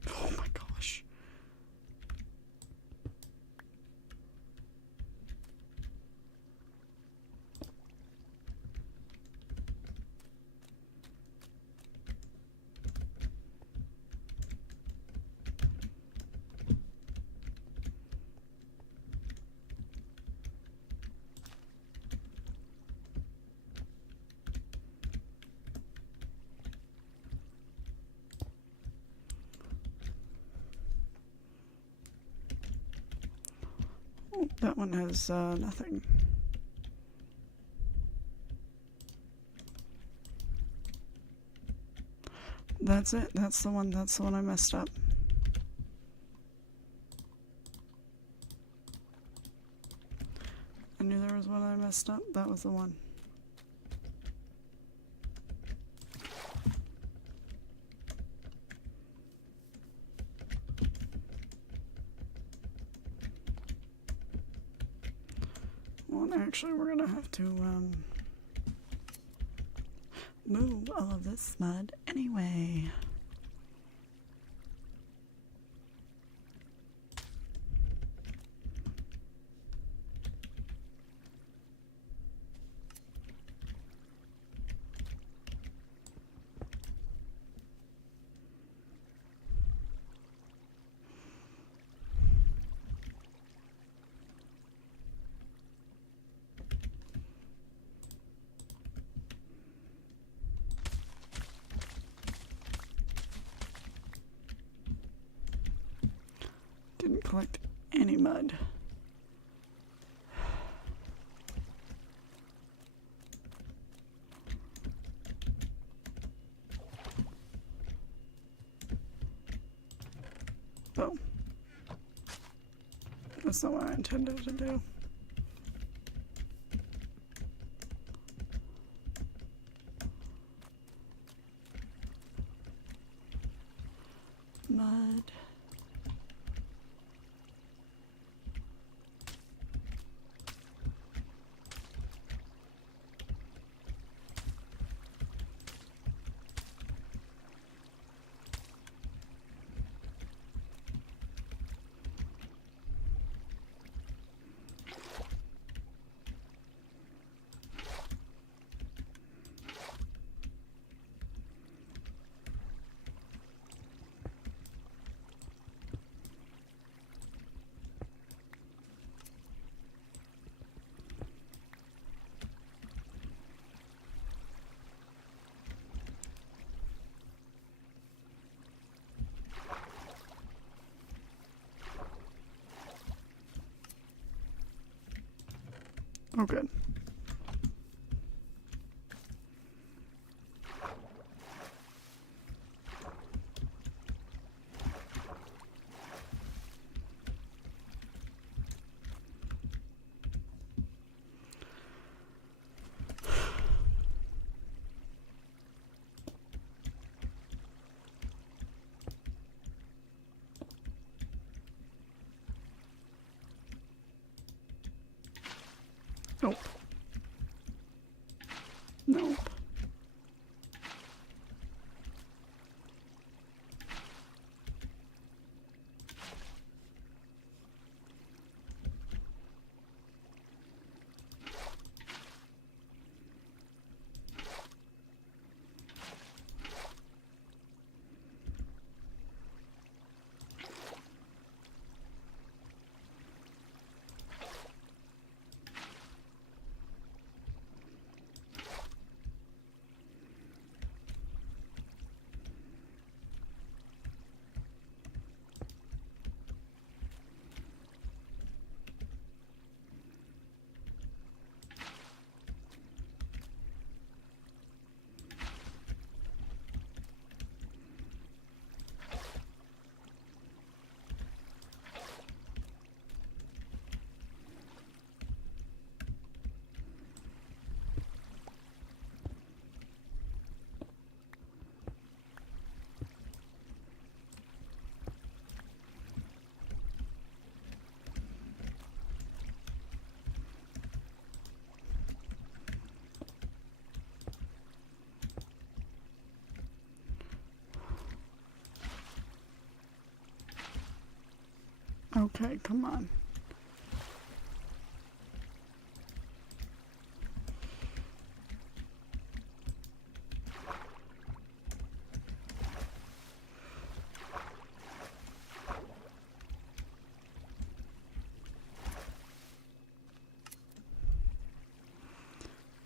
Oh my gosh. Oh, that one has nothing. That's it. That's the one. That's the one I messed up. I knew there was one I messed up. That was the one. Well, actually, we're gonna have to move all of this mud anyway. Didn't collect any mud. Oh. That's not what I intended to do. Mud. Oh, good. Nope. Nope. Okay, come on.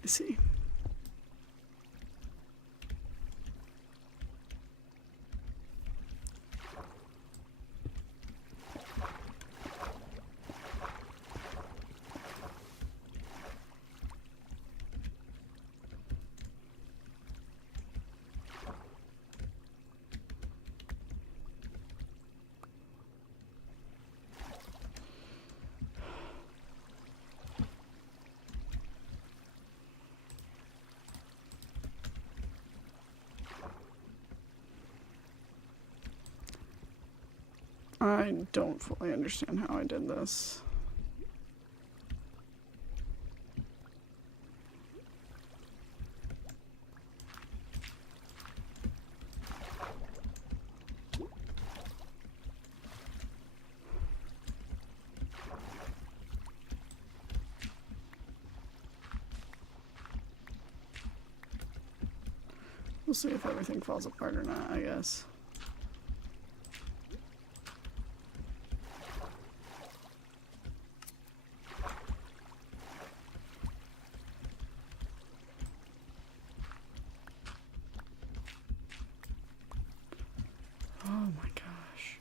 I see. I don't fully understand how I did this. We'll see if everything falls apart or not, I guess. Oh my gosh.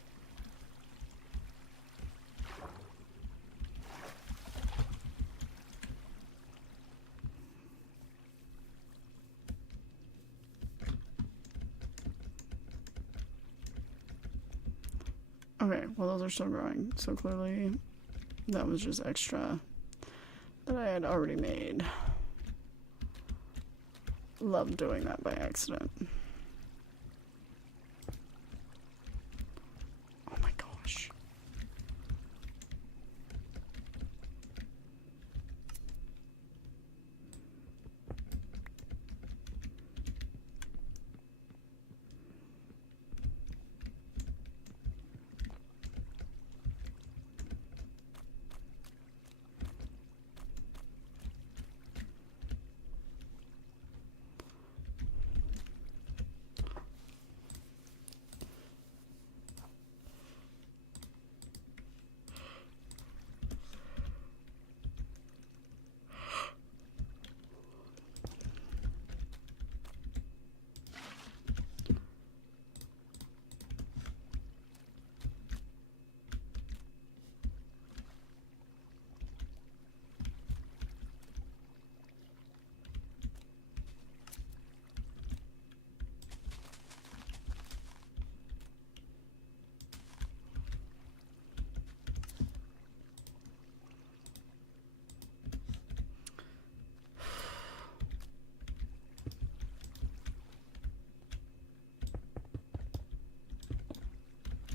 Okay, well those are still growing, so clearly that was just extra that I had already made. Love doing that by accident. Oh my gosh.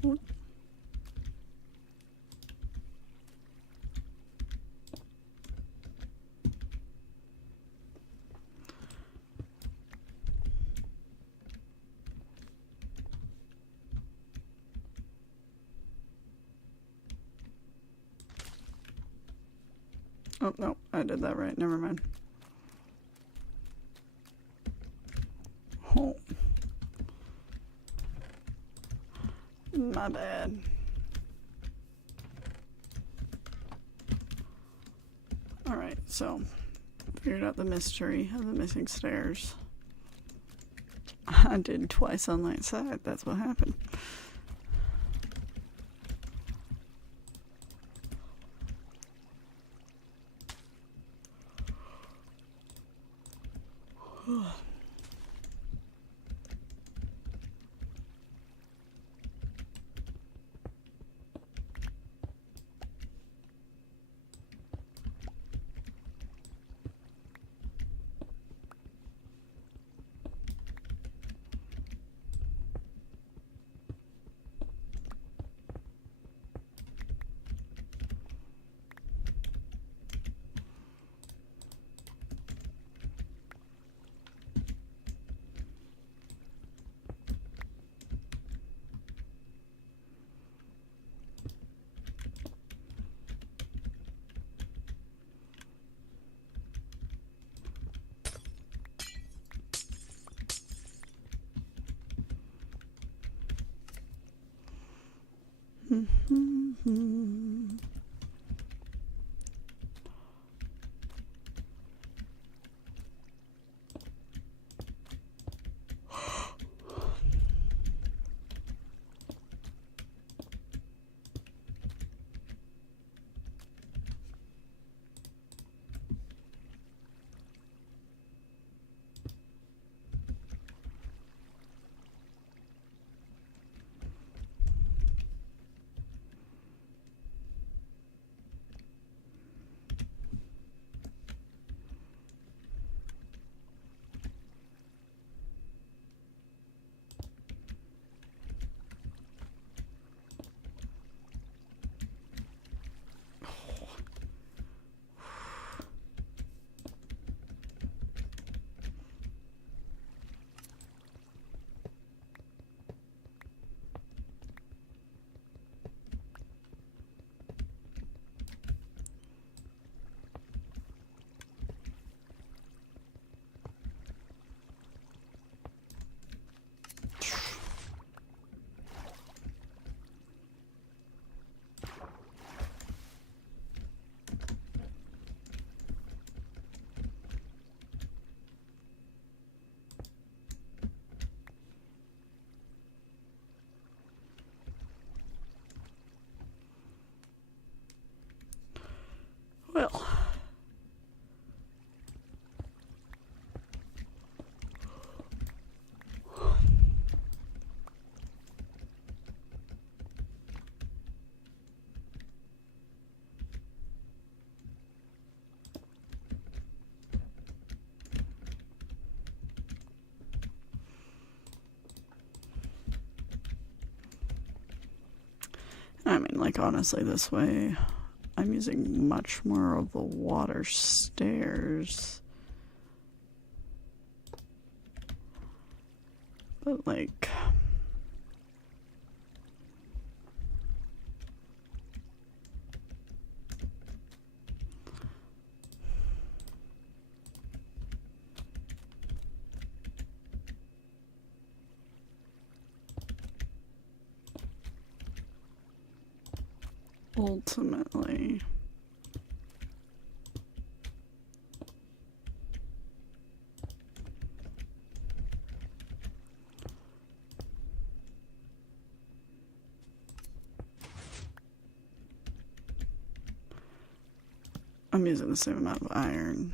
What? Oh, no, I did that right. Never mind. Oh. My bad. Alright, so figured out the mystery of the missing stairs. I did twice on that side. That's what happened. Well, I mean, like, honestly, this way I'm using much more of the water stairs. But, like, ultimately, I'm using the same amount of iron.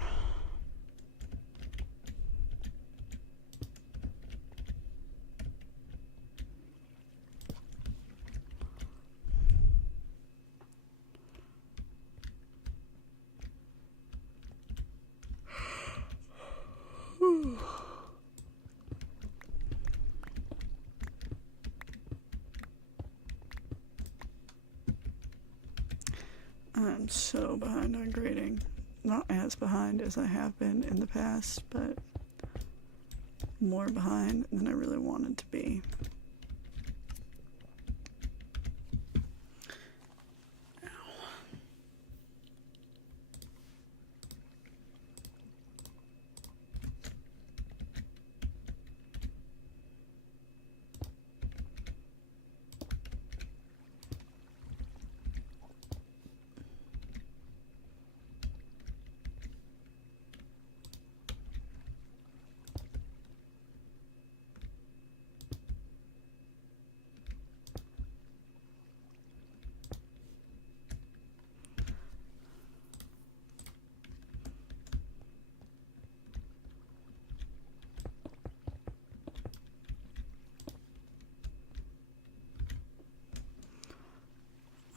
I'm so behind on grading. Not as behind as I have been in the past, but more behind than I really wanted to be.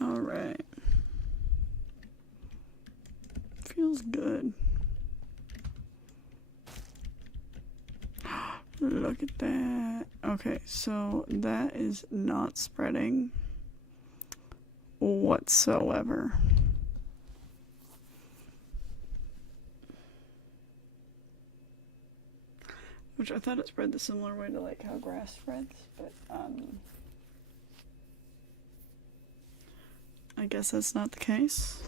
Alright. Feels good. Look at that. Okay, so that is not spreading whatsoever. Which I thought it spread the similar way to like how grass spreads, but I guess that's not the case.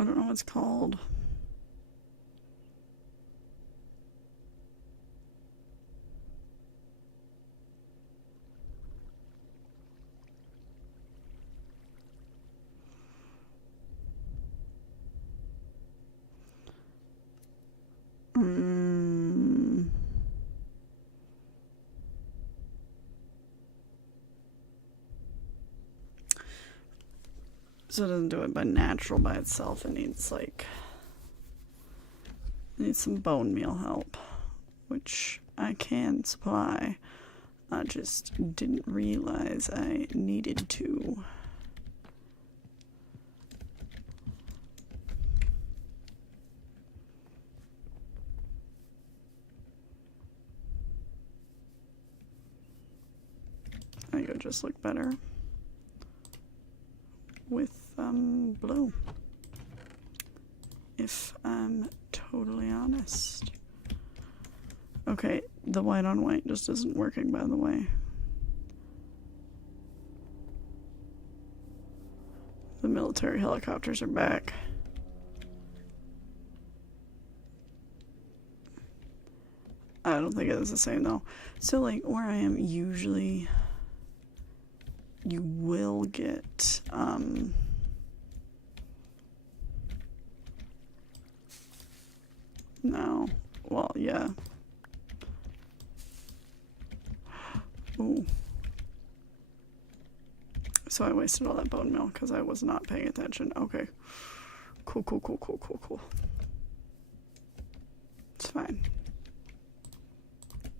I don't know what it's called. So it doesn't do it by natural by itself. It needs some bone meal help, which I can supply. I just didn't realize I needed to. I think it would just look better with blue, if I'm totally honest. Okay, the white on white just isn't working, by the way. The military helicopters are back. I don't think it is the same though. So like where I am usually, you will get no, well, yeah. Ooh. So I wasted all that bone meal because I was not paying attention. Okay. Cool. It's fine.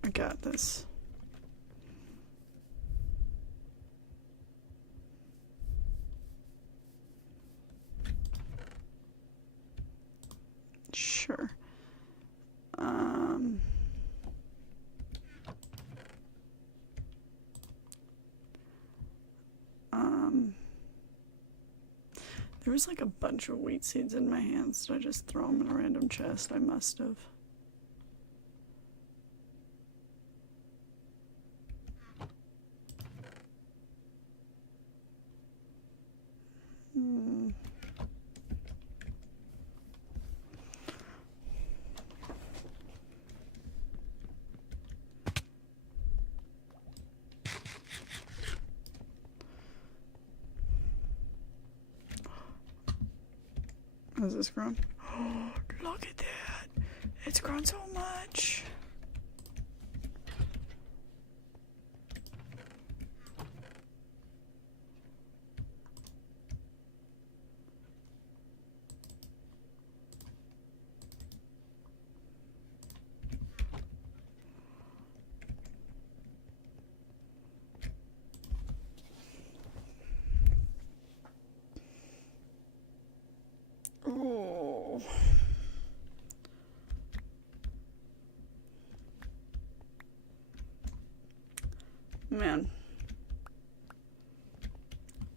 I got this. Sure. There was like a bunch of wheat seeds in my hands. Did I just throw them in a random chest? I must have. Has this grown? Oh, look at that. It's grown so much. Oh. Man.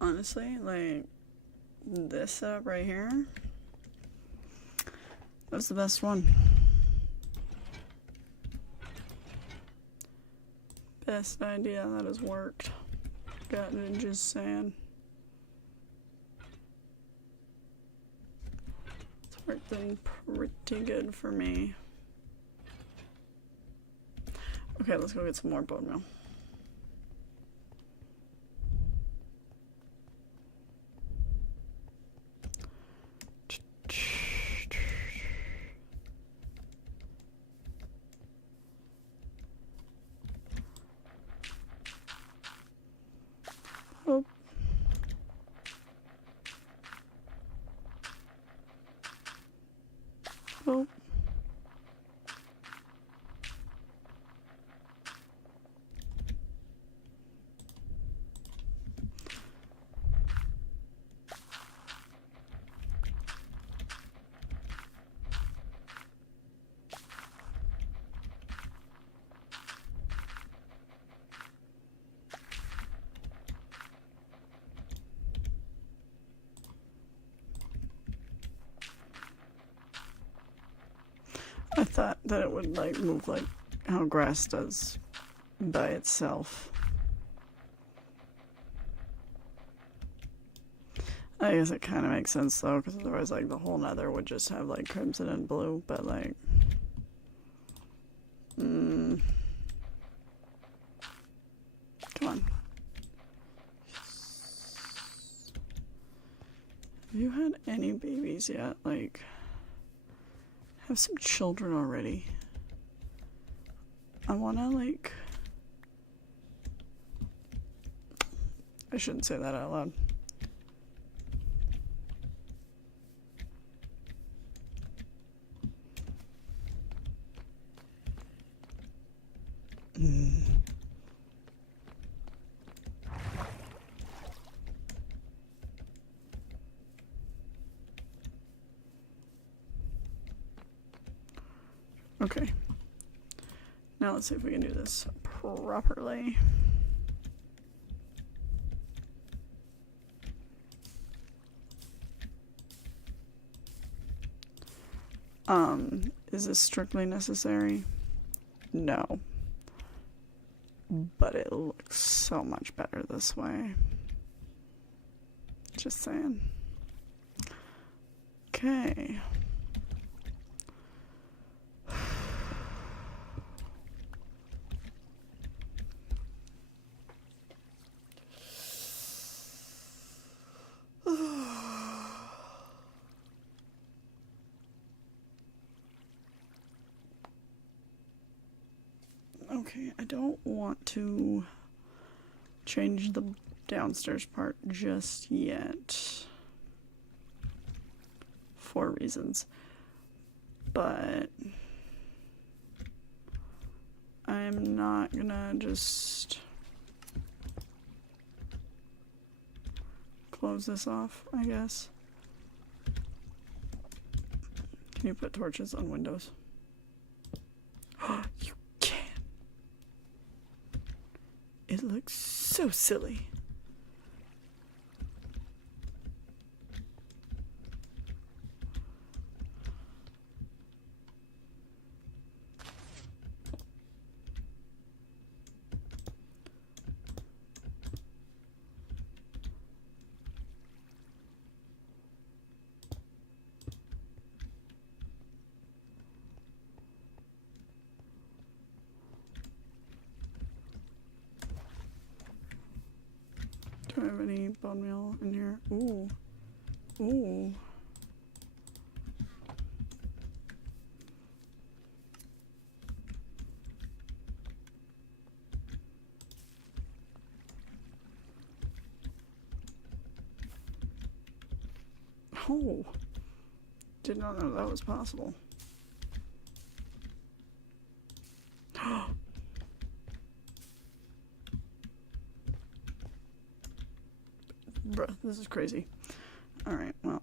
Honestly, like, this setup right here was the best one. Best idea that has worked. Got it, just saying. It's working pretty good for me. Okay, let's go get some more bone meal. Oh. Oh. I thought that it would like move like how grass does by itself. I guess it kind of makes sense though, because otherwise like the whole nether would just have like crimson and blue, but like come on. Have you had any babies yet? Like, have some children already. I wanna like, I shouldn't say that out loud. Okay. Now let's see if we can do this properly. Is this strictly necessary? No. But it looks so much better this way. Just saying. Okay. Okay, I don't want to change the downstairs part just yet for reasons, but I'm not gonna just close this off, I guess. Can you put torches on windows? You can. It looks so silly. Do I have any bone meal in here? Ooh. Ooh. Oh. Did not know that was possible. Bruh, this is crazy. Alright, well.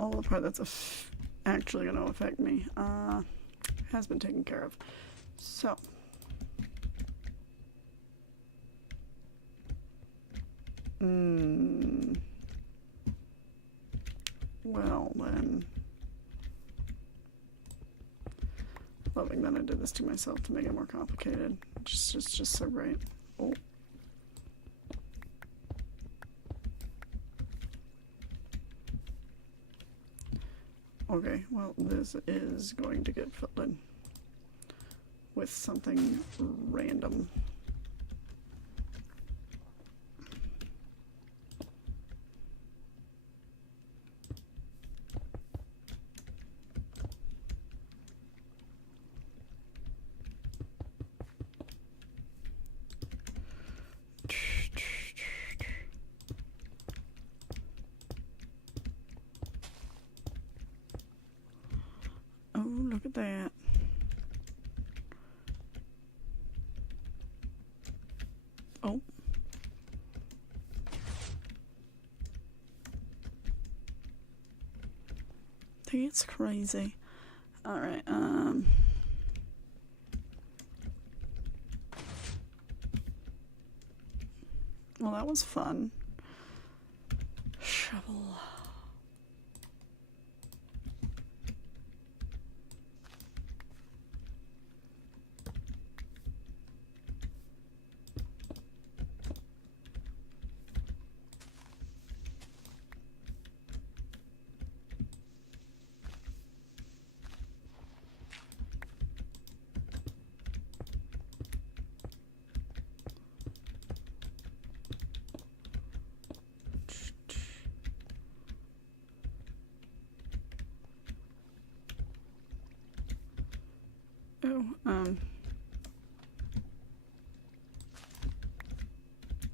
all the part that's actually going to affect me has been taken care of. So, well then, loving that I did this to myself to make it more complicated. Just so great. Oh. Okay, well, this is going to get filled in with something random. Oh, look at that. Oh. That's crazy. Alright, well, that was fun. Shovel.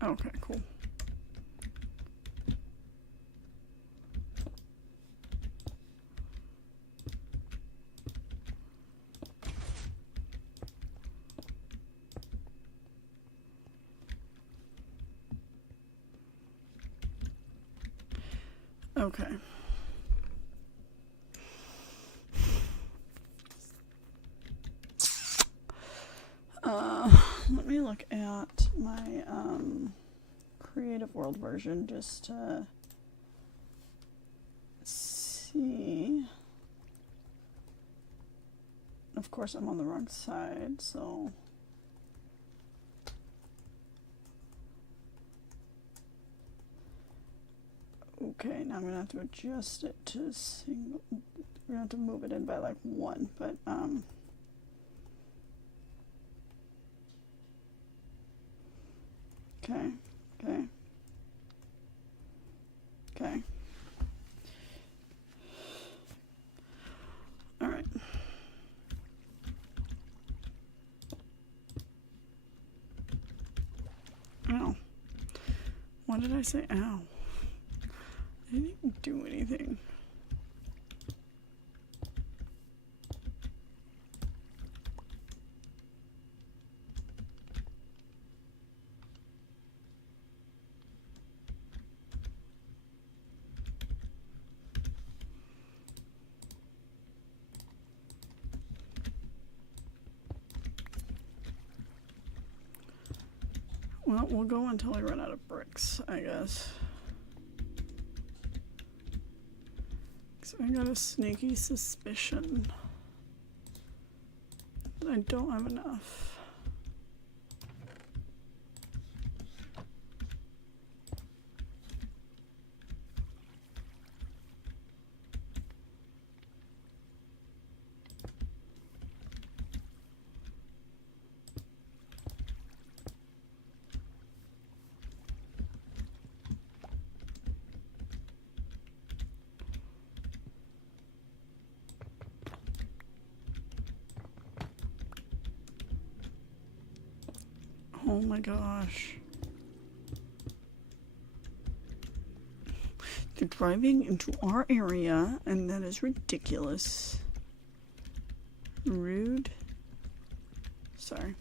Oh, okay, cool. Okay. Let me look at my Creative World version just to see. Of course, I'm on the wrong side, so. Okay, now I'm gonna have to adjust it to single. We're gonna have to move it in by like 1, but okay. All right. Ow. Why did I say ow? I didn't even do anything. Well, we'll go until we run out of bricks, I guess. So I got a sneaky suspicion that I don't have enough. Oh my gosh. They're driving into our area, and that is ridiculous. Rude. Sorry.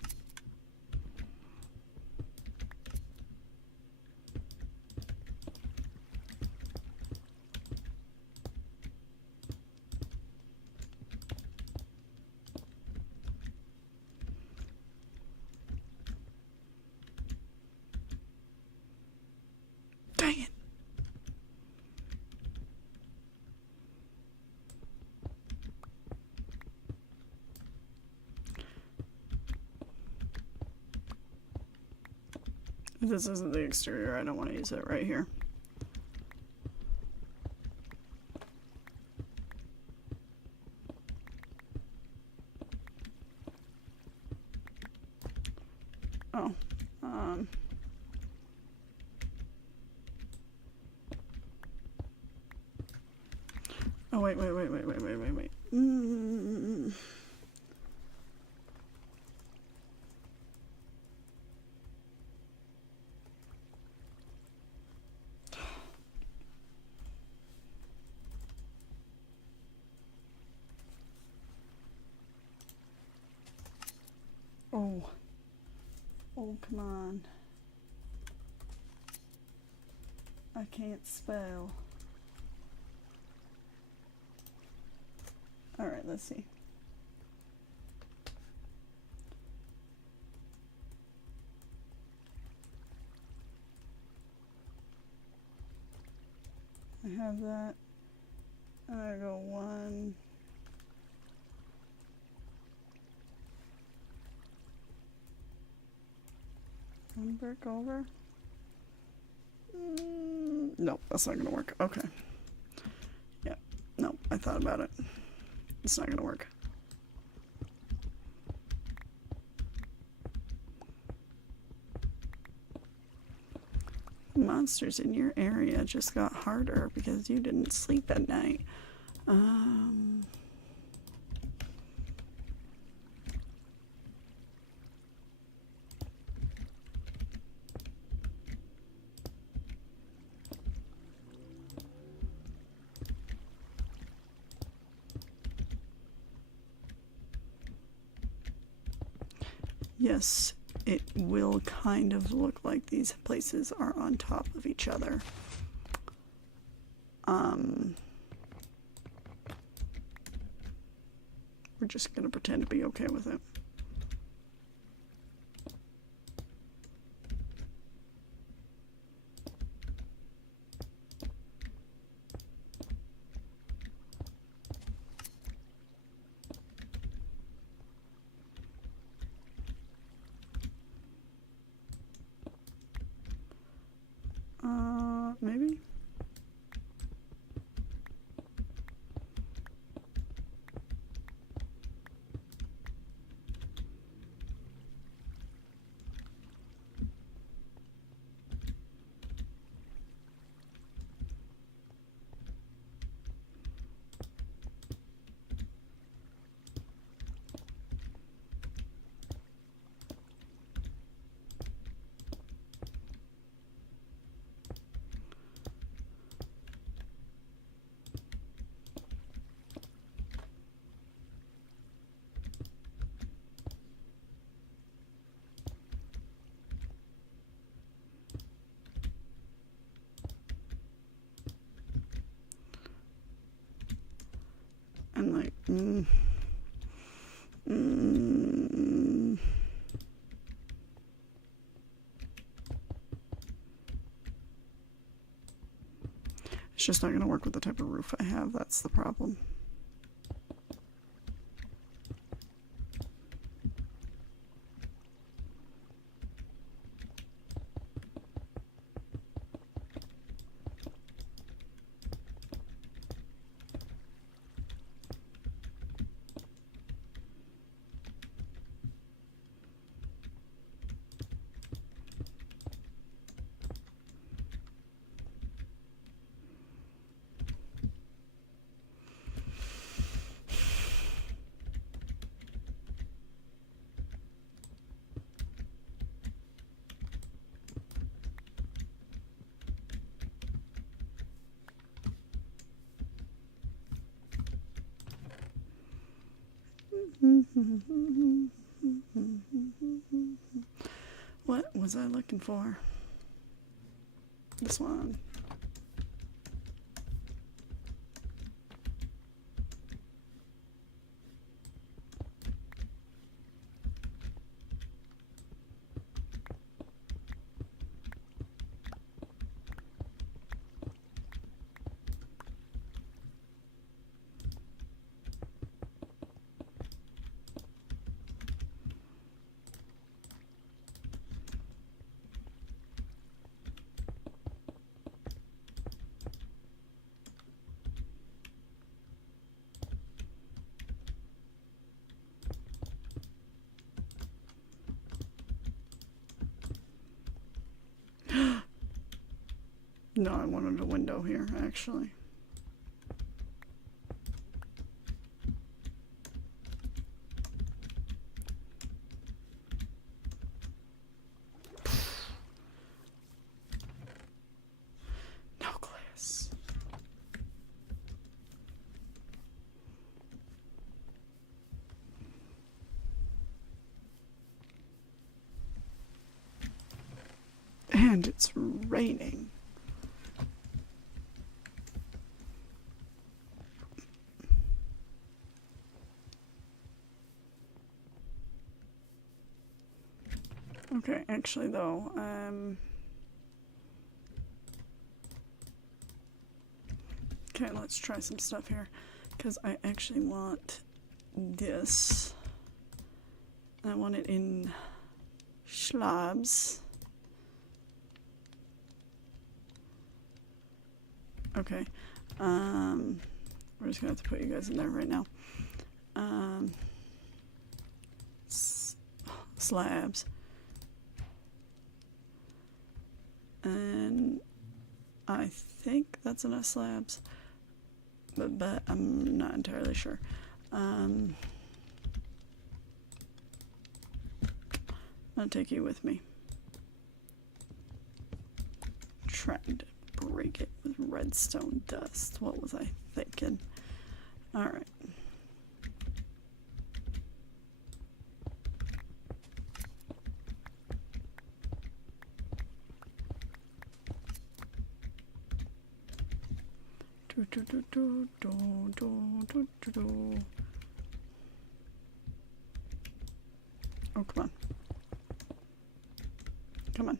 If this isn't the exterior, I don't want to use it right here. Oh, oh, wait. Oh. Oh, come on. I can't spell. Alright, let's see. I have that. And I go one. One brick over. Nope, that's not gonna work. Okay. Yeah. Nope, I thought about it. It's not gonna work. Monsters in your area just got harder because you didn't sleep at night. Yes, it will kind of look like these places are on top of each other. We're just gonna pretend to be okay with it. Maybe? And like, It's just not going to work with the type of roof I have. That's the problem. What was I looking for? This one. No, I wanted a window here, actually. No glass. And it's raining. Okay, actually though, okay, let's try some stuff here, because I actually want this. I want it in slabs. Okay, we're just gonna have to put you guys in there right now. Slabs. And I think that's enough slabs, but I'm not entirely sure. I'm gonna take you with me. Trying to break it with redstone dust. What was I thinking? Alright. Oh, come on. Come on.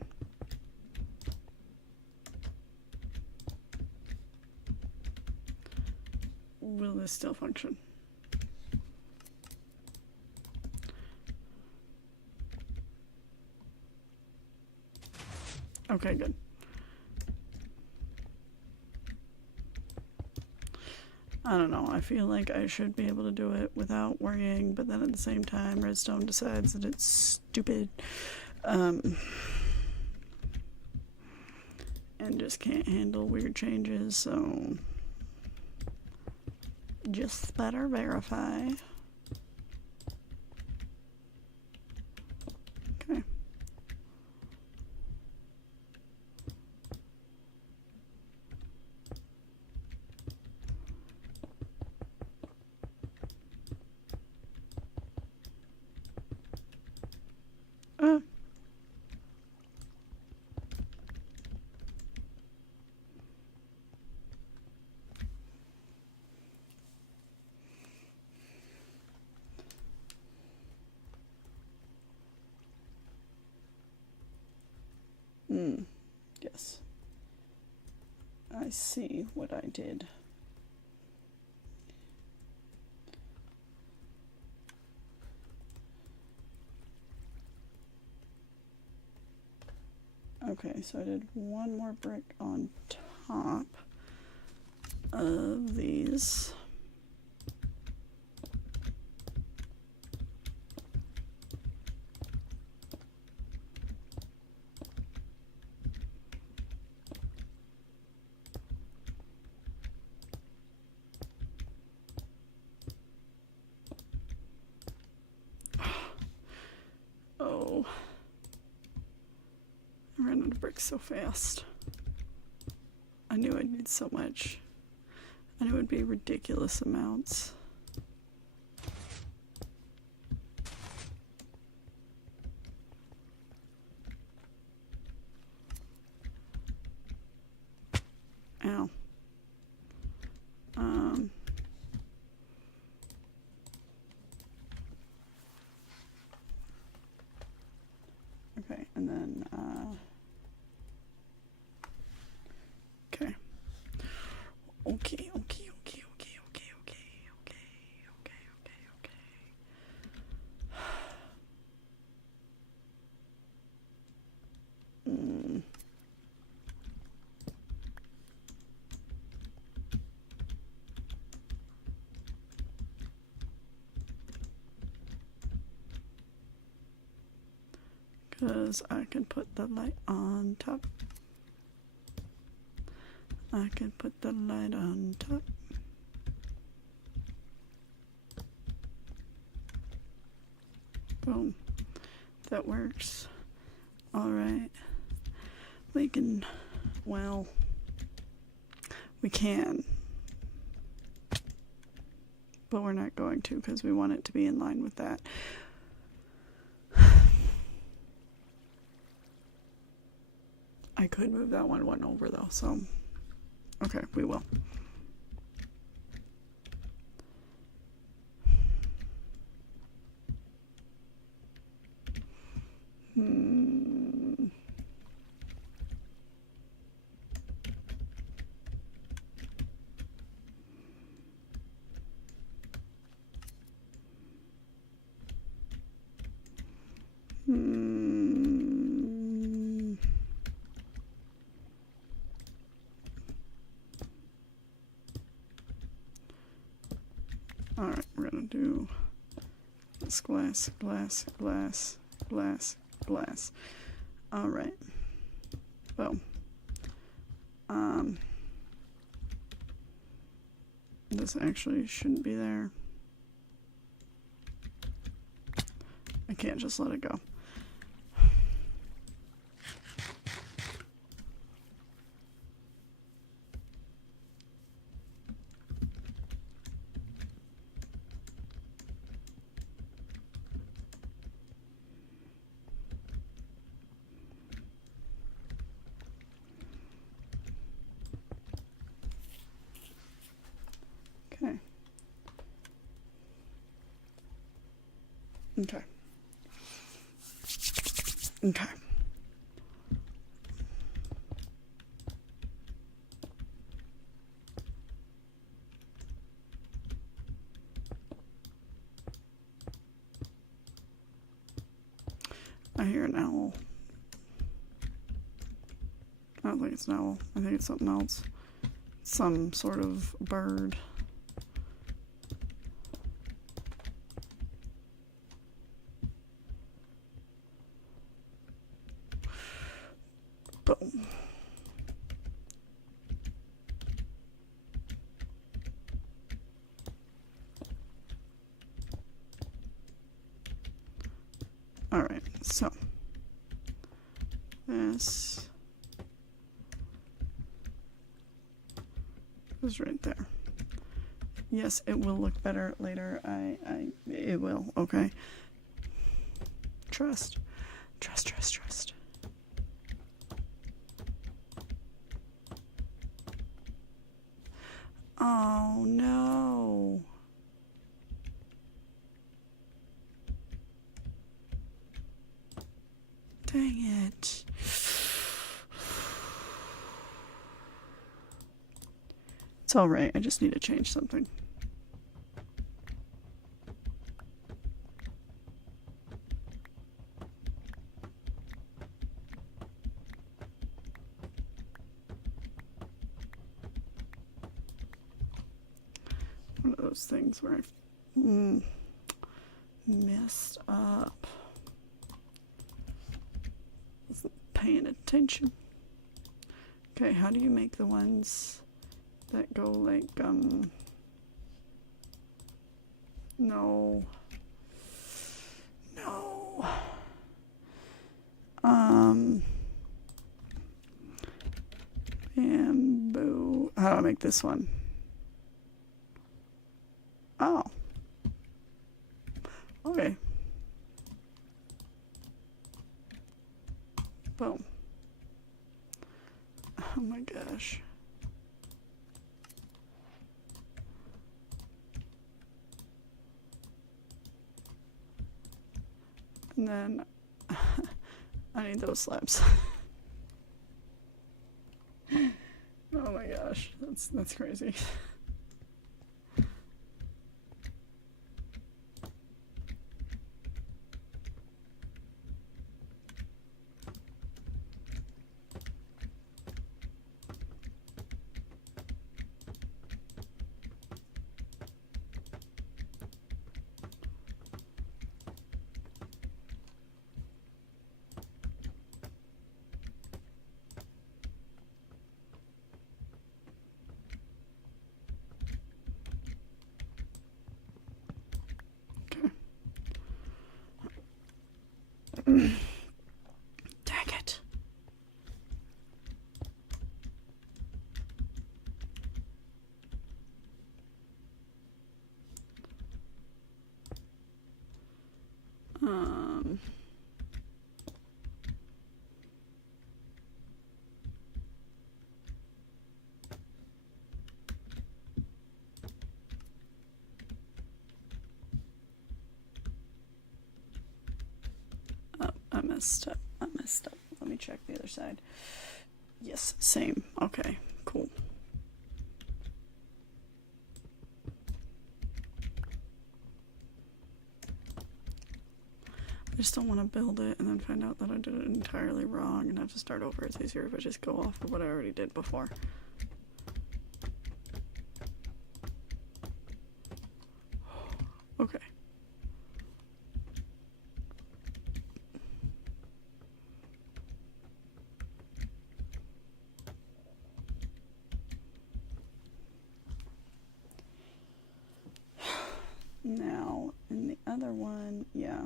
Will this still function? Okay, good. I don't know, I feel like I should be able to do it without worrying, but then at the same time, Redstone decides that it's stupid. And just can't handle weird changes, so just better verify. Okay. Yes. I see what I did. Okay, so I did one more brick on top of these. Oh. I ran out of bricks so fast. I knew I'd need so much. I knew it would be ridiculous amounts. Ow. Okay, and then, okay. Okay. Because I can put the light on top. I could put the light on top. Boom. That works. Alright. We can, well, we can. But we're not going to because we want it to be in line with that. I could move that one over though, so okay, we will. Alright, we're gonna do this glass, glass, glass, glass, glass. Alright. Well. This actually shouldn't be there. I can't just let it go. Okay. Okay. Okay. I hear an owl. I don't think it's an owl. I think it's something else. Some sort of bird. Boom. Alright, so this is right there. Yes, it will look better later. It will, okay. Trust. Trust, trust, trust. Oh no. Dang it. It's alright, I just need to change something. One of those things where I've messed up. Wasn't paying attention. Okay, how do you make the ones that go like, no. No. Bamboo. How do I make this one? Oh. Okay. Boom. Oh my gosh. And then I need those slabs. Oh my gosh, that's crazy. Dang it. Oh, I messed up. Let me check the other side. Yes, same. Okay, cool. I just don't want to build it and then find out that I did it entirely wrong and have to start over. It's easier if I just go off of what I already did before. Okay. Now, in the other one, yeah.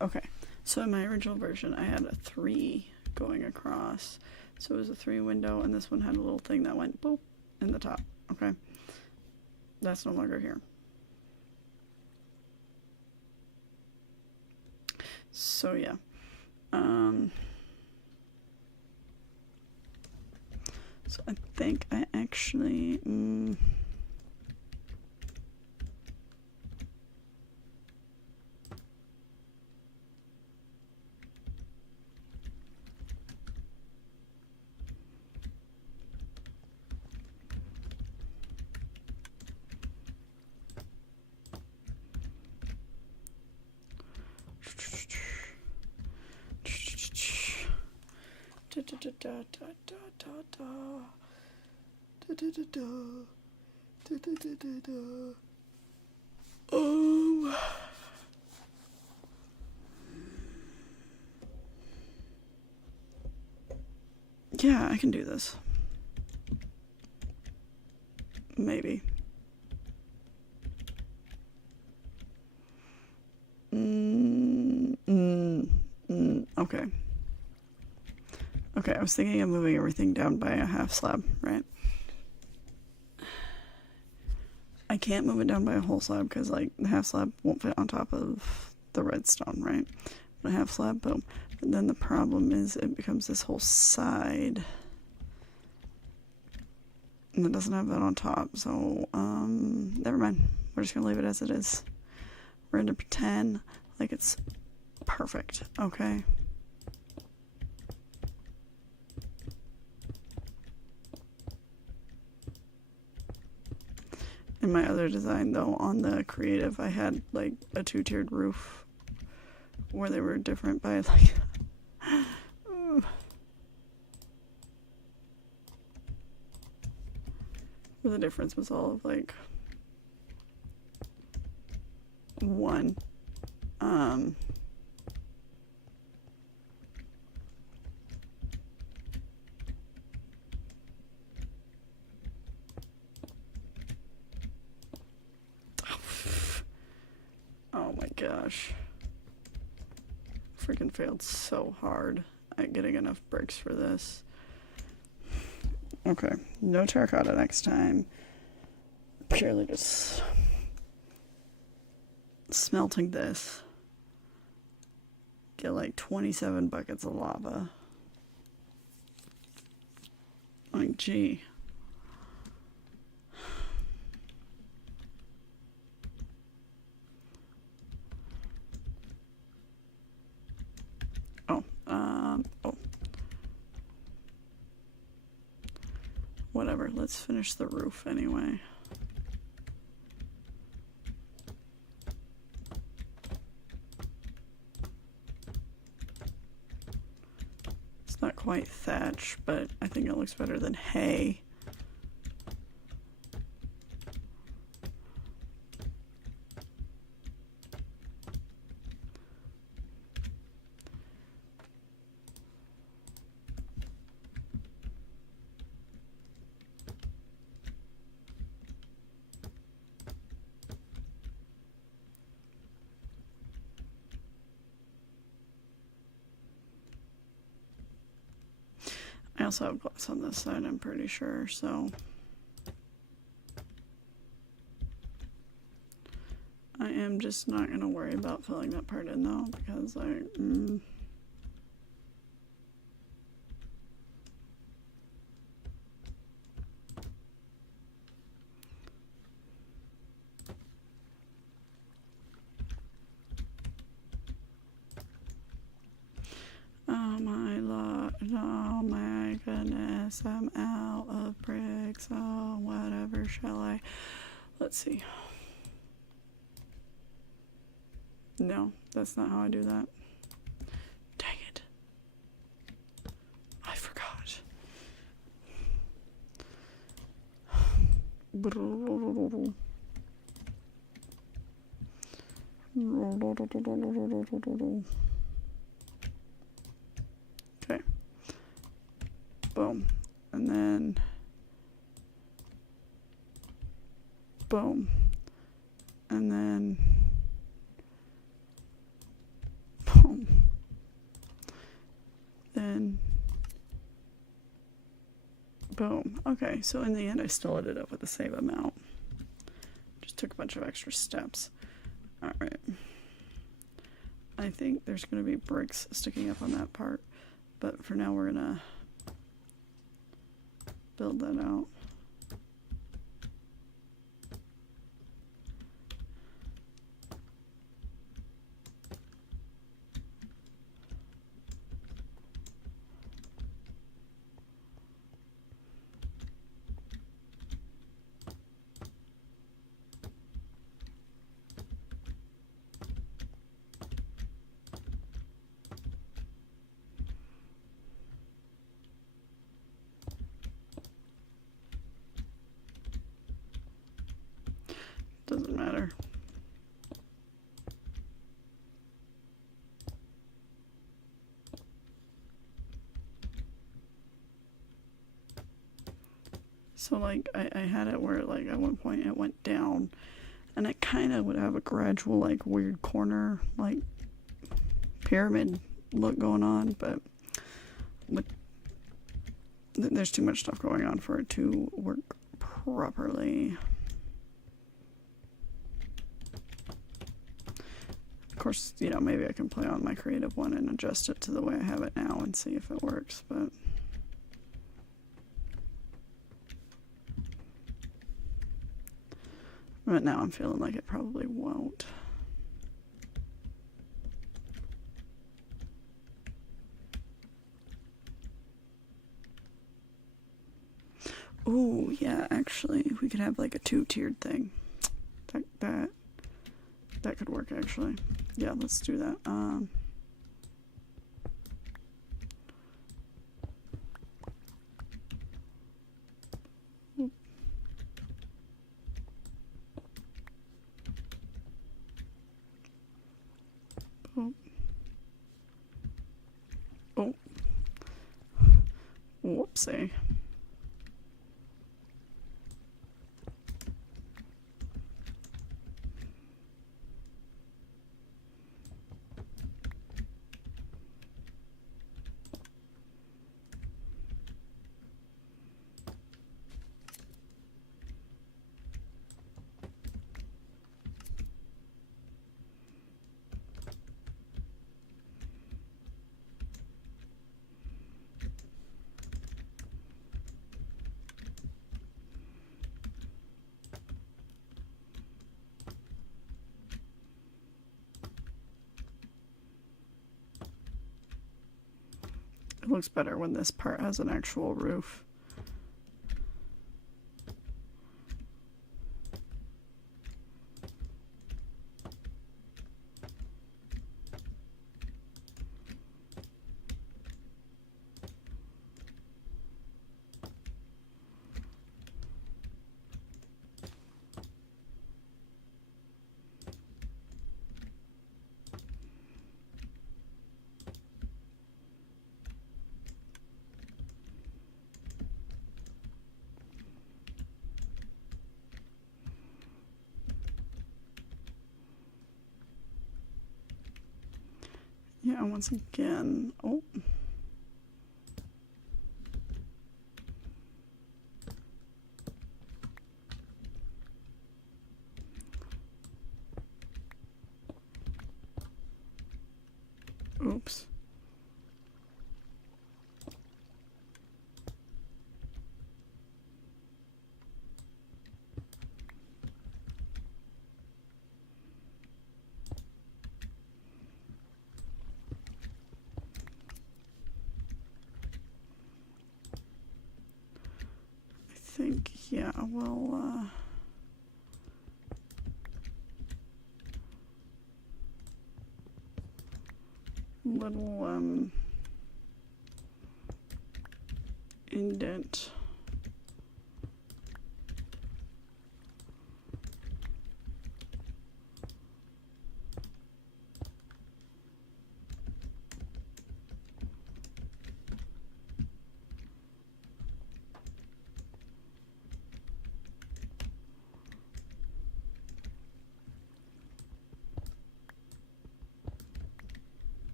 Okay, so in my original version, I had a 3 going across. So it was a 3 window, and this one had a little thing that went boop in the top. Okay, that's no longer here. So yeah. So I think I actually. Yeah, I can do this. Maybe. Okay. Okay, I was thinking of moving everything down by a half slab, right? I can't move it down by a whole slab because, like, the half slab won't fit on top of the redstone, right? But a half slab, boom. But then the problem is it becomes this whole side. And it doesn't have that on top, so, never mind. We're just gonna leave it as it is. We're gonna pretend like it's perfect, okay? In my other design, though, on the creative, I had, like, a 2-tiered roof where they were different by, like... where the difference was all of, like... 1. Oh my gosh. Freaking failed so hard at getting enough bricks for this. Okay, no terracotta next time. Purely just smelting this. Get like 27 buckets of lava. Like, gee. Oh. Whatever, let's finish the roof anyway. It's not quite thatch, but I think it looks better than hay. also have glass on this side, I'm pretty sure, so I am just not going to worry about filling that part in though, because oh my lord, oh my goodness, I'm out of bricks. Oh, whatever shall I? Let's see. No, that's not how I do that. Dang it. I forgot. Okay. Boom. And then boom. And then boom. Then boom. Okay, so in the end I still ended up with the same amount. Just took a bunch of extra steps. Alright. I think there's going to be bricks sticking up on that part, but for now we're going to build that out. Doesn't matter. So like I had it where like at one point it went down and it kind of would have a gradual like weird corner like pyramid look going on, but there's too much stuff going on for it to work properly. Of course, you know, maybe I can play on my creative one and adjust it to the way I have it now and see if it works, but now I'm feeling like it probably won't. Ooh, yeah, actually, we could have like a two-tiered thing. That could work, actually. Yeah, let's do that. Oh. Whoopsie. It looks better when this part has an actual roof. Yeah, once again, oh. Yeah, well, little, indent.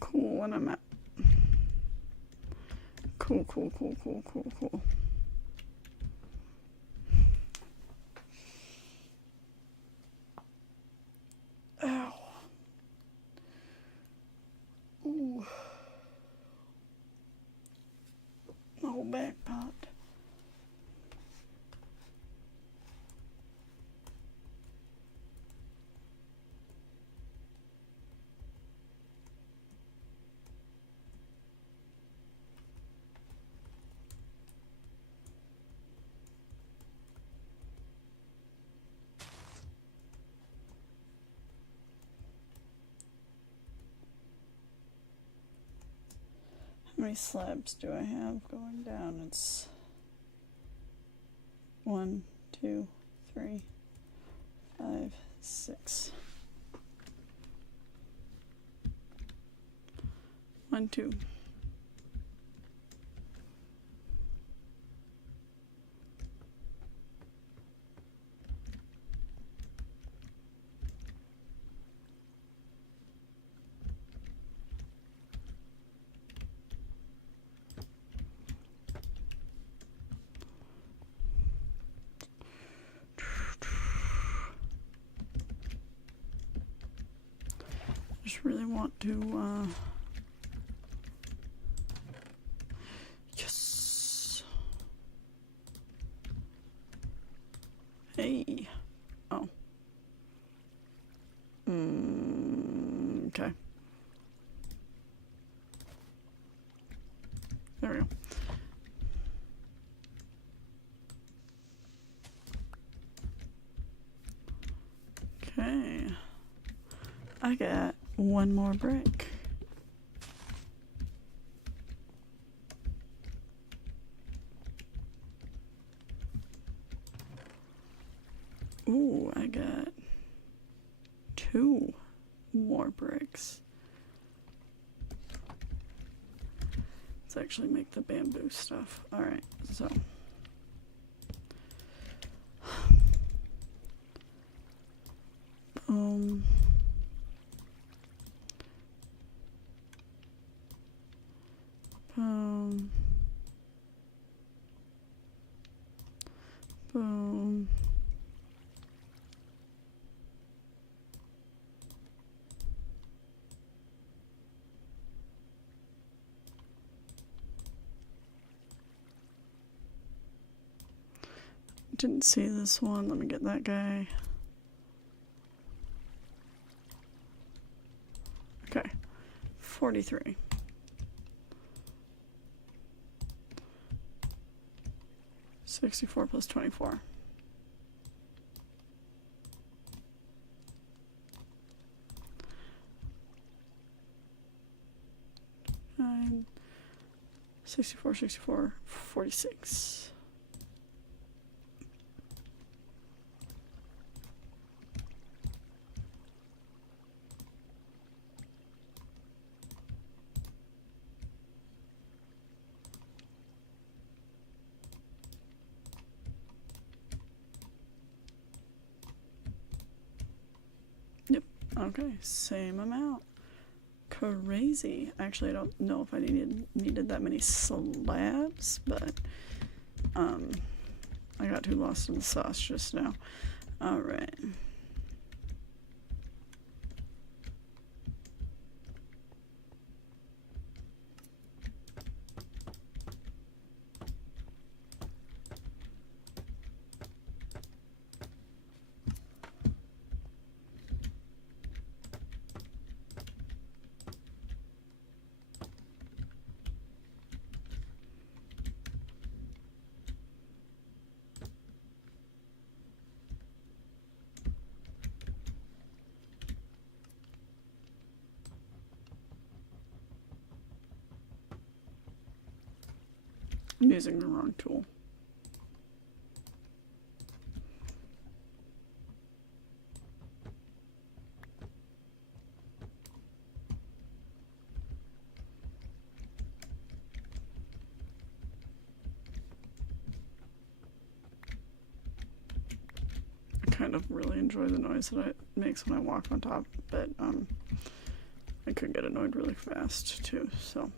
Cool, and I'm at. Cool. Ow. Ooh. My whole back popped. How many slabs do I have going down? It's 1, 2, 3, 5, 6. 1, 2. Just really want to, yes. Hey. Oh. Okay. There we go. Okay. I got one more brick. Ooh, I got 2 more bricks. Let's actually make the bamboo stuff. Alright, so. Boom. Boom. Boom. Didn't see this one. Let me get that guy. Okay. 43. $64 plus 24. Nine. 64, 64, 46. Yep. Okay, same amount. crazy. Actually, I don't know if I needed that many slabs, but I got too lost in the sauce just now. All right. I'm using the wrong tool. I kind of really enjoy the noise that it makes when I walk on top, but I could get annoyed really fast too, so.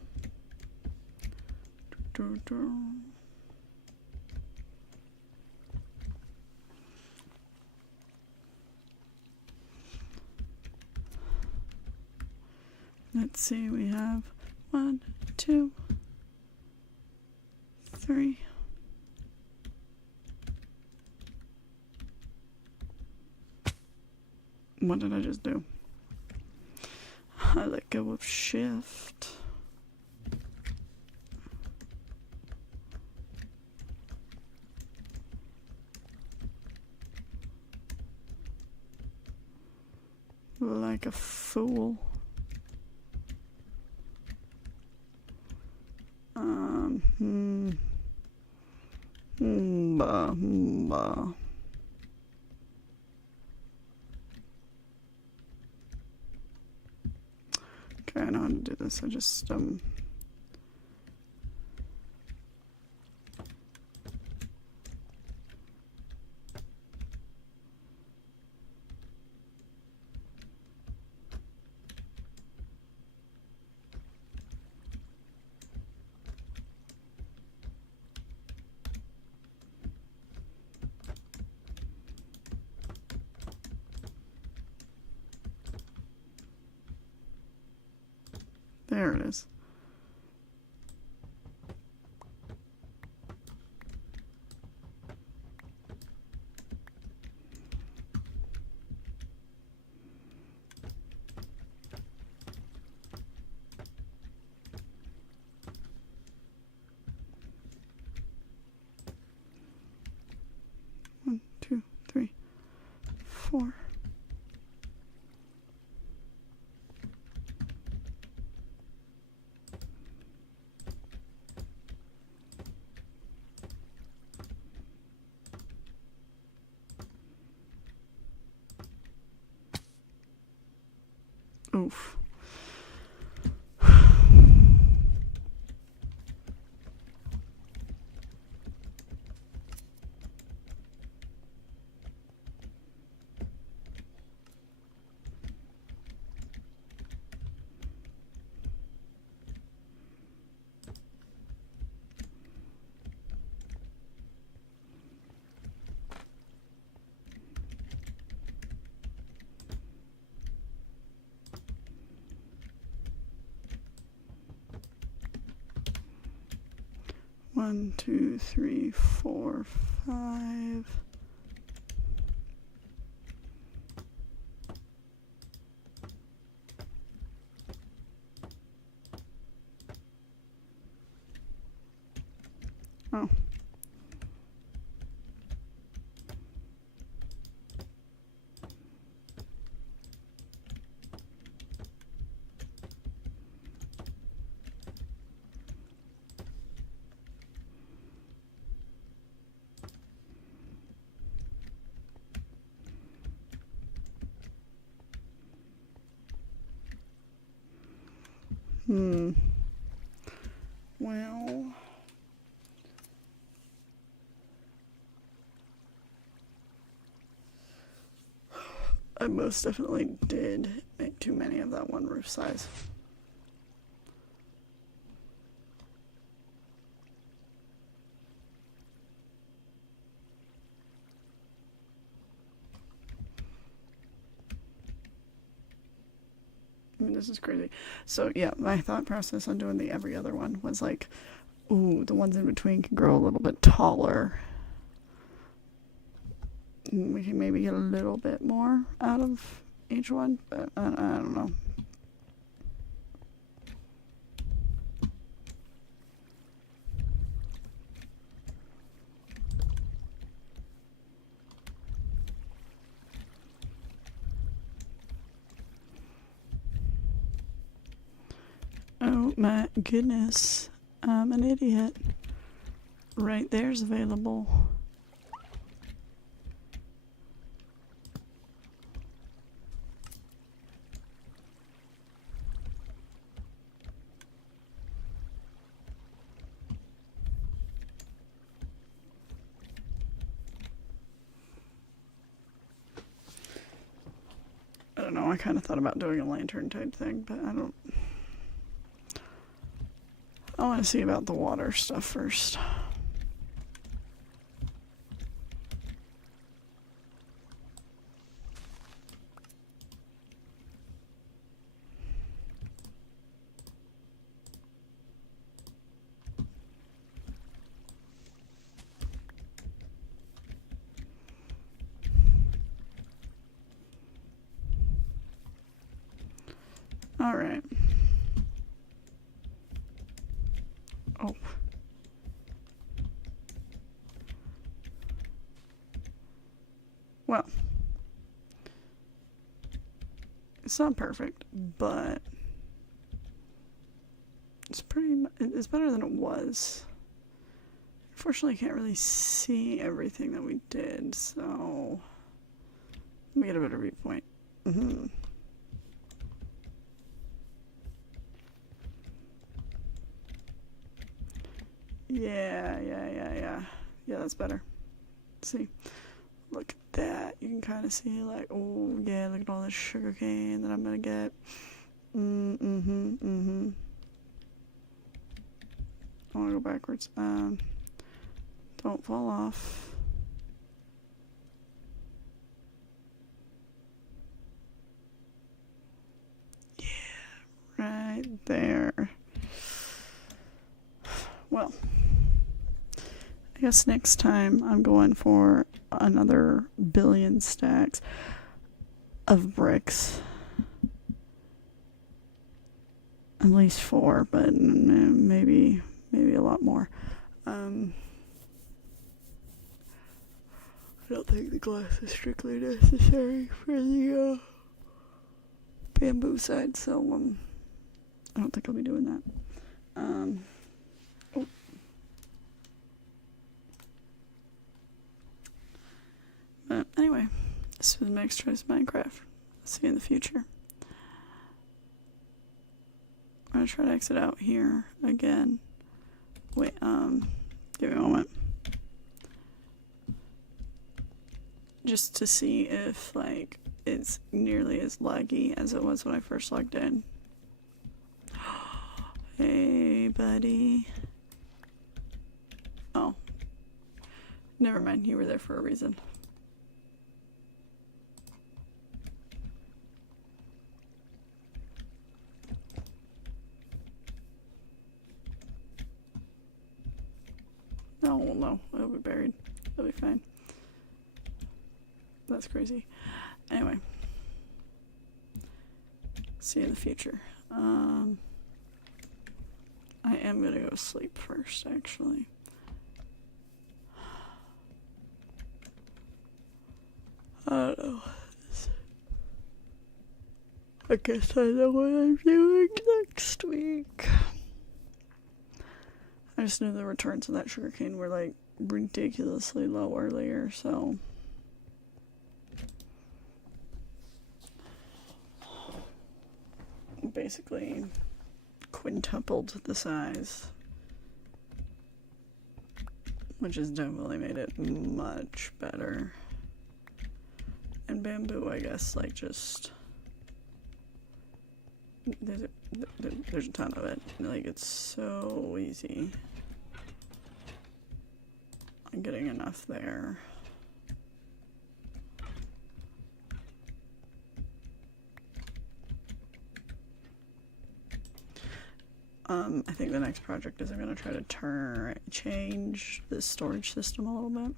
Let's see, we have 1, 2, 3. What did I just do? I let go of shift. Like a fool. Okay, I know how to do this. I just there it is. One, two, three, 4. Oof. One, two, three, 4, 5. Oh. Well, I most definitely did make too many of that one roof size. mean, this is crazy. So yeah, my thought process on doing the every other one was like, ooh, the ones in between can grow a little bit taller. We can maybe get a little bit more out of each one, but I don't know. Oh my goodness, I'm an idiot. Right there's available. I don't know, I kind of thought about doing a lantern type thing, but I want to see about the water stuff first. All right. Oh. Well, it's not perfect, but it's better than it was. Unfortunately, I can't really see everything that we did, so let me get a better viewpoint. Yeah, that's better. See, look at that. You can kind of see, like, oh yeah, look at all this sugar cane that I'm gonna get. I want to go backwards. Don't fall off. Yeah, right there. Well, I guess next time I'm going for another 1 billion stacks of bricks. At least 4, but maybe a lot more. I don't think the glass is strictly necessary for the bamboo side, so I don't think I'll be doing that. Oh. But anyway, this was Max Tries Minecraft. See you in the future. I'm gonna try to exit out here again. Wait, give me a moment. Just to see if, like, it's nearly as laggy as it was when I first logged in. Hey, buddy. Oh. Never mind, you were there for a reason. No, it'll be buried. It'll be fine. That's crazy. Anyway. See you in the future. I am gonna go sleep first, actually. I don't know. I guess I know what I'm doing next week. I just knew the returns on that sugarcane were like ridiculously low earlier, so basically quintupled the size, which has definitely made it much better. And bamboo, I guess, like, just there's a ton of it. Like, it's so easy. I'm getting enough there. I think the next project is I'm going to try to change the storage system a little bit.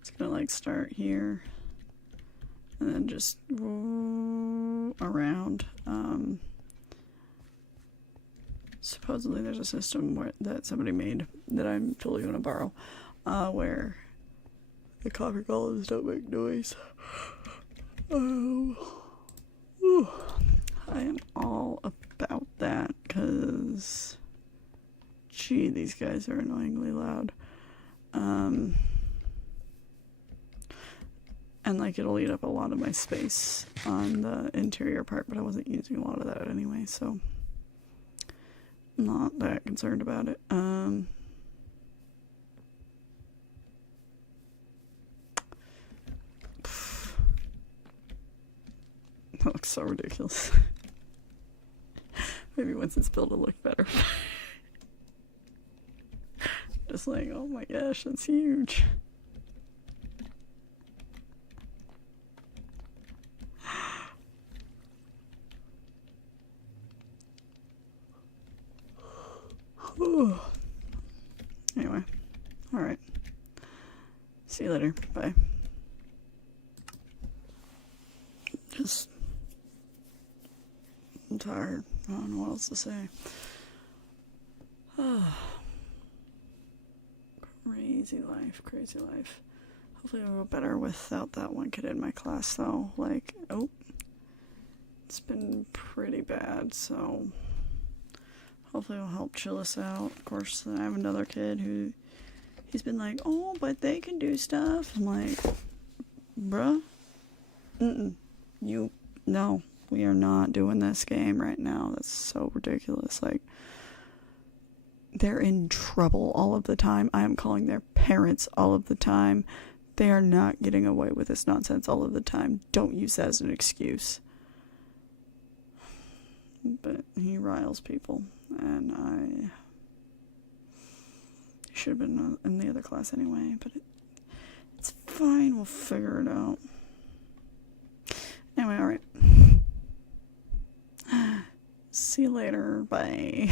It's going to like start here and then just around. Supposedly there's a system that somebody made that I'm totally going to borrow, where the coffee golems don't make noise. I am all about that, because, gee, these guys are annoyingly loud. And like it'll eat up a lot of my space on the interior part, but I wasn't using a lot of that anyway, so I'm not that concerned about it. That looks so ridiculous. Maybe once it's built it'll look better. Just like, oh my gosh, that's huge. Anyway, alright. See you later. Bye. I'm tired. I don't know what else to say. Crazy life, crazy life. Hopefully it'll go better without that one kid in my class, though. Like, it's been pretty bad, so hopefully it'll help chill us out. Of course, I have another kid who, he's been like, oh, but they can do stuff. I'm like, bruh, no, we are not doing this game right now. That's so ridiculous. Like, they're in trouble all of the time. I am calling their parents all of the time. They are not getting away with this nonsense all of the time. Don't use that as an excuse. But he riles people, and I should have been in the other class anyway, but it's fine. We'll figure it out. Anyway, alright. See you later. Bye.